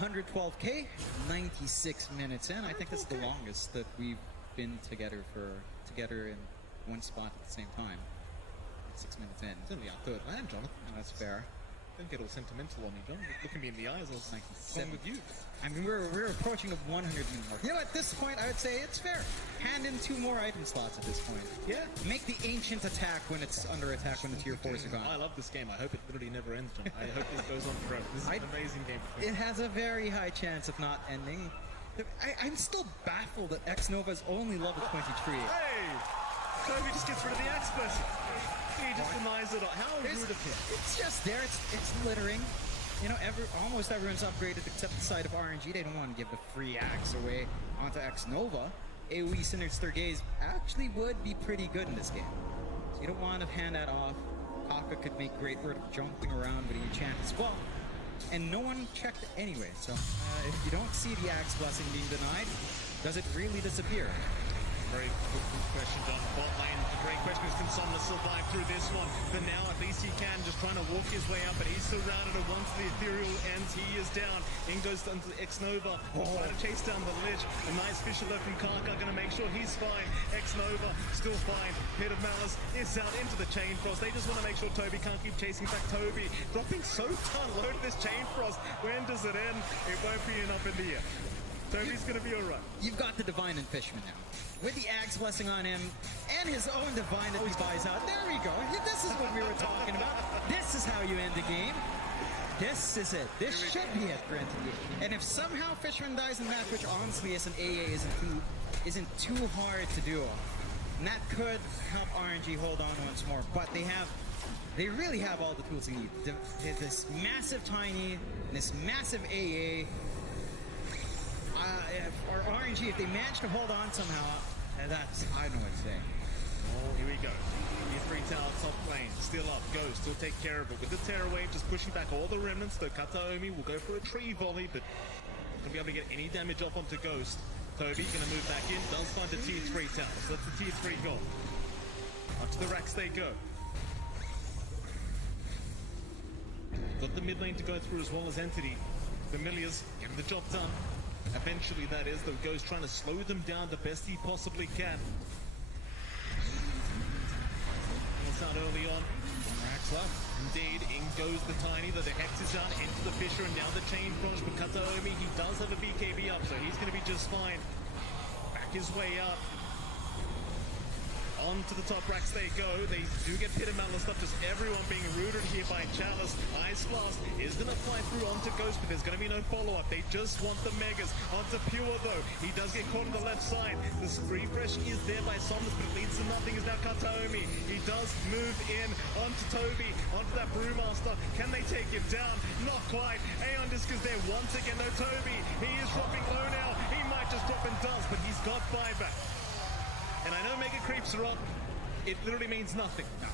112k, 96 minutes in. I think that's the longest that we've been together in one spot at the same time. 6 minutes in. It's only our third land, Jonathan. And that's fair. Don't get all sentimental on me, John. Look at me in the eyes. I was like, what's 97. wrong with you? I mean, we're approaching the 100 minute mark. You know, at this point, I would say it's fair. Hand in 2 more item slots at this point. Yeah. Make the Ancient attack when it's under attack, when the tier 4s are I gone. love this game. I hope it literally never ends, John. I hope this goes on forever. This is an amazing game. It has a very high chance of not ending. I'm still baffled that X Nova's only level 23. Hey! Kobe just gets rid of the expert. He just denies it all. How rude of him. It's just there. It's littering. You know, almost everyone's upgraded except the side of RNG. They don't want to give the free axe away onto X Nova. AoE Sinister Gaze actually would be pretty good in this game. So you don't want to hand that off. Kaka could make great work of jumping around with the enchant as well. And no one checked it anyway, so if you don't see the Axe Blessing being denied, does it really disappear? Very good question down the bot lane. The great question is, can Somnus survive through this one? For now, at least he can, just trying to walk his way up, but he's surrounded, and once the ethereal ends, he is down. In goes to X-Nova, trying to chase down the Lich. A nice fish alert from Kaka, gonna make sure he's fine. X-Nova, still fine. Pit of Malice is out into the Chain Frost. They just want to make sure Toby can't keep chasing back Toby. Dropping so ton low to this Chain Frost. When does it end? It won't be enough in the air. Toby's gonna be alright. You've got the Divine and Fishman now. With the Axe Blessing on him, and his own Divine that he buys out. There we go. This is what we were talking about. This is how you end the game. This is it. This should be it for Entity. And if somehow Fishman dies in that, which honestly as an AA isn't too hard to do, and that could help RNG hold on once more. But they really have all the tools they need. This massive Tiny, this massive AA. Or RNG, if they manage to hold on somehow, that's, I don't know what to say. Oh, here we go. Tier 3 tower, top lane, still up, goes, still take care of it. With the Terror Wave, just pushing back all the remnants, though Kataomi will go for a tree volley, but not going to be able to get any damage off onto Ghost. Toby going to move back in, does find a tier 3 tower, so that's the tier 3 goal. Up to the racks they go. Got the mid lane to go through as well as Entity. Familiars, getting the job done. Eventually, that is, though Ghost trying to slow them down the best he possibly can. It's out early on. Racks up. Indeed, in goes the Tiny, though the Hex is out into the Fisher, and now the Chain Frost for Kataomi. He does have a BKB up, so he's going to be just fine. Back his way up. On to the top racks they go. They do get Pit of Malice up, just everyone being rooted here by Chalice. Ice Blast is going to fly through onto Ghost, but there's going to be no follow-up. They just want the Megas. Onto Pure, though. He does get caught on the left side. The Refresh is there by Somnus, but it leads to nothing. Is now Kataomi. He does move in onto Toby, onto that Brewmaster. Can they take him down? Not quite. Aeon Disc is there once again. No Toby. He is dropping low now. He might just drop and does, but he's got buyback. And I know Mega Creeps are up. It literally means nothing. No.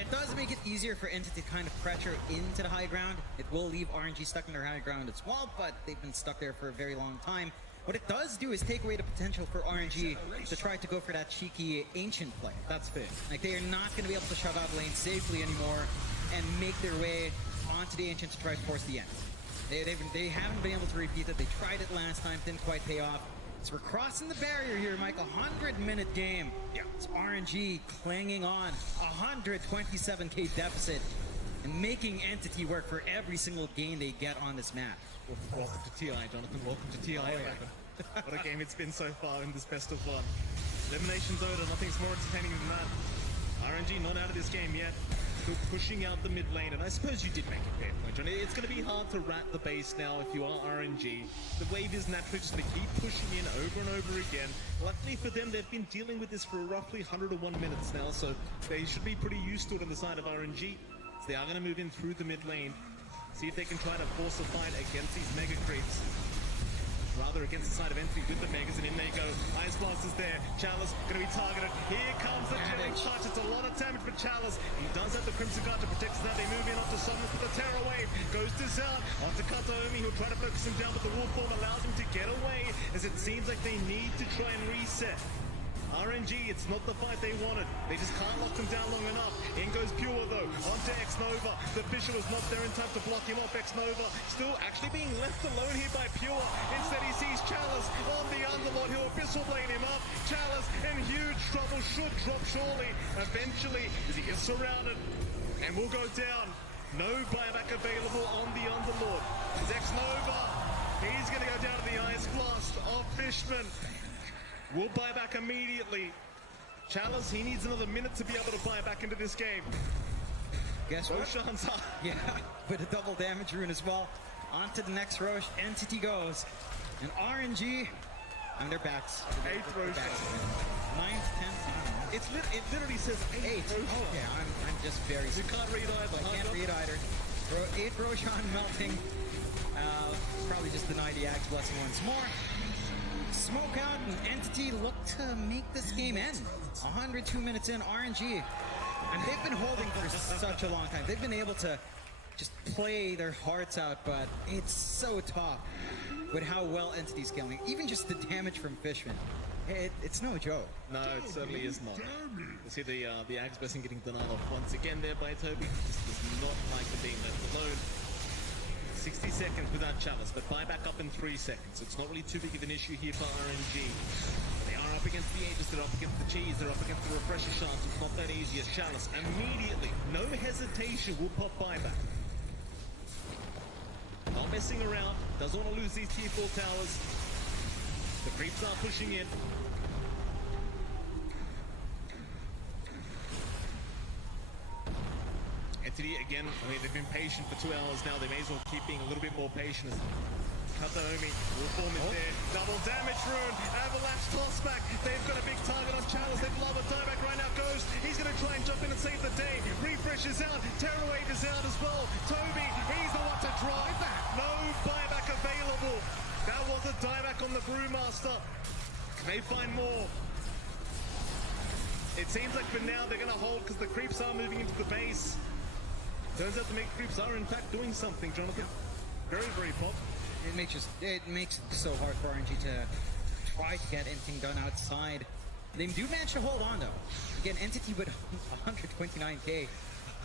It does make it easier for Entity to kind of pressure into the high ground. It will leave RNG stuck in their high ground as well, but they've been stuck there for a very long time. What it does do is take away the potential for RNG to try to go for that cheeky Ancient play. That's fair. Like, they are not going to be able to shove out lane safely anymore and make their way onto the Ancient to try to force the end. They haven't been able to repeat it. They tried it last time, didn't quite pay off. So we're crossing the barrier here, Mike. 100-minute game. Yeah. It's RNG clinging on. 127k deficit. And making Entity work for every single game they get on this map. Welcome to TI, Jonathan. Welcome to TI. What a game it's been so far in this best of one. Elimination's over. Nothing's more entertaining than that. RNG not out of this game yet. Still pushing out the mid lane, and I suppose you did make a fair point, Johnny. It's going to be hard to rat the base now if you are RNG. The wave is naturally just going to keep pushing in over and over again. Luckily for them, they've been dealing with this for roughly 101 minutes now, so they should be pretty used to it on the side of RNG. So they are going to move in through the mid lane, see if they can try to force a fight against these Mega Creeps. Rather against the side of Entity with the Megas, and in they go. Ice Blast is there. Chalice going to be targeted. Here comes the Chilling Touch. It's a lot of damage for Chalice. He does have the Crimson Guard to protect us now. They move in onto Somnus with the Terror Wave. Goes to Zan. Onto Kataomi, who'll try to focus him down, but the Wolf Form allows him to get away, as it seems like they need to try and reset. RNG, it's not the fight they wanted. They just can't lock them down long enough. In goes Pure, though. Onto X-Nova. The Fisher was not there in time to block him off. X-Nova still actually being left alone here by Pure. Instead, he sees Chalice on the Underlord. He'll Abyssal Blade him up. Chalice in huge trouble. Should drop surely. Eventually, as he is surrounded and will go down. No buyback available on the Underlord. As X-Nova, he's going to go down to the Ice Blast of Fishman. We'll buy back immediately. Chalice, he needs another minute to be able to buy back into this game. Guess what? Roshan's up. Yeah, with a double damage rune as well. On to the next Rosh. Entity goes. And RNG on their backs. 8th Roshan. 9th, 10th. It literally says 8th Roshan. Oh, yeah, I'm just very You can't read either. I can't read either. 8th Roshan melting. Probably just deny the Axe Blessing once more. Smoke out and Entity look to make this game end. 102 minutes in, RNG. And they've been holding for such a long time. They've been able to just play their hearts out, but it's so tough with how well Entity's scaling. Even just the damage from Fishman. It's no joke. No, it certainly is not. You see the Axe Blessing getting denied off once again there by Toby. Just does not like the being left alone. 60 seconds without Chalice, but buyback up in 3 seconds. It's not really too big of an issue here for RNG. They are up against the Aegis, they're up against the Cheese, they're up against the Refresher Shards. It's not that easy as Chalice immediately, no hesitation, will pop buyback. Not messing around, doesn't want to lose these T4 towers. The creeps are pushing in. Entity again, I mean, they've been patient for 2 hours now. They may as well keep being a little bit more patient. Kataomi will form it there. Double damage rune. Avalanche toss back. They've got a big target on Chalice. They've love a dieback right now. Ghost. He's going to try and jump in and save the day. Refresh is out. Terrorwave is out as well. Toby, he's the one to drive that. No buyback available. That was a dieback on the Brewmaster. Can they find more? It seems like for now they're going to hold because the creeps are moving into the base. Turns out the make creeps are in fact doing something, Jonathan. Very, very pop. It makes it so hard for RNG to try to get anything done outside. They do manage to hold on though. Again, Entity with 129k.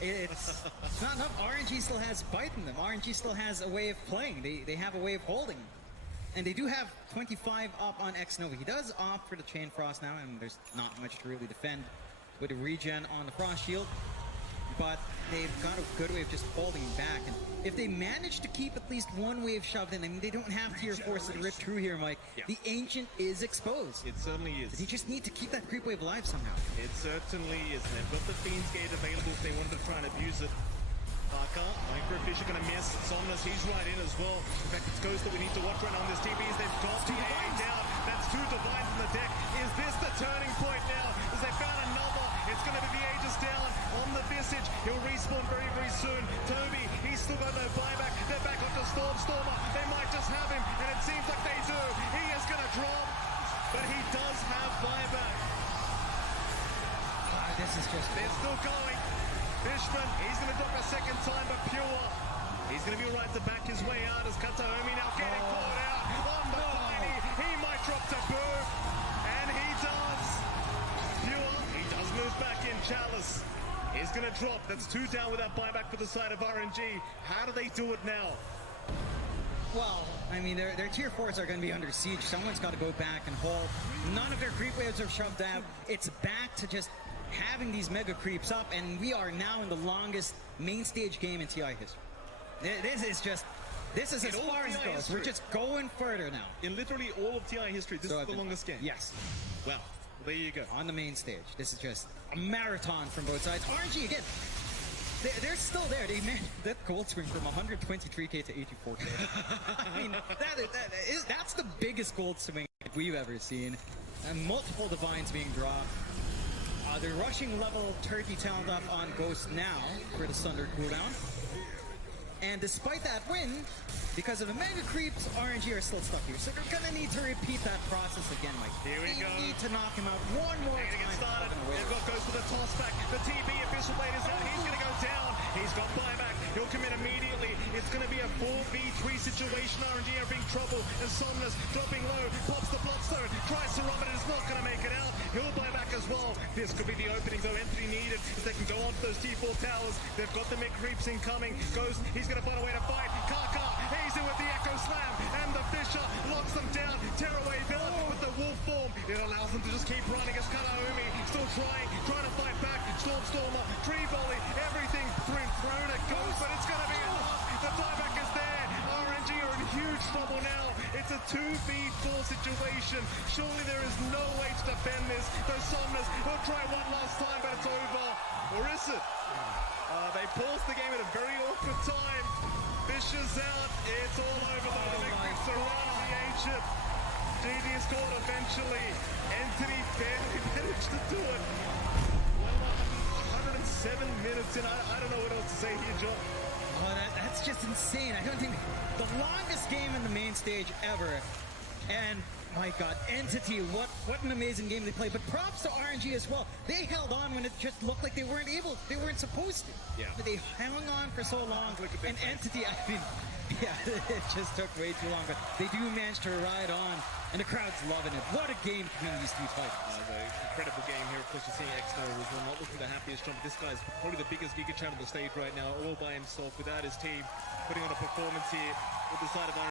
It's not enough. RNG still has bite in them. RNG still has a way of playing. They have a way of holding. And they do have 25 up on X-Nova. He does opt for the Chain Frost now, and there's not much to really defend with the regen on the Frost Shield. But they've got a good way of just holding him back. And if they manage to keep at least one wave shoved in, I mean, they don't have tier 4s to rip through here, Mike. Yeah. The Ancient is exposed. It certainly is. They just need to keep that creep wave alive somehow. It certainly is. And they've got the Fiend's Gate available if they wanted to try and abuse it. Parker, Microfish are going to miss. Somnus, he's right in as well. In fact, it's Ghost that we need to watch right now on this TBs. They've got the AA down. That's 2 Divines in the deck. Is this the turning point now? As they found another. It's going to be the Aegis down on the Visage. He'll respawn very, very soon. Toby, he's still got no buyback. They're back up to Stormer. They might just have him, and it seems like they do. He is going to drop, but he does have buyback. This is just... They're still going. Fishman, he's going to drop a second time, but Pure, he's going to be right to back his way out as Kataomi now getting caught out on the Tiny. He might drop to Boo, and he does. Pure, he does move back in. Chalice is going to drop. That's 2 down without buyback for the side of RNG. How do they do it now? Well, I mean, their tier 4s are going to be under siege. Someone's got to go back and hold. None of their creep waves are shoved out. It's back to just having these mega creeps up, and we are now in the longest main stage game in TI history. This is as far as it goes. We're just going further now. In literally all of TI history, this is the longest game. Yes. Well, there you go. On the main stage. This is just a marathon from both sides. RNG, again, they're still there. They made that gold swing from 123k to 84k. I mean, that's the biggest gold swing we've ever seen. And multiple Divines being dropped. They're rushing level 30 talent up on Ghost now for the Sunder cooldown. And despite that win, because of the mega creeps, RNG are still stuck here. So they're going to need to repeat that process again, Mike. Here we go. They need to knock him out one more time. Get started. They've got Ghost with a toss back. The TB official blade is out. He's going to go down. He's got buyback. He'll commit immediately. It's going to be a 4v3 situation. RNG are in trouble. And Somnus dropping low. Pops the Bloodstone. Tries to run it. It's not going to make it out. He'll buy back as well. This could be the opening though Entity needed. If they can go onto those T4 towers. They've got the mid creeps incoming. Ghost, he's going to find a way to fight. Kaka, he's in with the Echo Slam. And the Fisher locks them down. Tearaway villain with the wolf form. It allows them to just keep running as Kanaomi still trying to fight back. Stormer, tree volley, everything thrown at Ghost, but it's going to be enough. The buyback is there. RNG are in huge trouble now. It's a 2v4 situation. Surely there is no way to defend this. Those Somnus will try one last time, but it's over. Or is it? They paused the game at a very awkward time. Fisher's out. It's all over. The big creeps around the Ancient. GG is caught eventually. Entity barely managed to do it. Well, 107 minutes in. I don't know what else to say here, John. Oh, that's just insane. I don't think the longest game in the main stage ever. And My God, Entity, what an amazing game they played. But props to RNG as well. They held on when it just looked like they weren't supposed to. Yeah. But they hung on for so long. And Entity, I mean, yeah, it just took way too long. But they do manage to ride on, and the crowd's loving it. What a game between these two titans. An incredible game here. Of course, you're seeing X-Nova as well. Not looking the happiest, John. But this guy's probably the biggest Giga Chan on the stage right now, all by himself, without his team, putting on a performance here with the side of